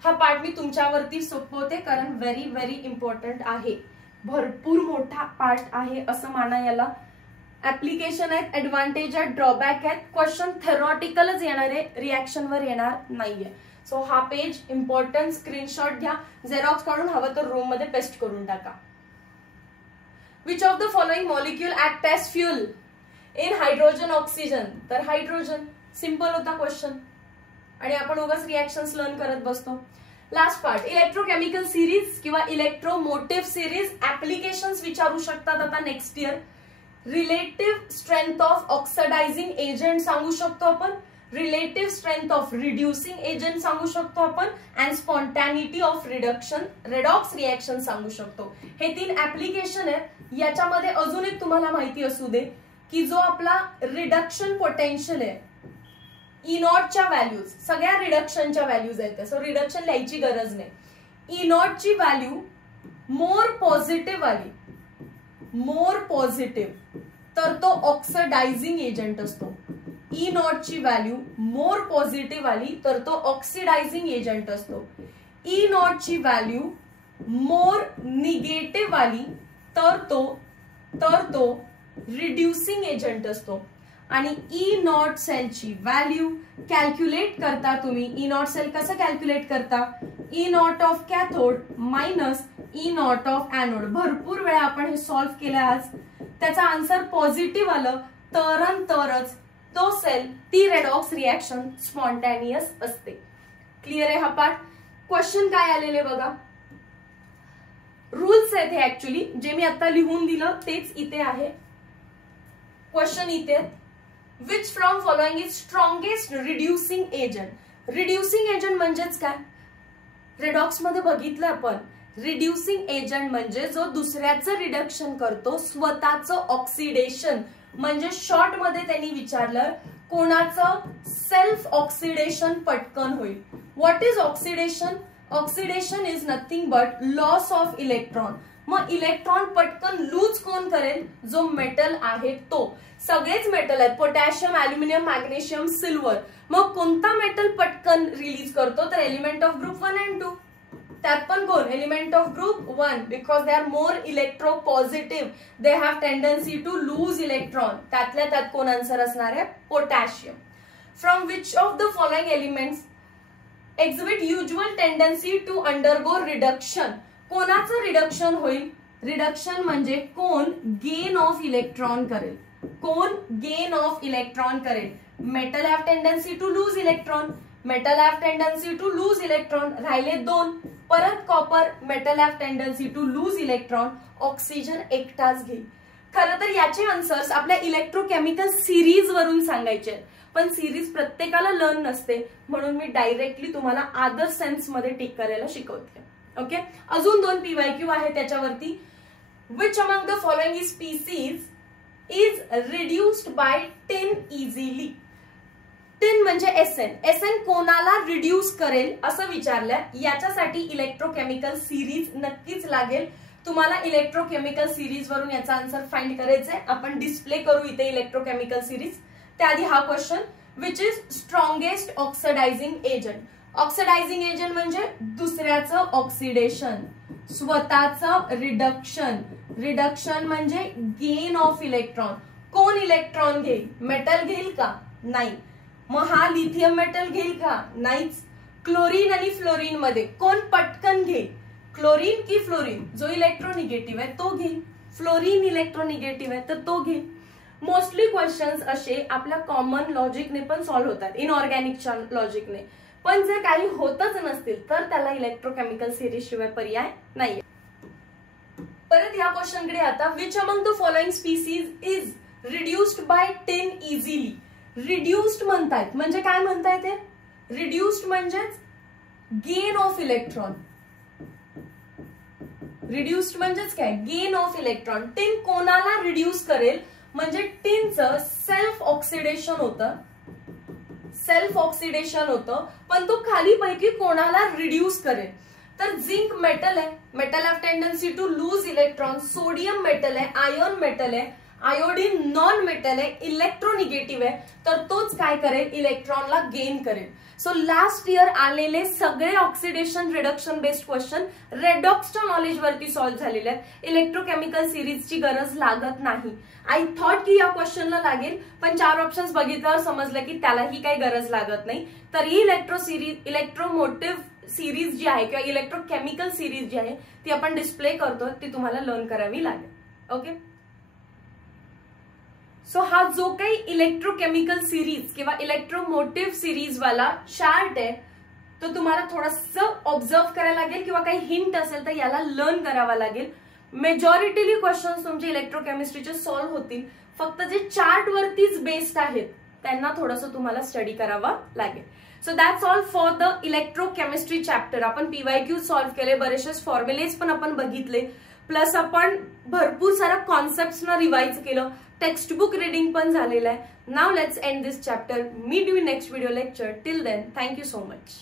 हा पार्ट मी तुमच्यावरती सोपवते कारण व्हेरी व्हेरी इम्पॉर्टंट आहे, भरपूर मोठा पार्ट आहे असं माना याला. ऍप्लिकेशन आहेत, ऍडव्हान्टेज आहेत, ड्रॉबॅक आहेत. क्वेश्चन थेरॉटिकलच येणार आहे, रिएक्शनवर येणार नाहीये. सो हा पेज इम्पॉर्टंट, स्क्रीनशॉट घ्या, झेरॉक्स काढून हवं तर रूम मध्ये पेस्ट करून टाका. Which of the following molecule act as fuel in hydrogen oxygen? तर हायड्रोजन. सिंपल होता क्वेश्चन आणि आपण उगाच रिएक्शन्स लर्न करत बसतो. लास्ट पार्ट, इलेक्ट्रोकेमिकल सिरीज किंवा इलेक्ट्रोमोटिव्ह सिरीज ऍप्लिकेशन्स विचारू शकतात आता next year. Relative strength of oxidising agent सांगू शकतो आपण, relative strength of reducing agent सांगू शकतो आपण, and spontaneity of reduction, redox reaction सांगू शकतो. हे 3 ऍप्लिकेशन आहेत. याच्यामध्ये अजून एक तुम्हाला माहिती असू दे की जो आपला रिडक्शन पोटेन्शियल आहे, E0च्या व्हॅल्यूज, सगळ्या रिडक्शनच्या व्हॅल्यूज आहेत, सो रिडक्शन लिहायची गरज नाही. E0ची व्हॅल्यू मोर पॉझिटिव्ह आली, मोर पॉझिटिव्ह, तर तो ऑक्सिडायझिंग एजंट असतो. E0ची व्हॅल्यू मोर पॉझिटिव्ह आली तर तो ऑक्सिडायझिंग एजंट असतो. E0ची व्हॅल्यू मोर निगेटिव्ह आली तर तो रिड्युसिंग एजंट असतो. आणि E0 सेलची व्हॅल्यू कॅल्क्युलेट करता तुम्ही. E0 सेल कसं कॅल्क्युलेट करता? E0 of cathode minus E0 of anode. भरपूर वेळा आपण हे सॉल्व्ह केलं आज. त्याचा आन्सर पॉझिटिव्ह आलं तरच तो सेल, ती रेडॉक्स रिएक्शन स्पॉन्टॅनियस असते. क्लिअर आहे हा पार्ट? क्वेश्चन काय आलेले बघा, रूल्स आहेत हे ऍक्च्युली, जे मी आता लिहून दिलं तेच इथे आहे. क्वेश्चन इथे, which from following is strongest reducing agent? Reducing agent म्हणजेच काय? रेडॉक्स मध्ये बघितलं आपण, रिड्युसिंग एजंट म्हणजे जो दुसऱ्याचं रिडक्शन करतो, स्वतःचं ऑक्सिडेशन. म्हणजे शॉर्ट मध्ये त्यांनी विचारलं कोणाचं सेल्फ ऑक्सिडेशन पटकन होईल. What is oxidation? Oxidation is nothing but loss of electron. मग इलेक्ट्रॉन पटकन लूज कोण करेल? जो मेटल आहे तो. सगळेच मेटल आहेत, पोटॅशियम, अल्युमिनियम, मॅग्नेशियम, सिल्वर. मग कोणता मेटल पटकन रिलीज करतो? तर एलिमेंट ऑफ ग्रुप 1 and 2. त्यात पण कोण? Element of group 1, because they are more electropositive, they have tendency to lose electron. त्यातल्या त्यात कोण आन्सर असणार आहे? Potassium. From which of the following elements exhibit usual tendency to undergo reduction? कोणाचं reduction होईल? रिडक्शन म्हणजे कोण गेन ऑफ इलेक्ट्रॉन करेल? कोण गेन ऑफ इलेक्ट्रॉन करेल? Metal have tendency to lose electron, metal have tendency to lose electron. राहिले 2. परत copper, metal have tendency to lose electron. Oxygen एकटाच घेईल. खरं तर याचे आन्सर्स आपल्या इलेक्ट्रोकेमिकल सिरीज वरून सांगायचे, पण सिरीज प्रत्येकाला लर्न नसते, म्हणून मी डायरेक्टली तुम्हाला अदर सेन्स मध्ये टिक करायला शिकवते. ओके, अजून 2 PYQ आहे त्याच्यावरती. Which among the following species is reduced by tin easily? Tin म्हणजे SN. SN कोणाला रिड्यूस करेल असं विचारलं. याच्यासाठी इलेक्ट्रोकेमिकल सिरीज नक्कीच लागेल. तुम्हाला इलेक्ट्रोकेमिकल सिरीज वरून याचा आन्सर फाइंड करायचा आहे. आपण डिस्प्ले करू इथे इलेक्ट्रोकेमिकल सिरीज. त्याआधी हा question, which is strongest oxidizing agent. Oxidizing agent म्हणजे दुसऱ्याचं ऑक्सिडेशन, स्वतःचं रिडक्शन. रिडक्शन म्हणजे गेन ऑफ इलेक्ट्रॉन. कोण इलेक्ट्रॉन घेईल? मेटल घेईल का? नाही. मग हा लिथियम मेटल घेईल का? नाहीच. क्लोरीन आणि फ्लोरीन मध्ये कोण पटकन घेईल? क्लोरीन की फ्लोरीन? जो इलेक्ट्रोनिगेटिव्ह आहे तो घेईल. फ्लोरीन इलेक्ट्रोनिगेटिव्ह आहे तर तो घेईल. मोस्टली क्वेश्चन्स असे आपल्या कॉमन लॉजिकने पण सॉल्व्ह होतात, इनऑर्गॅनिकच्या लॉजिकने. पण जर काही होतच नसतील तर त्याला इलेक्ट्रोकेमिकल सिरीज शिवाय पर्याय नाहीये. परत या क्वेश्चनकडे आता, which among the following species is reduced by 10 easily. Reduced म्हणतायत म्हणजे काय म्हणताय ते? रिड्युस्ड म्हणजेच गेन ऑफ इलेक्ट्रॉन. रिड्युस्ड म्हणजेच काय? Gain of electron. टिन कोणाला रिड्यूस करेल? म्हणजे टिनचं सेल्फ ऑक्सिडेशन होतं, सेल्फ ऑक्सिडेशन होतं, पण तो खाली पैकी कोणाला रिड्यूस करेल? तर झिंक मेटल आहे, metal have tendency to lose electron. Sodium metal आहे, आयर्न मेटल आहे, आयोडीन नॉन मेटल आहे, इलेक्ट्रोनिगेटिव्ह आहे, तर तोच काय करेल? इलेक्ट्रॉनला गेन करेल. सो लास्ट इयर आलेले सगळे ऑक्सिडेशन रिडक्शन बेस्ड क्वेश्चन रेडॉक्सच्या नॉलेज वरती सॉल्व्ह झालेले आहेत. इलेक्ट्रोकेमिकल सिरीजची गरज लागत नाही. आय थॉट की या क्वेश्चनला लागेल, पण 4 ऑप्शन्स बघितल्यावर समजलं की त्यालाही काही गरज लागत नाही. तर ही इलेक्ट्रोमोटिव्ह सिरीज जी आहे किंवा इलेक्ट्रोकेमिकल सिरीज जी आहे ती आपण डिस्प्ले करतो, ती तुम्हाला लर्न करावी लागेल. ओके. सो हा जो काही इलेक्ट्रोकेमिकल सिरीज किंवा इलेक्ट्रोमोटिव्ह सिरीज वाला चार्ट आहे तो तुम्हाला थोडंसं ऑब्झर्व करायला लागेल किंवा काही हिंट असेल तर याला लर्न करावा लागेल. मेजॉरिटीली क्वेश्चन्स तुमचे इलेक्ट्रोकेमिस्ट्रीचे सॉल्व्ह होतील. फक्त जे चार्ट वरतीच बेस्ड आहेत त्यांना थोडंसं तुम्हाला स्टडी करावा लागेल. So that's all for the electrochemistry chapter. आपण PYQ सॉल्व्ह केले, बरेचसे फॉर्म्युलेज पण आपण बघितले, प्लस आपण भरपूर सारा कॉन्सेप्ट्सना रिवाइज केलं, टेक्स्टबुक रीडिंग पण झालेलं आहे. Now let's end this chapter. Meet you in next video lecture. Till then, thank you so much.